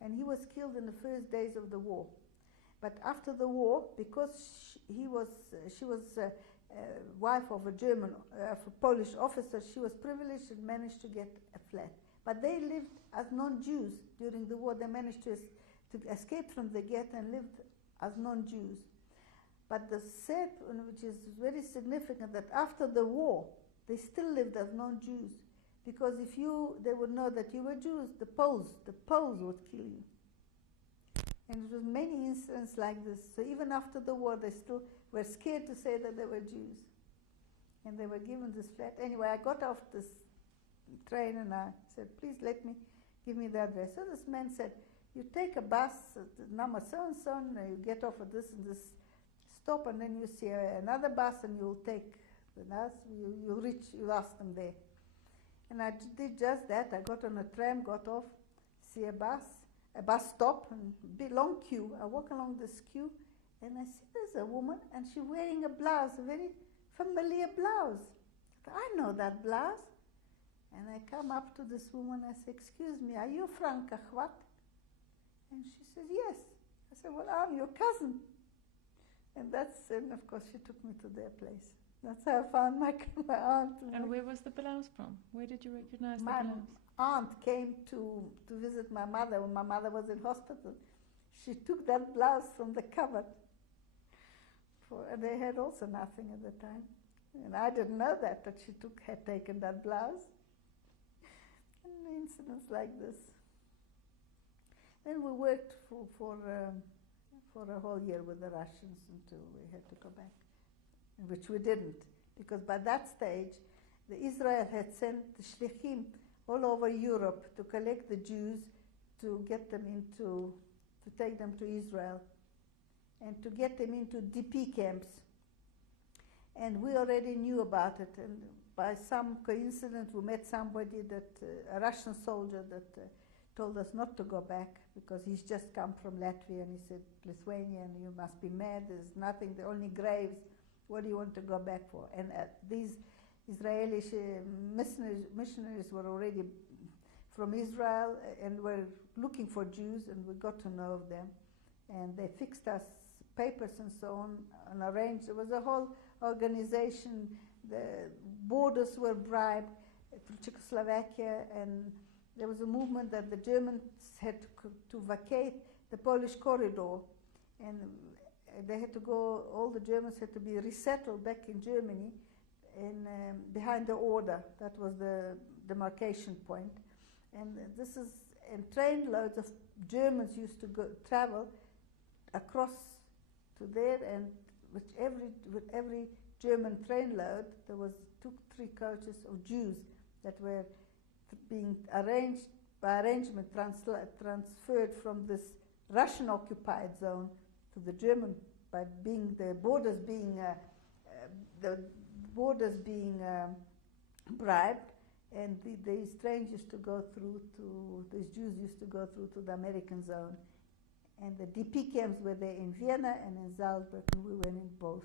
and he was killed in the first days of the war. But after the war, because she was wife of a German, of a Polish officer, she was privileged and managed to get a flat. But they lived as non-Jews during the war. They managed to escape from the ghetto and lived as non-Jews. But the sad, which is very significant, that after the war, they still lived as non-Jews. Because if they would know that you were Jews, the Poles would kill you. And it was many incidents like this. So even after the war, they still were scared to say that they were Jews. And they were given this flat. Anyway, I got off this train and I said, "Please give me the address." So this man said, "You take a bus, number so-and-so, and you get off at this and this stop, and then you see another bus, and you'll take the bus, you'll ask them there." And I did just that. I got on a tram, got off, see a bus stop, and a long queue. I walk along this queue, and I see there's a woman, and she's wearing a blouse, a very familiar blouse. I know that blouse. And I come up to this woman, I say, "Excuse me, are you Franka Chwat?" And she says, "Yes." I said, "Well, I'm your cousin." And of course, she took me to their place. That's how I found my aunt. And where was the blouse from? Where did you recognize the My blouse? aunt came to visit my mother when my mother was in hospital. She took that blouse from the cupboard. They had also nothing at the time. And I didn't know that she had taken that blouse. And incidents like this. Then we worked for a whole year with the Russians until we had to go back, which we didn't, because by that stage, Israel had sent the shlichim all over Europe to collect the Jews, to get them to take them to Israel, and to get them into DP camps. And we already knew about it, and by some coincidence, we met somebody a Russian soldier that told us not to go back, because he's just come from Latvia, and he said, "Lithuania, and you must be mad, there's nothing, the only graves, what do you want to go back for?" And these Israeli missionaries were already from Israel and were looking for Jews, and we got to know of them. And they fixed us papers and so on, and arranged. There was a whole organization. The borders were bribed through Czechoslovakia, and there was a movement that the Germans had to vacate the Polish corridor, and they had to go, all the Germans had to be resettled back in Germany behind the Oder. That was the demarcation point. And trainloads of Germans used to travel across to there, and with every German trainload, there was 2-3 coaches of Jews that were being by arrangement transferred from this Russian-occupied zone to the German, by being the borders being bribed, and these trains used to go through these Jews used to go through to the American zone. And the DP camps were there in Vienna and in Salzburg, and we went in both.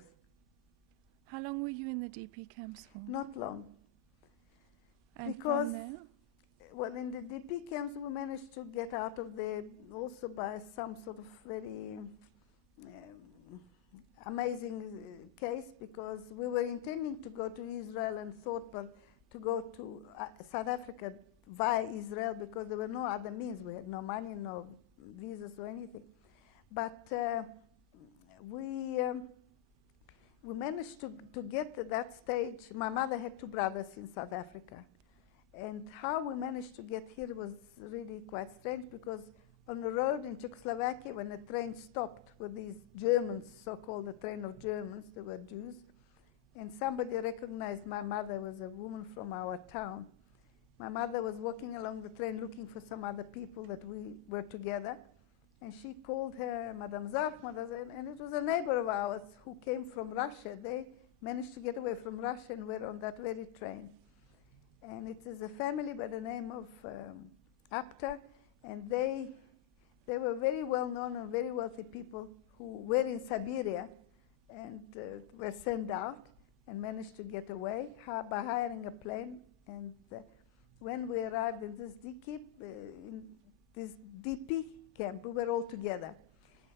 How long were you in the DP camps for? Not long. And because, from there? Well, in the DP camps, we managed to get out of there also by some sort of very amazing case, because we were intending to go to Israel and thought to go to South Africa via Israel, because there were no other means. We had no money, no visas or anything. But we managed to get to that stage. My mother had 2 brothers in South Africa. And how we managed to get here was really quite strange, because on the road in Czechoslovakia, when the train stopped with these Germans, so-called the train of Germans, they were Jews, and somebody recognized my mother was a woman from our town. My mother was walking along the train looking for some other people that we were together, and she called her Madame Zark, and it was a neighbor of ours who came from Russia. They managed to get away from Russia and were on that very train. And it is a family by the name of Apter, and they were very well known and very wealthy people who were in Siberia and were sent out and managed to get away by hiring a plane. And when we arrived in this DP camp, we were all together.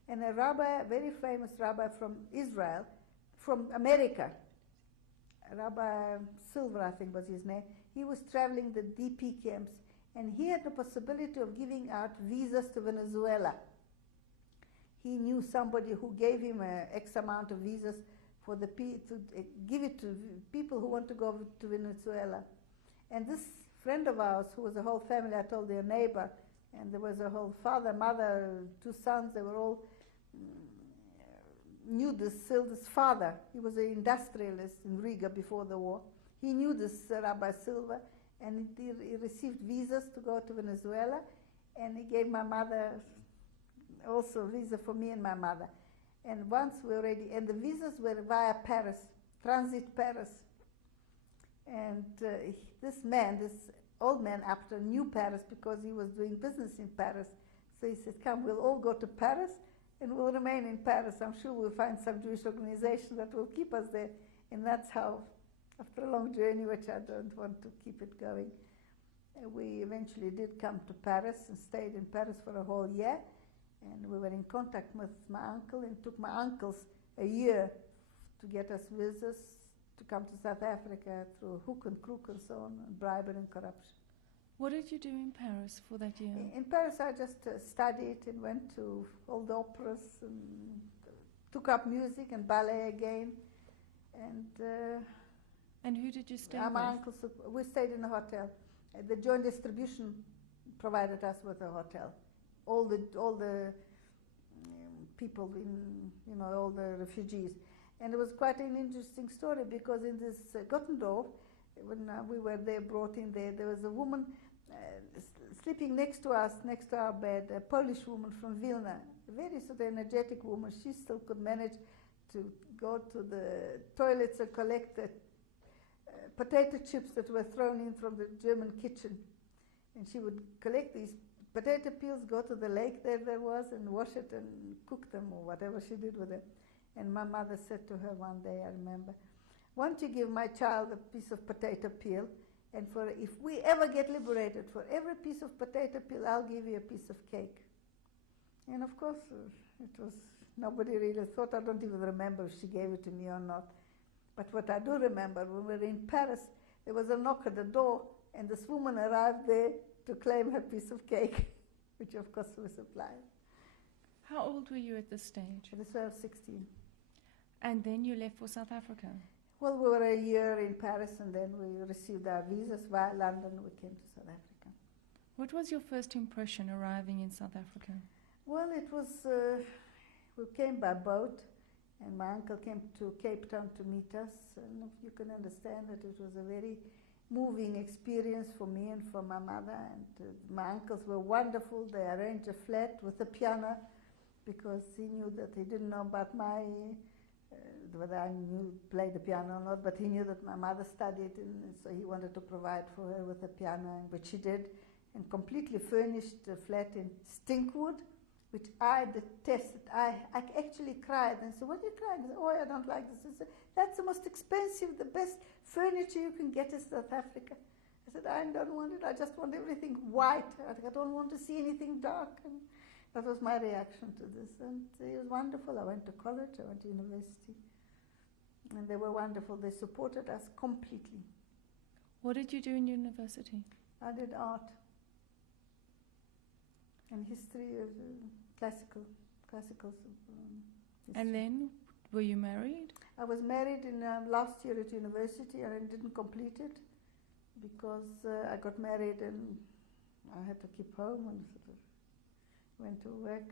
And a rabbi, a very famous rabbi from Israel, from America, Rabbi Silver, I think was his name, he was traveling the DP camps, and he had the possibility of giving out visas to Venezuela. He knew somebody who gave him X amount of visas for to give it to people who want to go to Venezuela. And this friend of ours, who was a whole family, I told their neighbor, and there was a whole father, mother, 2 sons, they were all knew this father. He was an industrialist in Riga before the war. He knew this Rabbi Silva, and he received visas to go to Venezuela, and he gave my mother also a visa for me and my mother. And once we were ready, and the visas were via Paris, transit Paris. And this old man, after knew Paris because he was doing business in Paris. So he said, come, we'll all go to Paris, and we'll remain in Paris. I'm sure we'll find some Jewish organization that will keep us there. And that's how, after a long journey, which I don't want to keep it going, we eventually did come to Paris and stayed in Paris for a whole year. And we were in contact with my uncle, and took my uncles a year to get us visas to come to South Africa through hook and crook and so on, and bribery and corruption. What did you do in Paris for that year? In Paris, I just studied and went to all the operas and took up music and ballet again. And who did you stay my with? uncles, we stayed in a hotel. The joint distribution provided us with a hotel. All the people in, all the refugees. And it was quite an interesting story, because in this Gottendorf, when we were there, brought in there was a woman sleeping next to us, next to our bed, a Polish woman from Vilna, a very sort of energetic woman. She still could manage to go to the toilets and collect the potato chips that were thrown in from the German kitchen. And she would collect these potato peels, go to the lake there was, and wash it and cook them, or whatever she did with them. And my mother said to her one day, I remember, why don't you give my child a piece of potato peel, and if we ever get liberated, for every piece of potato peel, I'll give you a piece of cake. And of course, nobody really thought. I don't even remember if she gave it to me or not. But what I do remember, when we were in Paris, there was a knock at the door, and this woman arrived there to claim her piece of cake, which of course we supplied. How old were you at this stage? This was 16. And then you left for South Africa? Well, we were a year in Paris, and then we received our visas via London. We came to South Africa. What was your first impression arriving in South Africa? Well, it was, we came by boat, and my uncle came to Cape Town to meet us. And you can understand that it was a very moving experience for me and for my mother. And my uncles were wonderful. They arranged a flat with a piano, because he knew that he didn't know about whether I play the piano or not, but he knew that my mother studied, and so he wanted to provide for her with a piano, which he did, and completely furnished the flat in stinkwood, which I detested. I actually cried and said, what are you crying? I said, oh, I don't like this. I said, that's the most expensive, the best furniture you can get in South Africa. I said, I don't want it. I just want everything white. I don't want to see anything dark. And that was my reaction to this. And it was wonderful. I went to college, I went to university. And they were wonderful. They supported us completely. What did you do in university? I did art and history of classical history. And then, were you married? I was married in last year at university, and I didn't complete it because I got married and I had to keep home and sort of went to work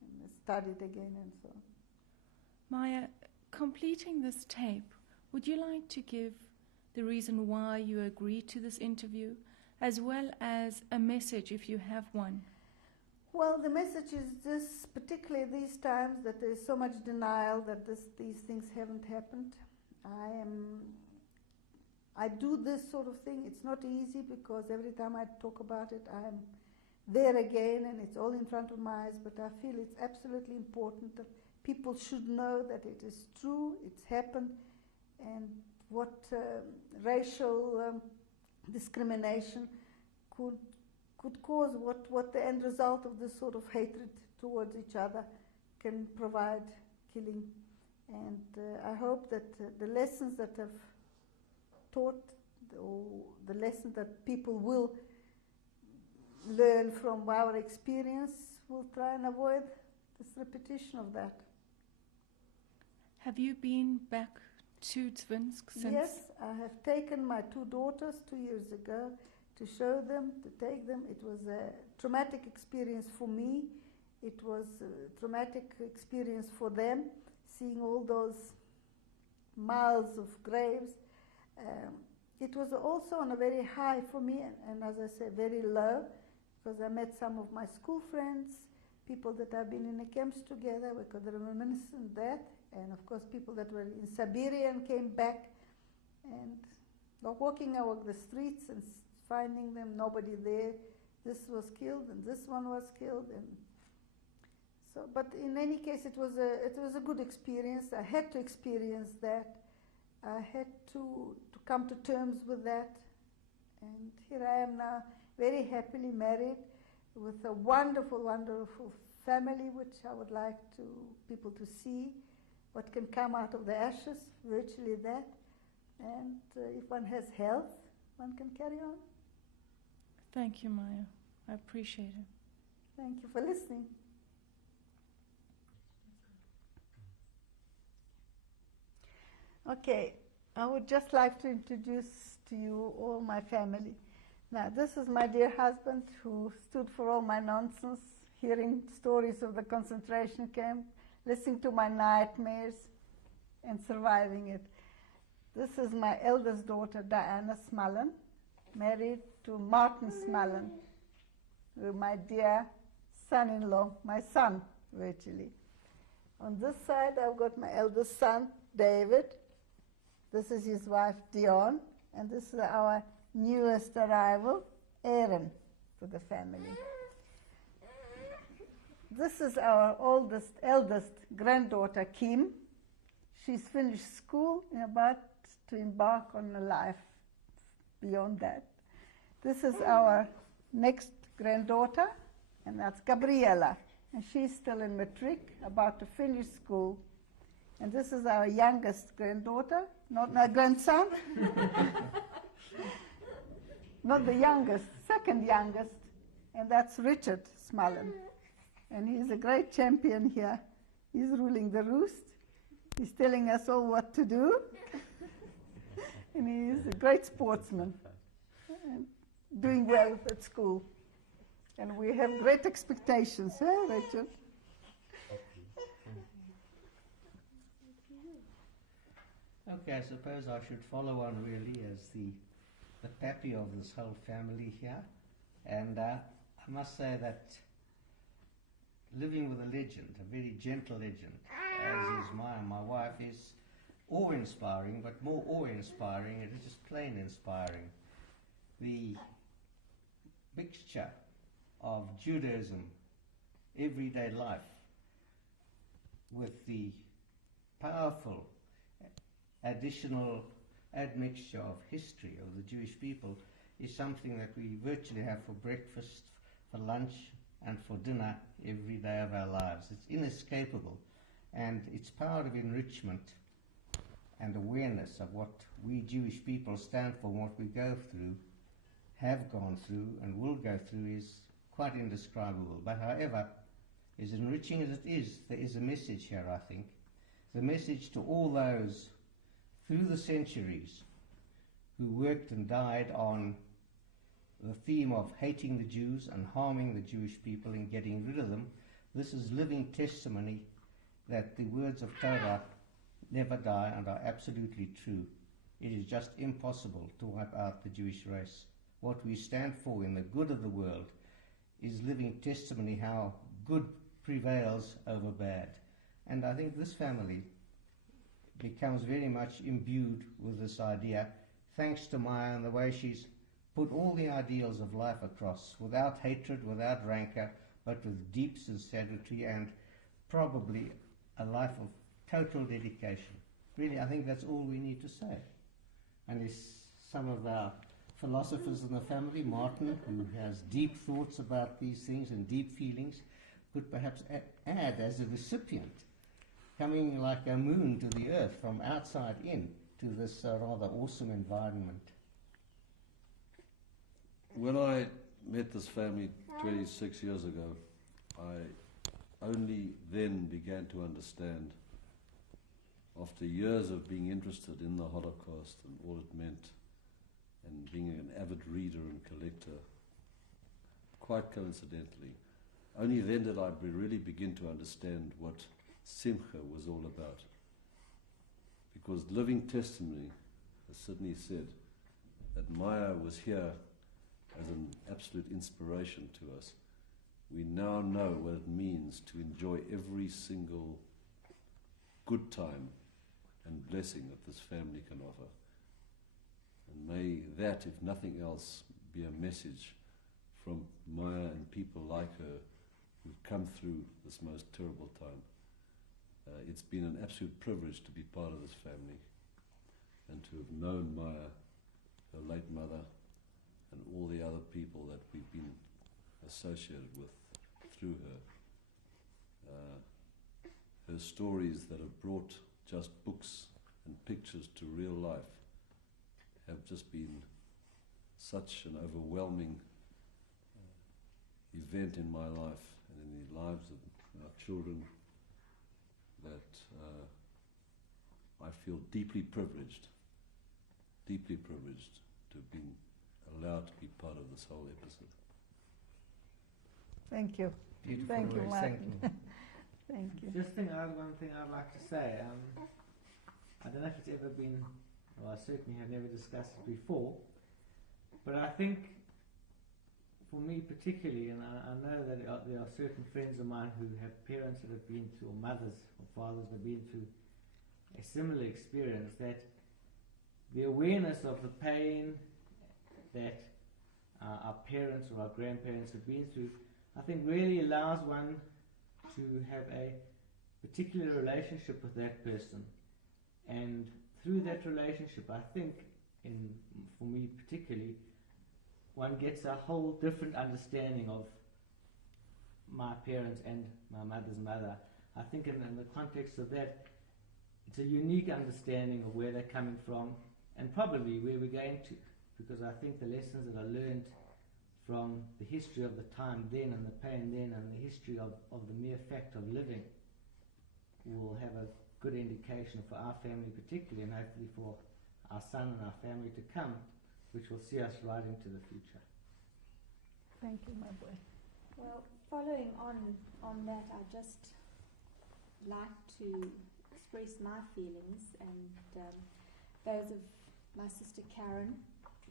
and studied again and so on. Maya, completing this tape, would you like to give the reason why you agreed to this interview, as well as a message if you have one? Well, the message is this, particularly these times, that there is so much denial that these things haven't happened. I do this sort of thing. It's not easy because every time I talk about it, I'm there again and it's all in front of my eyes, but I feel it's absolutely important that people should know that it is true, it's happened, and what racial discrimination could cause, what the end result of this sort of hatred towards each other can provide, killing. And I hope that the lessons that I've taught, or the lessons that people will learn from our experience, will try and avoid this repetition of that. Have you been back to Zvinsk since? Yes, I have taken my two daughters 2 years ago to show them, to take them. It was a traumatic experience for me. It was a traumatic experience for them, seeing all those miles of graves. It was also on a very high for me, and as I say, very low, because I met some of my school friends, people that have been in the camps together, because they were reminiscent that, and of course people that were in Siberia and came back, and walking out the streets and finding them, nobody there. This was killed and this one was killed, and so. But in any case, it was a good experience. I had to experience that. I had to come to terms with that, and here I am now, very happily married with a wonderful, wonderful family, which I would like people to see what can come out of the ashes, virtually that. And if one has health, one can carry on. Thank you, Maya. I appreciate it. Thank you for listening. Okay, I would just like to introduce to you all my family. Now, this is my dear husband who stood for all my nonsense, hearing stories of the concentration camp, listening to my nightmares, and surviving it. This is my eldest daughter, Diana Smullen, married to Martin Smullen, my dear son-in-law, my son, virtually. On this side, I've got my eldest son, David. This is his wife, Dion, and this is our newest arrival, Aaron, to the family. This is our eldest granddaughter, Kim. She's finished school and about to embark on a life beyond that. This is our next granddaughter, and that's Gabriela. And she's still in matric, about to finish school. And this is our youngest granddaughter, not my grandson. Not the youngest, second youngest, and that's Richard Smullen. And he's a great champion here. He's ruling the roost. He's telling us all what to do. And he's a great sportsman, and doing well at school. And we have great expectations, Richard? Okay, I suppose I should follow on really as the pappy of this whole family here. And I must say that living with a legend, a very gentle legend, as is my wife, is awe-inspiring, but more awe-inspiring, it is just plain inspiring. The mixture of Judaism, everyday life, with the powerful additional admixture of history of the Jewish people is something that we virtually have for breakfast, for lunch, and for dinner every day of our lives. It's inescapable, and its power of enrichment and awareness of what we Jewish people stand for, what we go through, have gone through, and will go through is quite indescribable. But however, as enriching as it is, there is a message here, I think. The message to all those through the centuries who worked and died on the theme of hating the Jews and harming the Jewish people and getting rid of them. This is living testimony that the words of Torah never die and are absolutely true. It is just impossible to wipe out the Jewish race. What we stand for in the good of the world is living testimony how good prevails over bad. And I think this family becomes very much imbued with this idea, thanks to Maya and the way she's put all the ideals of life across, without hatred, without rancor, but with deep sincerity and probably a life of total dedication. Really, I think that's all we need to say. And there's some of our philosophers in the family, Martin, who has deep thoughts about these things and deep feelings, could perhaps add as a recipient, coming like a moon to the earth from outside in to this rather awesome environment. When I met this family 26 years ago, I only then began to understand, after years of being interested in the Holocaust and all it meant, and being an avid reader and collector, quite coincidentally, only then did I really begin to understand what Simcha was all about. Because living testimony, as Sydney said, that Maya was here as an absolute inspiration to us. We now know what it means to enjoy every single good time and blessing that this family can offer. And may that, if nothing else, be a message from Maya and people like her who've come through this most terrible time. It's been an absolute privilege to be part of this family and to have known Maya, her late mother, and all the other people that we've been associated with through her. Her stories that have brought just books and pictures to real life have just been such an overwhelming event in my life and in the lives of our children that I feel deeply privileged to have been allowed to be part of this whole episode. Thank you. Beautiful Thank you, words, Martin. thank you. Thank you. Just one thing I'd like to say. I don't know if it's ever been, well, I certainly have never discussed it before, but I think for me particularly, and I know that there are certain friends of mine who have parents that have been through, or mothers or fathers that have been through a similar experience, that the awareness of the pain that our parents or our grandparents have been through, I think really allows one to have a particular relationship with that person. And through that relationship, I think, for me particularly, one gets a whole different understanding of my parents and my mother's mother. I think in the context of that, it's a unique understanding of where they're coming from and probably where we're going to, because I think the lessons that I learned from the history of the time then and the pain then and the history of the mere fact of living will have a good indication for our family particularly, and hopefully for our son and our family to come, which will see us right into the future. Thank you, my boy. Well, following on that, I'd just like to express my feelings and those of my sister Karen,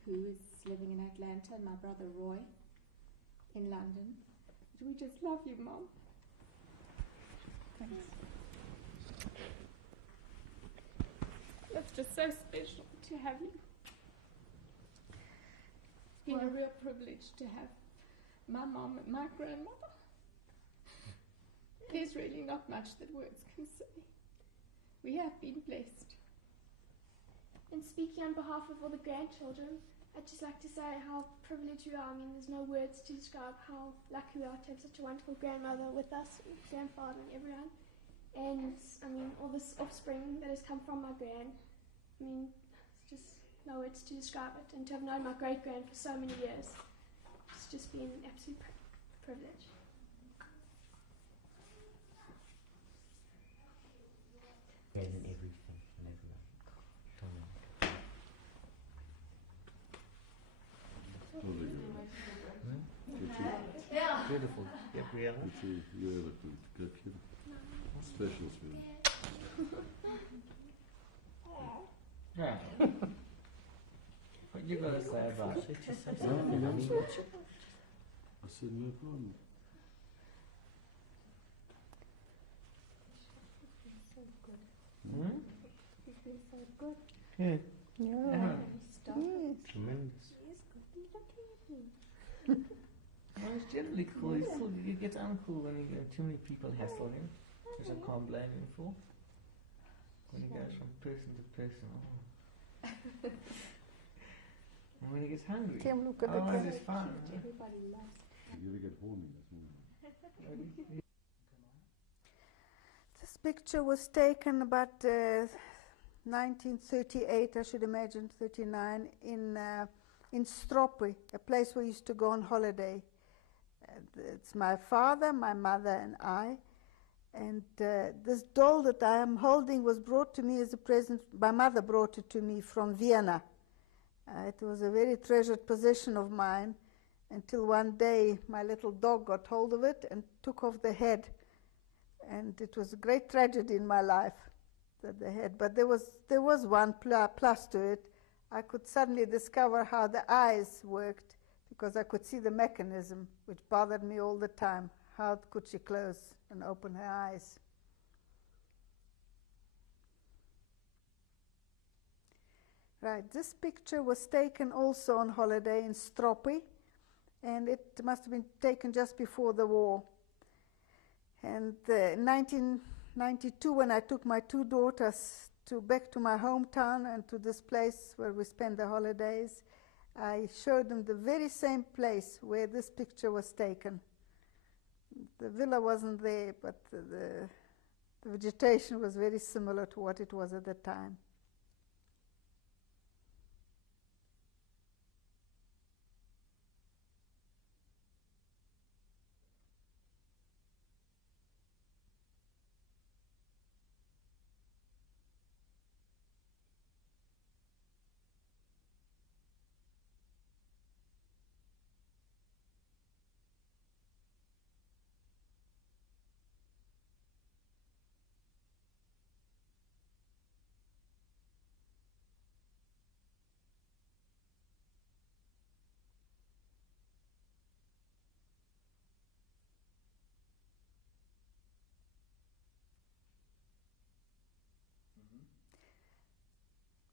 who is living in Atlanta, and my brother Roy in London. We just love you, Mom. Thanks. It's just so special to have you. It's been a real privilege to have my mom and my grandmother. There's really not much that words can say. We have been blessed. And speaking on behalf of all the grandchildren, I'd just like to say how privileged we are. I mean, there's no words to describe how lucky we are to have such a wonderful grandmother with us, grandfather and everyone. And, I mean, all this offspring that has come from my gran. I mean, it's just no words to describe it. And to have known my great-grand for so many years, it's just been an absolute privilege. And everything and everyone. Beautiful. Gabriella. Special to me. Yeah. What you got to say about it? I said, no problem. Hmm? You feel so good. Yeah. Yeah. Stop. Yes. Tremendous. He is good. He's looking at me. Well, it's generally cool. It's cool. It gets uncool when you get too many people hassle him, which I can't blame him for. When he goes from person to person. Oh. And when he gets hungry. Kim, look at the otherwise camera. it's fun. Everybody loves You gotta get horny this morning. This picture was taken about 1938, I should imagine, 39, in Stropy, a place we used to go on holiday. It's my father, my mother, and I. And this doll that I am holding was brought to me as a present. My mother brought it to me from Vienna. It was a very treasured possession of mine until one day my little dog got hold of it and took off the head. And it was a great tragedy in my life, that the head. But there was one plus to it. I could suddenly discover how the eyes worked, because I could see the mechanism, which bothered me all the time. How could she close and open her eyes? Right, this picture was taken also on holiday in Stropy, and it must have been taken just before the war. And in 1992, when I took my two daughters back to my hometown and to this place where we spend the holidays, I showed them the very same place where this picture was taken. The villa wasn't there, but the vegetation was very similar to what it was at the time.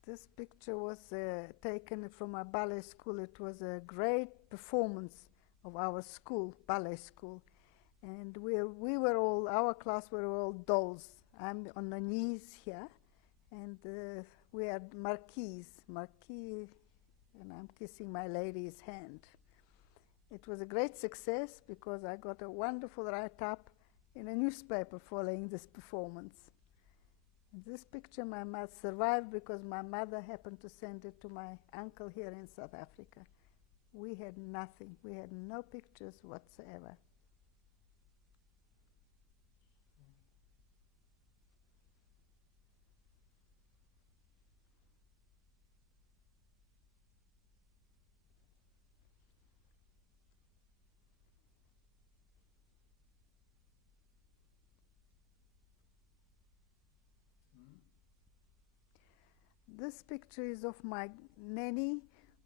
This picture was taken from a ballet school. It was a great performance of our school, ballet school. And we were all, our class were all dolls. I'm on the knees here, and we had Marquis, and I'm kissing my lady's hand. It was a great success because I got a wonderful write-up in a newspaper following this performance. This picture my mother survived because my mother happened to send it to my uncle here in South Africa. We had nothing. We had no pictures whatsoever. This picture is of my nanny,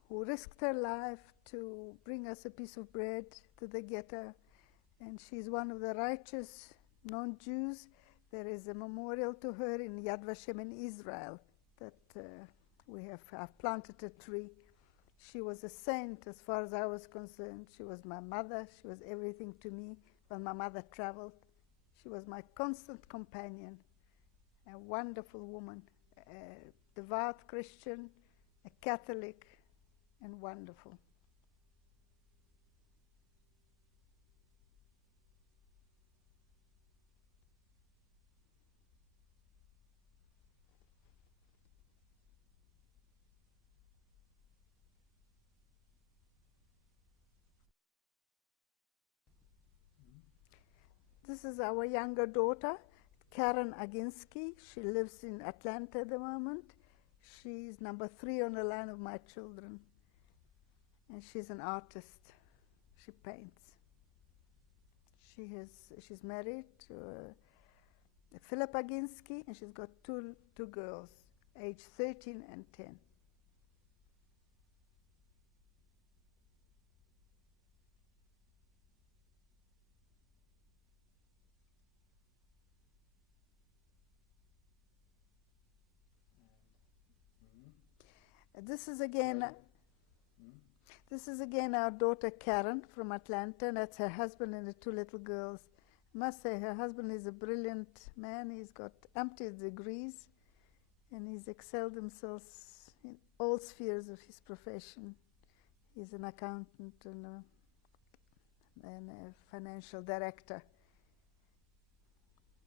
who risked her life to bring us a piece of bread to the ghetto. And she's one of the righteous non-Jews. There is a memorial to her in Yad Vashem in Israel that I've planted a tree. She was a saint as far as I was concerned. She was my mother. She was everything to me when my mother traveled. She was my constant companion, a wonderful woman. Devout Christian, a Catholic, and wonderful. This is our younger daughter, Karen Aginski. She lives in Atlanta at the moment. She's number 3 on the line of my children. And she's an artist. She paints. She's married to Philip Aginski, and she's got two girls, aged 13 and 10. This is again our daughter Karen from Atlanta, and that's her husband and the two little girls. I must say her husband is a brilliant man. He's got umpteen degrees and he's excelled himself in all spheres of his profession. He's an accountant and a financial director.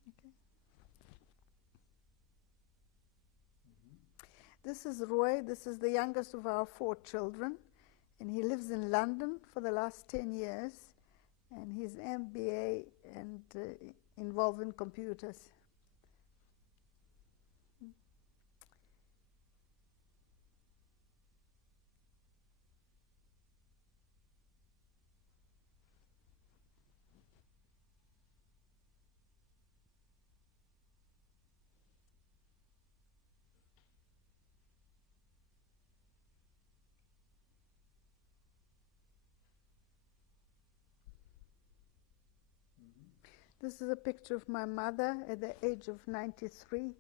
Okay. This is Roy. This is the youngest of our 4 children, and he lives in London for the last 10 years, and he's MBA and involved in computers. This is a picture of my mother at the age of 93.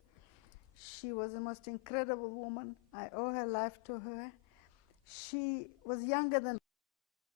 She was the most incredible woman. I owe her life to her. She was younger than